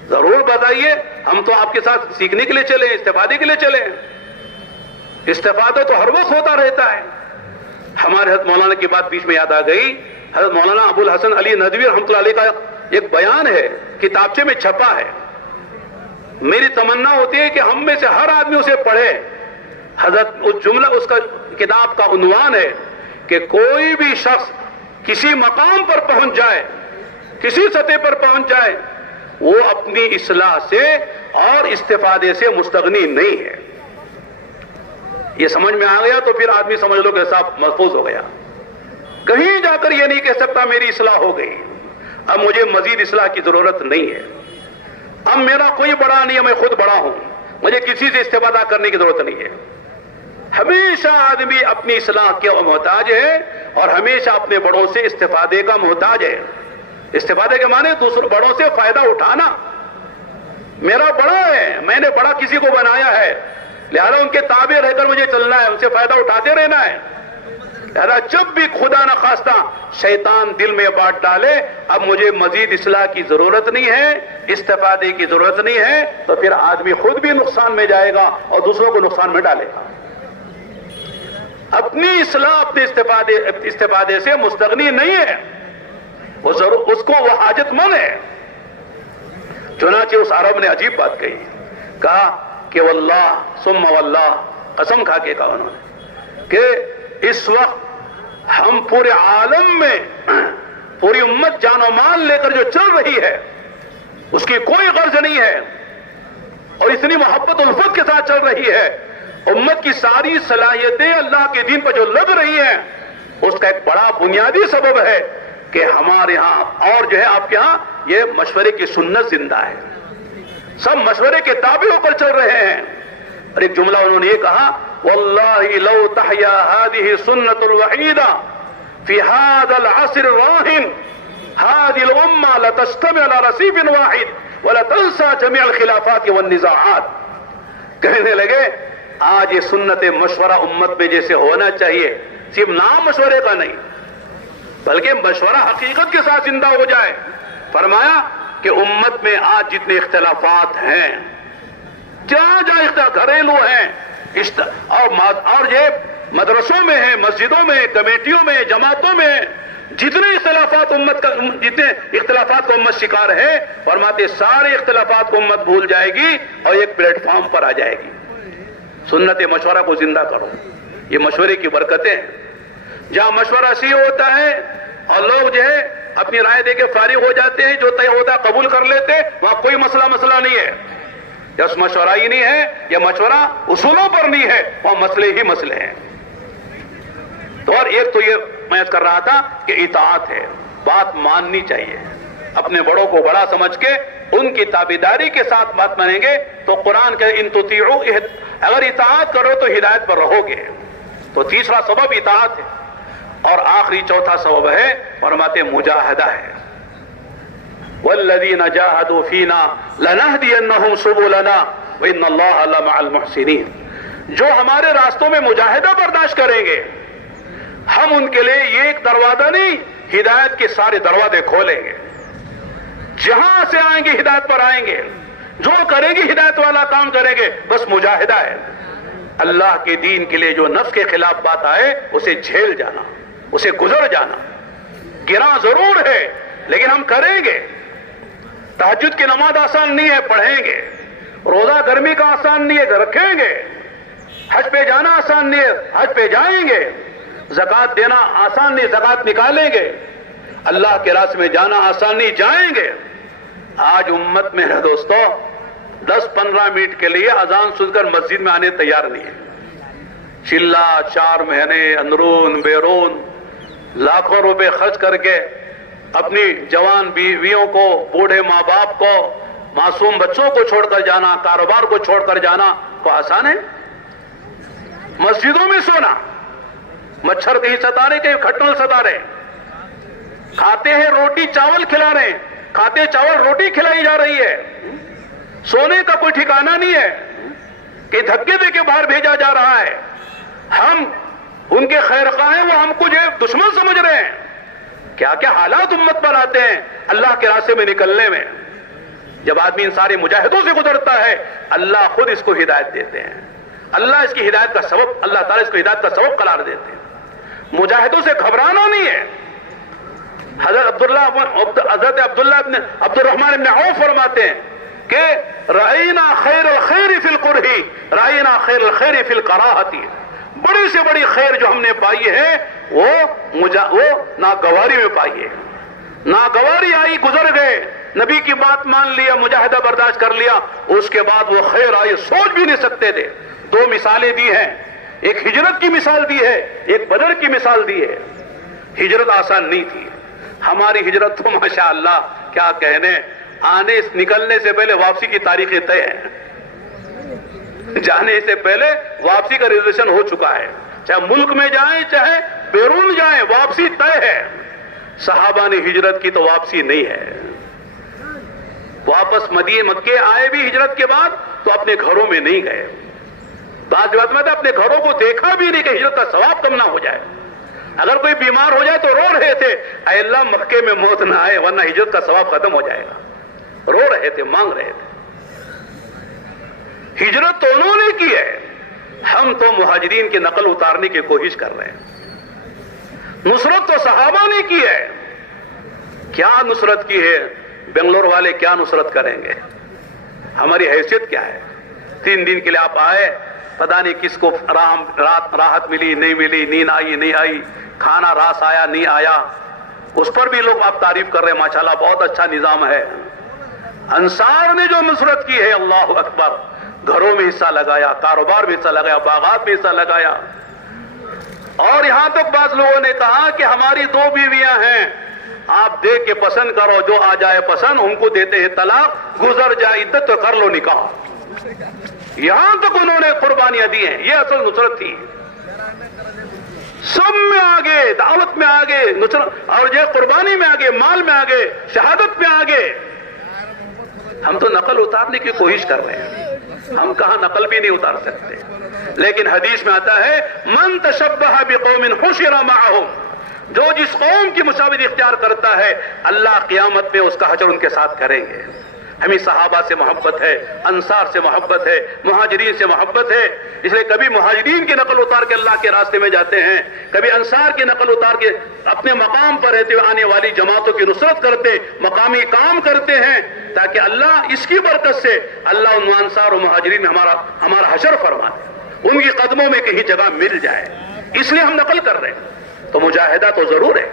ضرور بتائیے, ہم تو آپ کے ساتھ سیکھنے کے لیے چلے, استفادے کے لیے چلے. استفادہ تو ہر وقت ہوتا رہتا ہے. ہمارے حضرت مولانا کی بات بیچ میں یاد آ گئی. حضرت مولانا ابو الحسن علی ندوی رحمۃ اللہ علیہ کا ایک بیان ہے, کتابچے میں چھپا ہے. میری تمنا ہوتی ہے کہ ہم میں سے ہر آدمی اسے پڑھے. حضرت اس جملہ, اس کا کتاب کا عنوان ہے کہ کوئی بھی شخص کسی مقام پر پہنچ جائے, کسی سطح پر پہنچ جائے, وہ اپنی اصلاح سے اور استفادے سے مستغنی نہیں ہے. یہ سمجھ میں آ گیا تو پھر آدمی سمجھ لو کہ حساب محفوظ ہو گیا. کہیں جا کر یہ نہیں کہہ سکتا میری اصلاح ہو گئی, اب مجھے مزید اصلاح کی ضرورت نہیں ہے, اب میرا کوئی بڑا نہیں ہے, میں خود بڑا ہوں, مجھے کسی سے استفادہ کرنے کی ضرورت نہیں ہے. ہمیشہ آدمی اپنی اصلاح کے محتاج ہے اور ہمیشہ اپنے بڑوں سے استفادے کا محتاج ہے. استفادے کے معنی دوسرے بڑوں سے فائدہ اٹھانا. میرا بڑا ہے, میں نے بڑا کسی کو بنایا ہے, لہذا ان کے تابع رہ کر مجھے چلنا ہے, ان سے فائدہ اٹھاتے رہنا ہے. لہذا جب بھی خدا نہ خواستہ شیطان دل میں بات ڈالے اب مجھے مزید اصلاح کی ضرورت نہیں ہے, استفادے کی ضرورت نہیں ہے, تو پھر آدمی خود بھی نقصان میں جائے گا اور دوسروں کو نقصان میں ڈالے گا. اپنی اصلاح اپنے استفادے سے مستغنی نہیں ہے, اس کو وہ حاجت مند ہے. چنانچہ اس عرب نے عجیب بات کہی, کہا کہ واللہ ثم واللہ, قسم کھا کے کہا انہوں نے کہ اس وقت ہم پورے عالم میں پوری امت جان و مال لے کر جو چل رہی ہے اس کی کوئی غرض نہیں ہے, اور اتنی محبت الفت کے ساتھ چل رہی ہے. امت کی ساری صلاحیتیں اللہ کے دین پر جو لگ رہی ہیں اس کا ایک بڑا بنیادی سبب ہے کہ ہمارے ہاں اور جو ہے آپ کے ہاں یہ مشورے کی سنت زندہ ہے, سب مشورے کے تابع ہو کر چل رہے ہیں. اور ایک جملہ انہوں نے یہ کہا واللہ لو تحیا هذه سنت الوحیدہ فی هذا العصر الراہن هذه الامہ لتجتمع على رصیف واحد ولتنسى جميع الخلافات والنزاعات. کہنے لگے آج یہ سنت مشورہ امت میں جیسے ہونا چاہیے, صرف نام مشورے کا نہیں بلکہ مشورہ حقیقت کے ساتھ زندہ ہو جائے. فرمایا کہ امت میں آج جتنے اختلافات ہیں, جہاں جہاں اختلاف گھریلو ہیں اور یہ مدرسوں میں ہیں, مسجدوں میں, کمیٹیوں میں, جماعتوں میں, جتنے اختلافات کو امت شکار ہے, فرماتے سارے اختلافات کو امت بھول جائے گی اور ایک پلیٹ فارم پر آ جائے گی. سنت مشورہ کو زندہ کرو, یہ مشورے کی برکتیں ہیں. جہاں مشورہ صحیح ہوتا ہے اور لوگ جو ہے اپنی رائے دے کے فارغ ہو جاتے ہیں, جو طے ہوتا ہے قبول کر لیتے, وہاں کوئی مسئلہ نہیں ہے. یہ مشورہ ہی نہیں ہے, یہ مشورہ اصولوں پر نہیں ہے, وہاں مسئلے ہی مسئلے ہیں. تو اور ایک تو یہ میں کر رہا تھا کہ اطاعت ہے, بات ماننی چاہیے. اپنے بڑوں کو بڑا سمجھ کے ان کی تابعداری کے ساتھ بات مانیں گے تو قرآن کہ ان تطیعوا, اگر اطاعت کرو تو ہدایت پر رہو گے. تو تیسرا سبب اطاعت ہے, اور آخری چوتھا سبب ہے فرماتے مجاہدہ ہے. والذین جاہدوا فینا لنہدینہم سبلنا وان اللہ لمع المحسنین. جو ہمارے راستوں میں مجاہدہ برداشت کریں گے ہم ان کے لیے یہ ایک دروازہ نہیں, ہدایت کے سارے دروازے کھولیں گے. جہاں سے آئیں گے ہدایت پر آئیں گے. جو کریں گے ہدایت والا کام کریں گے، بس مجاہدہ ہے۔ اللہ کے دین کے لیے جو نفس کے خلاف بات آئے اسے جھیل جانا، اسے گزر جانا، گرا ضرور ہے لیکن ہم کریں گے۔ تہجد کی نماز آسان نہیں ہے، پڑھیں گے۔ روزہ گرمی کا آسان نہیں ہے، رکھیں گے۔ حج پہ جانا آسان نہیں ہے، حج پہ جائیں گے۔ زکوٰۃ دینا آسان نہیں، زکوٰۃ نکالیں گے۔ اللہ کے راستے میں جانا آسان نہیں، جائیں گے۔ آج امت میں ہے دوستو 10-15 منٹ کے لیے اذان سن کر مسجد میں آنے تیار نہیں ہے۔ چلا 4 مہینے اندرون بیرون لاکھوں روپے خرچ کر کے اپنی جوان بیویوں کو، بوڑھے ماں باپ کو، معصوم بچوں کو چھوڑ کر جانا، کاروبار کو چھوڑ کر جانا کو آسان ہے؟ مسجدوں میں سونا، مچھر کہیں ستا رہے، کہیں کھٹول ستا رہے، کھاتے ہیں روٹی چاول کھلا رہے ہیں، کھاتے چاول روٹی کھلائی جا رہی ہے، سونے کا کوئی ٹھکانہ نہیں ہے کہ دھکے دے کے باہر بھیجا جا رہا ہے۔ ہم ان کے خیر خواہ ہیں، وہ ہم کو جو دشمن سمجھ رہے ہیں۔ کیا کیا حالات امت پر آتے ہیں اللہ کے راستے میں نکلنے میں۔ جب آدمی ان سارے مجاہدوں سے گزرتا ہے اللہ خود اس کو ہدایت دیتے ہیں، اللہ اس کی ہدایت کا سبب، اللہ تعالیٰ اس کو ہدایت کا سبب قرار دیتے ہیں۔ مجاہدوں سے گھبرانا نہیں ہے۔ حضرت عبداللہ بن عبد الرحمن بن عوف فرماتے ہیں کہ رأینا خیر الخیر فی القرہ رأینا خیر الخیر فی القراہۃ، بڑی سے بڑی خیر جو ہم نے پائی ہے وہ ناگواری میں پائی ہے۔ ناگواری آئی، گزر گئے، نبی کی بات مان لیا، مجاہدہ برداشت کر لیا، اس کے بعد وہ خیر آئی، سوچ بھی نہیں سکتے تھے۔ 2 مثالیں دی ہیں، ایک ہجرت کی مثال دی ہے، ایک بدر کی مثال دی ہے۔ ہجرت آسان نہیں تھی، ہماری ہجرت تو ماشاءاللہ کیا کہنے، آنے نکلنے سے پہلے واپسی کی تاریخیں طے ہیں، جانے سے پہلے واپسی کا ریزرویشن ہو چکا ہے، چاہے ملک میں جائیں چاہے بیرون جائیں، واپسی طے ہے۔ صحابہ نے ہجرت کی تو واپسی نہیں ہے، واپس مکے آئے بھی ہجرت کے بعد تو اپنے گھروں میں نہیں گئے۔ بعض بات میں اپنے گھروں کو دیکھا بھی نہیں کہ ہجرت کا ثواب کم نہ ہو جائے۔ اگر کوئی بیمار ہو جائے تو رو رہے تھے، اے اللہ مکے میں موت نہ آئے ورنہ ہجرت کا ثواب ختم ہو جائے گا، رو رہے تھے، مانگ رہے تھے۔ ہجرت تو انہوں نے کی ہے، ہم تو مہاجرین کی نقل اتارنے کی کوشش کر رہے ہیں۔ نصرت تو صحابہ نے کی ہے، کیا نصرت کی ہے، بنگلور والے کیا نصرت کریں گے، ہماری حیثیت کیا ہے؟ 3 دن کے لیے آپ آئے، پتہ نہیں کس کو راحت ملی نہیں ملی، نیند آئی نہیں آئی، کھانا راس آیا نہیں آیا، اس پر بھی لوگ آپ تعریف کر رہے ہیں، ماشاءاللہ بہت اچھا نظام ہے۔ انصار نے جو نصرت کی ہے، اللہ اکبر، گھروں میں حصہ لگایا، کاروبار میں حصہ لگایا، باغات میں حصہ لگایا، اور یہاں تک بعض لوگوں نے کہا کہ ہماری 2 بیویاں ہیں، آپ دیکھ کے پسند کرو، جو آ جائے پسند ان کو دیتے ہیں طلاق، گزر جائے عدت تو کر لو نکاح۔ یہاں تک انہوں نے قربانیاں دی ہیں، یہ اصل نصرت تھی۔ سب میں آگے، دعوت میں آگے، نصرت اور یہ قربانی میں آگے، مال میں آگے، شہادت میں آگے۔ ہم تو نقل اتارنے کی کوشش کر رہے ہیں، ہم کہاں نقل بھی نہیں اتار سکتے، لیکن حدیث میں آتا ہے من تشبہ بقوم حشر معہم، جو جس قوم کی مشابہت اختیار کرتا ہے اللہ قیامت میں اس کا حشر ان کے ساتھ کریں گے۔ ہمیں صحابہ سے محبت ہے، انصار سے محبت ہے، مہاجرین سے محبت ہے، اس لیے کبھی مہاجرین کی نقل اتار کے اللہ کے راستے میں جاتے ہیں، کبھی انصار کی نقل اتار کے اپنے مقام پر رہتے ہوئے آنے والی جماعتوں کی نصرت کرتے، مقامی کام کرتے ہیں، تاکہ اللہ اس کی برکت سے اللہ ان انصار و مہاجرین میں ہمارا حشر فرما دے، ان کی قدموں میں کہیں جگہ مل جائے، اس لیے ہم نقل کر رہے ہیں۔ تو مجاہدہ تو ضرور ہے۔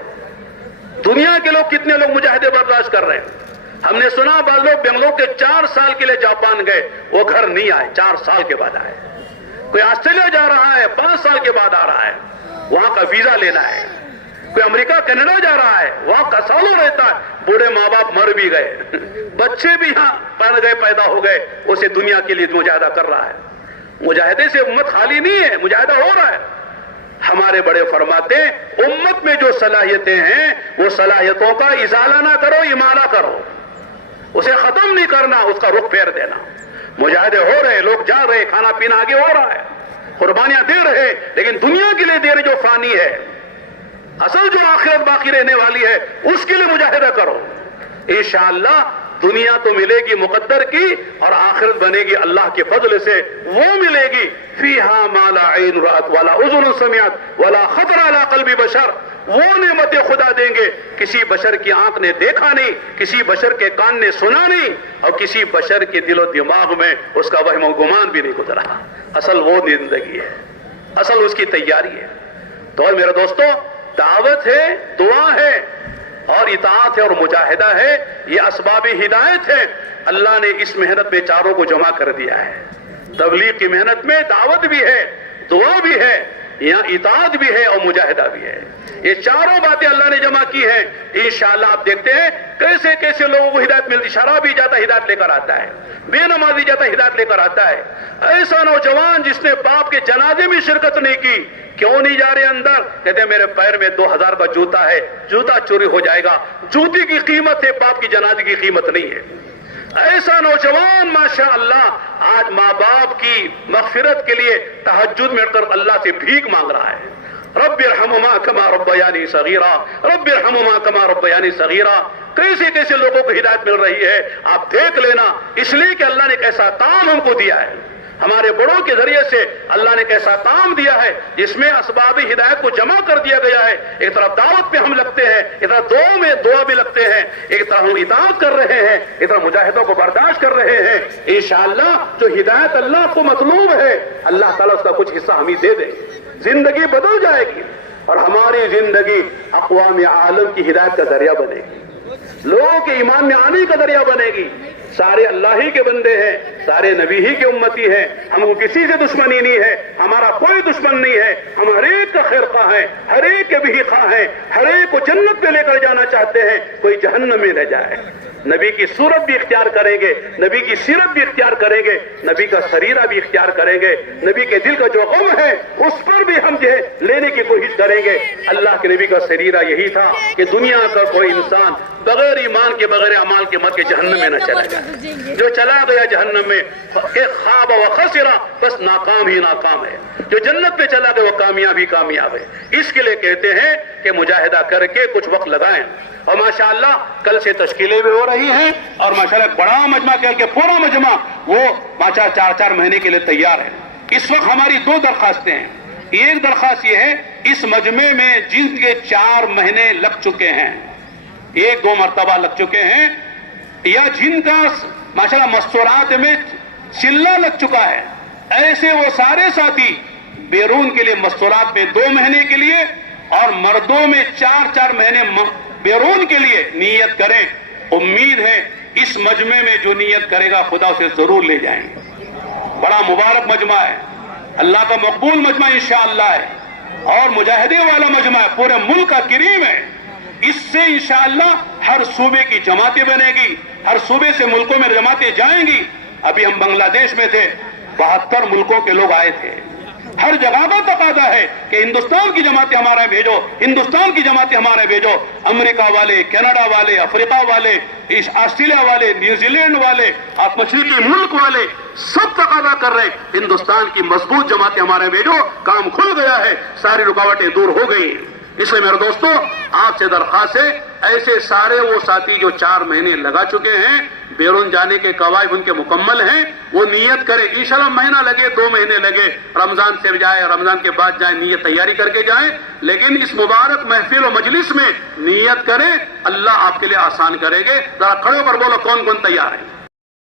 دنیا کے لوگ کتنے لوگ مجاہدے برداشت کر رہے ہیں؟ ہم نے سنا بعض لوگ بنگلور کے 4 سال کے لیے جاپان گئے، وہ گھر نہیں آئے، 4 سال کے بعد آئے۔ کوئی آسٹریلیا جا رہا ہے، 5 سال کے بعد آ رہا ہے، وہاں کا ویزا لینا ہے۔ کوئی امریکہ کینیڈا جا رہا ہے، وہاں کا سالوں رہتا ہے، بوڑھے ماں باپ مر بھی گئے، بچے بھی یہاں پیدا ہو گئے، اسے دنیا کے لیے مجاہدہ کر رہا ہے۔ مجاہدے سے امت خالی نہیں ہے، مجاہدہ ہو رہا ہے۔ ہمارے بڑے فرماتے ہیں امت میں جو صلاحیتیں ہیں وہ صلاحیتوں کا ازالہ نہ کرو، امالہ کرو، اسے ختم نہیں کرنا، اس کا رخ پھیر دینا۔ مجاہدے ہو رہے، لوگ جا رہے، کھانا پینا آگے ہو رہا ہے، قربانیاں دے رہے، لیکن دنیا کے لیے دے رہے جو فانی ہے، اصل جو آخرت باقی رہنے والی ہے اس کے لیے مجاہدہ کرو۔ انشاءاللہ دنیا تو ملے گی مقدر کی اور آخرت بنے گی اللہ کے فضل سے، وہ ملے گی فیہا ما لا عین رأت ولا اذن سمعت ولا خطر علی قلب بشر، وہ نعمت خدا دیں گے کسی بشر کی آنکھ نے دیکھا نہیں، کسی بشر کے کان نے سنا نہیں، اور کسی بشر کے دل و دماغ میں اس کا وہم و گمان بھی نہیں گزرا۔ اصل وہ زندگی ہے، اصل اس کی تیاری ہے۔ تو میرے دوستو، دعوت ہے، دعا ہے اور اطاعت ہے اور مجاہدہ ہے، یہ اسباب ہدایت ہے۔ اللہ نے اس محنت میں چاروں کو جمع کر دیا ہے۔ تبلیغ کی محنت میں دعوت بھی ہے، دعا بھی ہے، یہاں اطاعت بھی ہے اور مجاہدہ بھی ہے۔ یہ چاروں باتیں اللہ نے جمع کی ہیں۔ انشاءاللہ آپ دیکھتے ہیں کیسے کیسے لوگوں کو ہدایت ملتی۔ شرابی جاتا ہدایت لے کر آتا ہے، بے نمازی جاتا ہدایت لے کر آتا ہے۔ ایسا نوجوان جس نے باپ کے جنازے میں شرکت نہیں کی، کیوں نہیں جا رہے اندر؟ کہتے ہیں میرے پیر میں 2000 کا جوتا ہے، جوتا چوری ہو جائے گا، جوتی کی قیمت ہے، باپ کی جنازے کی قیمت نہیں ہے۔ ایسا نوجوان ماشاءاللہ آج ماں باپ کی مغفرت کے لیے تہجد میں کر اللہ سے بھیک مانگ رہا ہے، رب ارحمہما کما ربیانی صغیرا، رب ارحمہما کما ربیانی صغیرا۔ کیسے کیسے لوگوں کو ہدایت مل رہی ہے، آپ دیکھ لینا، اس لیے کہ اللہ نے ایک ایسا کام ہم کو دیا ہے، ہمارے بڑوں کے ذریعے سے اللہ نے ایک ایسا کام دیا ہے جس میں اسباب ہدایت کو جمع کر دیا گیا ہے۔ ایک طرف دعوت پہ ہم لگتے ہیں، ایک طرف دعا بھی لگتے ہیں، ایک طرف ہم اطاعت کر رہے ہیں، ایک طرف مجاہدوں کو برداشت کر رہے ہیں۔ انشاءاللہ جو ہدایت اللہ کو مطلوب ہے، اللہ تعالیٰ اس کا کچھ حصہ ہمیں دے دے، زندگی بدل جائے گی اور ہماری زندگی اقوام عالم کی ہدایت کا ذریعہ بنے گی، لوگوں کے ایمان میں آنے کا ذریعہ بنے گی۔ سارے اللہ ہی کے بندے ہیں، سارے نبی ہی کے امتی ہیں، ہم کو کسی سے دشمنی نہیں ہے، ہمارا کوئی دشمن نہیں ہے، ہم ہر ایک کا خیر خواہ ہیں، ہر ایک کے بھی خواہ ہیں، ہر ایک کو جنت پہ لے کر جانا چاہتے ہیں، کوئی جہنم میں نہ جائے۔ نبی کی صورت بھی اختیار کریں گے، نبی کی سیرت بھی اختیار کریں گے، نبی کا سریرہ بھی اختیار کریں گے، نبی کے دل کا جو غم ہے اس پر بھی ہم جو ہے لینے کی کوشش کریں گے۔ اللہ کے نبی کا سریرہ یہی تھا کہ دنیا کا کوئی انسان بغیر ایمان کے، بغیر اعمال کے مر کے جہنم میں نہ چلا جائے۔ جو چلا گیا جہنم میں خواب و خسرا، بس ناکام ہی ناکام ہے۔ جو جنت پہ چلا گیا وہ کامیاب ہی کامیاب ہے۔ اس کے لیے کہتے ہیں کہ مجاہدہ کر کے کچھ وقت لگائیں، اور ماشاءاللہ کل سے تشکیلیں بھی ہو رہی ہیں، اور ماشاءاللہ بڑا مجمع کر کے پورا مجمع وہ ماشاءاللہ 4 مہینے کے لیے تیار ہے۔ اس وقت ہماری 2 درخواستیں ہیں۔ ایک درخواست یہ ہے، اس مجمع میں جن کے 4 مہینے لگ چکے ہیں، 1-2 مرتبہ لگ چکے ہیں، یا جن کا ماشاءاللہ مستورات میں چلہ لگ چکا ہے، ایسے وہ سارے ساتھی بیرون کے لیے مستورات میں 2 مہینے کے لیے اور مردوں میں 4 مہینے بیرون کے لیے نیت کریں۔ امید ہے اس مجمع میں جو نیت کرے گا خدا اسے ضرور لے جائیں گے۔ بڑا مبارک مجمع ہے، اللہ کا مقبول مجمع انشاءاللہ ہے، اور مجاہدے والا مجمع ہے، پورے ملک کا کریم ہے۔ اس سے انشاءاللہ ہر صوبے کی جماعتیں بنے گی، ہر صوبے سے ملکوں میں جماعتیں جائیں گی۔ ابھی ہم بنگلہ دیش میں تھے، 72 ملکوں کے لوگ آئے تھے۔ ہر جگہ کا تقاضا ہے کہ ہندوستان کی جماعتیں ہمارے بھیجو، ہندوستان کی جماعتیں ہمارے بھیجو۔ امریکہ والے، کینیڈا والے، افریقہ والے، آسٹریلیا والے، نیوزی لینڈ والے، مشرقی ملک والے سب تقاضا کر رہے ہیں ہندوستان کی مضبوط جماعتیں ہمارے بھیجو۔ کام کھل گیا ہے، ساری رکاوٹیں دور ہو گئی۔ اس لیے میرے دوستو آپ سے درخواست ہے، ایسے سارے وہ ساتھی جو 4 مہینے لگا چکے ہیں، بیرون جانے کے قواعد ان کے مکمل ہیں، وہ نیت کریں۔ انشاءاللہ مہینہ لگے، 2 مہینے لگے، رمضان سے جائے، رمضان کے بعد جائیں، نیت تیاری کر کے جائیں، لیکن اس مبارک محفل و مجلس میں نیت کریں، اللہ آپ کے لیے آسان کرے گے۔ ذرا کھڑے ہو کر بولو کون کون تیار ہے؟